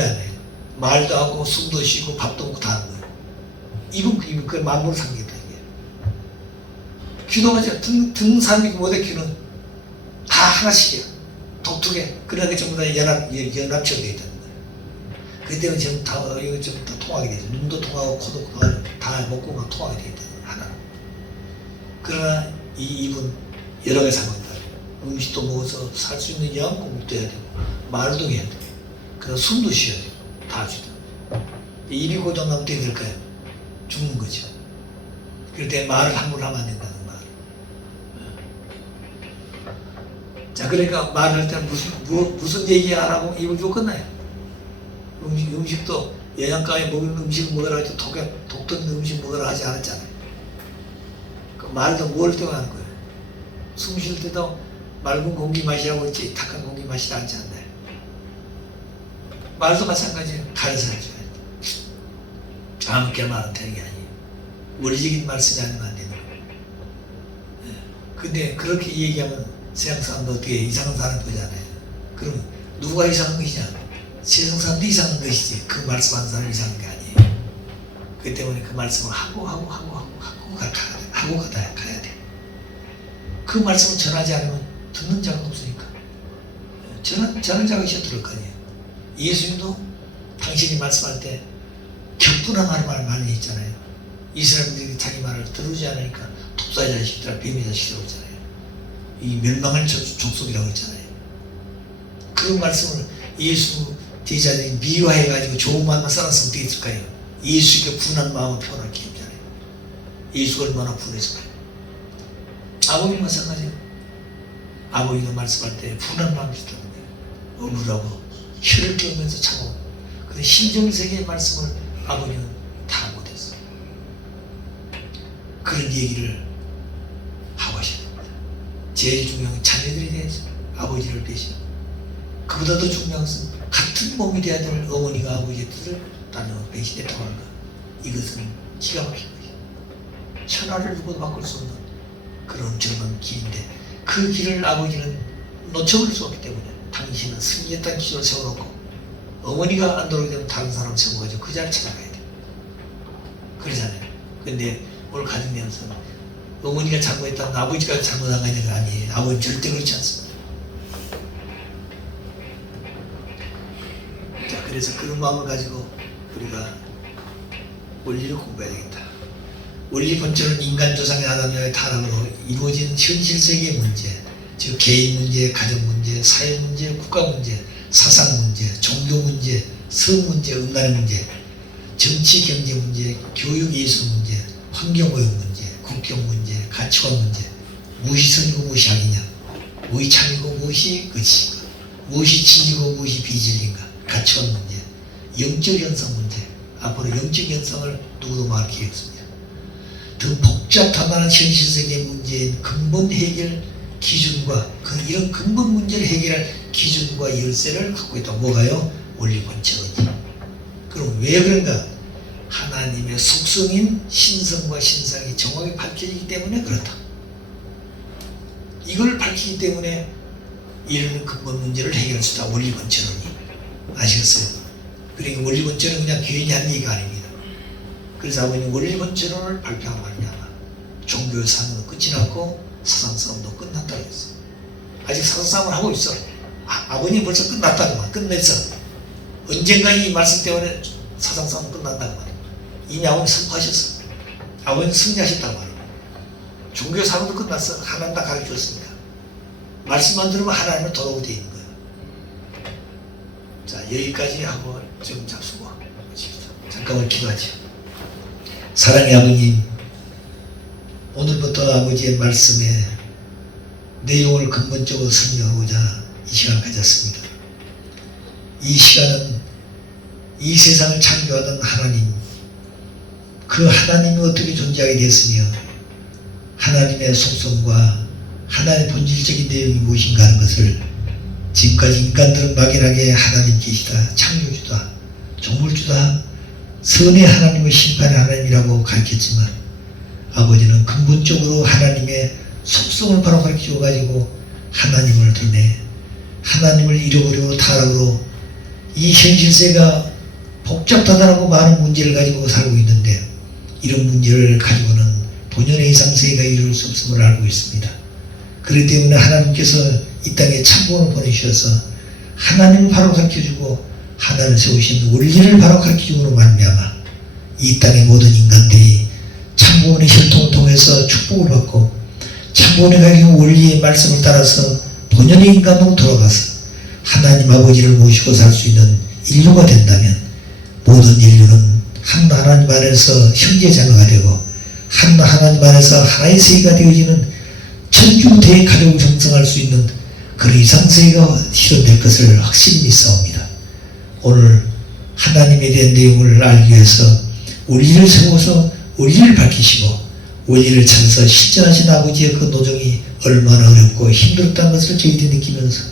안 해요. 말도 하고 숨도 쉬고 밥도 먹고 다 하는 거예요. 입은 그 만물을 상기했다 이게. 귀도 마찬가지야. 듣는 사람이 뭐대 귀는 다 하나씩이야. 독특해. 그러니까 전부 다 연합체로 되어 있다는 거예요. 그렇기 때문에 전부 다 이거 전부 다 통하게 되죠. 눈도 통하고 코도 통하고 다 목구멍 통하게 되어 있다는 거예요. 하나. 그러나 이 입은 여러 가지 상황이다. 음식도 먹어서 살 수 있는 영양 공급도 해야 되고 말도 해야 되고 그다음 숨도 쉬어야 되고 다 주다. 입이 고장나면 어떻게 될까요? 죽는 거죠. 그럴 때 말을 함부로 하면 안 된다는 말. 자, 그러니까 말할 때 무슨 얘기 안 하고 입을 쭉 끝나요. 음식도 영양가에 먹는 음식 먹으라 해도 독 든 음식 먹으라 하지 않았잖아요. 그 말도 뭘 때문에 하는 거예요. 숨 쉴 때도 맑은 공기 마시라고 했지 탁한 공기 마시라 하지 않나요? 말도 마찬가지예요. 가려서 해줘야 돼. 아무렇게나 말은 되는 게 아니에요. 원리적인 말씀이 아니면 안 되는 거예요. 근데 그렇게 얘기하면 세상 사람도 어떻게 이상한 사람이 보잖아요. 그럼 누가 이상한 것이냐? 세상 사람도 이상한 것이지 그 말씀하는 사람이 이상한 게 아니에요. 그렇기 때문에 그 말씀을 하고 가야 돼. 그 말씀을 전하지 않으면 듣는 자가 없으니까. 전하는 자가 있어야 들을 거 아니에요. 예수님도 당신이 말씀할 때 격분한 말을 많이 했잖아요. 이스라엘들이 자기 말을 들으지 않으니까 독사의 자식들아 뱀의 자식이라고 했잖아요. 이 멸망할 족속이라고 했잖아요. 그 말씀을 예수 제자들이 미화해가지고 좋은 마음만 써놨으면 어떻게 했을까요? 예수에게 분한 마음을 표현할 게 없잖아요. 예수가 얼마나 분했을까요? 아버지 마찬가지예요. 아버지가 말씀할 때 분한 마음이 있다는 거예요. 억울하고 혀를 깨우면서 참고. 근데 심정세계의 말씀을 아버지는 다 못했어요. 그런 얘기를 하고 하셔야 됩니다. 제일 중요한 건 자녀들이 돼야죠. 아버지를 배신하고. 그보다 더 중요한 것은 같은 몸이 되어야 될 어머니가 아버지의 뜻을 나는 배신했다고 하는 것. 이것은 기가 막힌 거예요. 천하를 누구도 바꿀 수 없는 그런 엄청난 길인데 그 길을 아버지는 놓쳐버릴 수 없기 때문에 당신은 승리했다는 기조를 세워놓고 어머니가 안 돌아오게 다른 사람 세워가지고 그 자리를 찾아가야 돼. 그러잖아요. 근데 오늘 가정내에서 어머니가 잘못했다는 아버지가 잘못한 거 아니에요. 아버지는 절대 그렇지 않습니다. 자, 그래서 그런 마음을 가지고 우리가 원리를 공부해야 되겠다. 원리 본질은 인간 조상의 아담의 타락으로 이루어진 현실 세계의 문제, 즉 개인 문제, 가정 문제, 사회 문제, 국가 문제, 사상 문제, 종교 문제, 성 문제, 음란의 문제, 정치 경제 문제, 교육 예술 문제, 환경 오염 문제, 국경 문제, 가치관 문제, 무엇이 선이고 무엇이 악이냐, 무엇이 참이고 무엇이 거짓인가, 무엇이 진리고 무엇이 비진리인가, 가치관 문제, 영적 현상 문제. 앞으로 영적 현상을 누구도 말할 기회 없습니다. 더 복잡하다는 현실 세계의 문제인 근본 해결 기준과 이런 근본 문제를 해결할 기준과 열쇠를 갖고 있다. 뭐가요? 원리 본체거든요. 그럼 왜 그런가? 하나님의 속성인 신성과 신상이 정확히 밝혀지기 때문에 그렇다. 이걸 밝히기 때문에 이런 근본 문제를 해결할 수 있다. 원리본체론이. 아시겠어요? 그러니까 원리본체는 그냥 괜히 한 얘기가 아닙니다. 그래서 아버님 원리본체론을 발표한 말이냐. 종교의 싸움은 끝이 났고 사상 싸움도 끝났다고 했어. 아직 사상 싸움을 하고 있어. 아버님 벌써 끝났다고만. 끝냈어. 언젠가 이 말씀 때문에 사상 싸움 끝난다고 말이야. 이미 아버님 선포하셨어. 아버님 승리하셨다고 말이야. 종교 사고도 끝났어. 하나님 다 가르쳐줬으니까. 말씀만 들으면 하나님을 돌아오게 돼 있는 거야. 자, 여기까지 하고 좀 잡수고 잠깐만 기도하죠. 사랑의 아버님, 오늘부터 아버지의 말씀에 내용을 근본적으로 설명하고자 이 시간을 가졌습니다. 이 시간은 이 세상을 창조하던 하나님, 그 하나님이 어떻게 존재하게 됐으며 하나님의 속성과 하나님의 본질적인 내용이 무엇인가 하는 것을 지금까지 인간들은 막연하게 하나님 계시다, 창조주다, 종물주다, 선의 하나님의 심판의 하나님이라고 가르쳤지만 아버지는 근본적으로 하나님의 속성을 바로 가르쳐 가지고 하나님을 드러내 하나님을 잃어버리고 타락으로 이 현실세가 복잡하다라고 많은 문제를 가지고 살고 있는데 이런 문제를 가지고는 본연의 이상세계가 이룰 수 없음을 알고 있습니다. 그렇기 때문에 하나님께서 이 땅에 참고를 보내주셔서 하나님을 바로 가르쳐주고 하나님을 세우신 원리를 바로 가르쳐줌으로 말미암아 이 땅의 모든 인간들이 참고원의 혈통을 통해서 축복을 받고 참고원의 가르친 원리의 말씀을 따라서 본연의 인간으로 돌아가서 하나님 아버지를 모시고 살 수 있는 인류가 된다면 모든 인류는 한 하나님 안에서 형제자매가 되고 한 하나님 안에서 하나의 세계가 되어지는 천주 대가족을 형성할 수 있는 그런 이상세계가 실현될 것을 확실히 믿사옵니다. 오늘 하나님에 대한 내용을 알기 위해서 원리를 세워서 원리를 밝히시고 원리를 찾아서 실천하신 아버지의 그 노정이 얼마나 어렵고 힘들었다는 것을 저희들이 느끼면서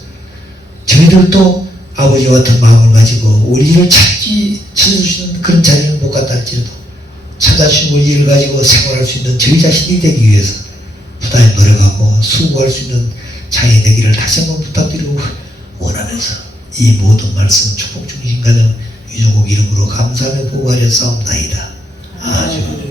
저희들도 아버지와 같은 마음을 가지고 원리를 찾아주시는 그런 자리는 못 갔다 할지라도 찾아주신 원리를 가지고 생활할 수 있는 저희 자신이 되기 위해서 부단히 노력하고 수고할 수 있는 자이 되기를 다시 한번 부탁드리고 원하면서 이 모든 말씀 축복 중심 가정 유종국 이름으로 감사하며 보고하려 싸움나이다. 아주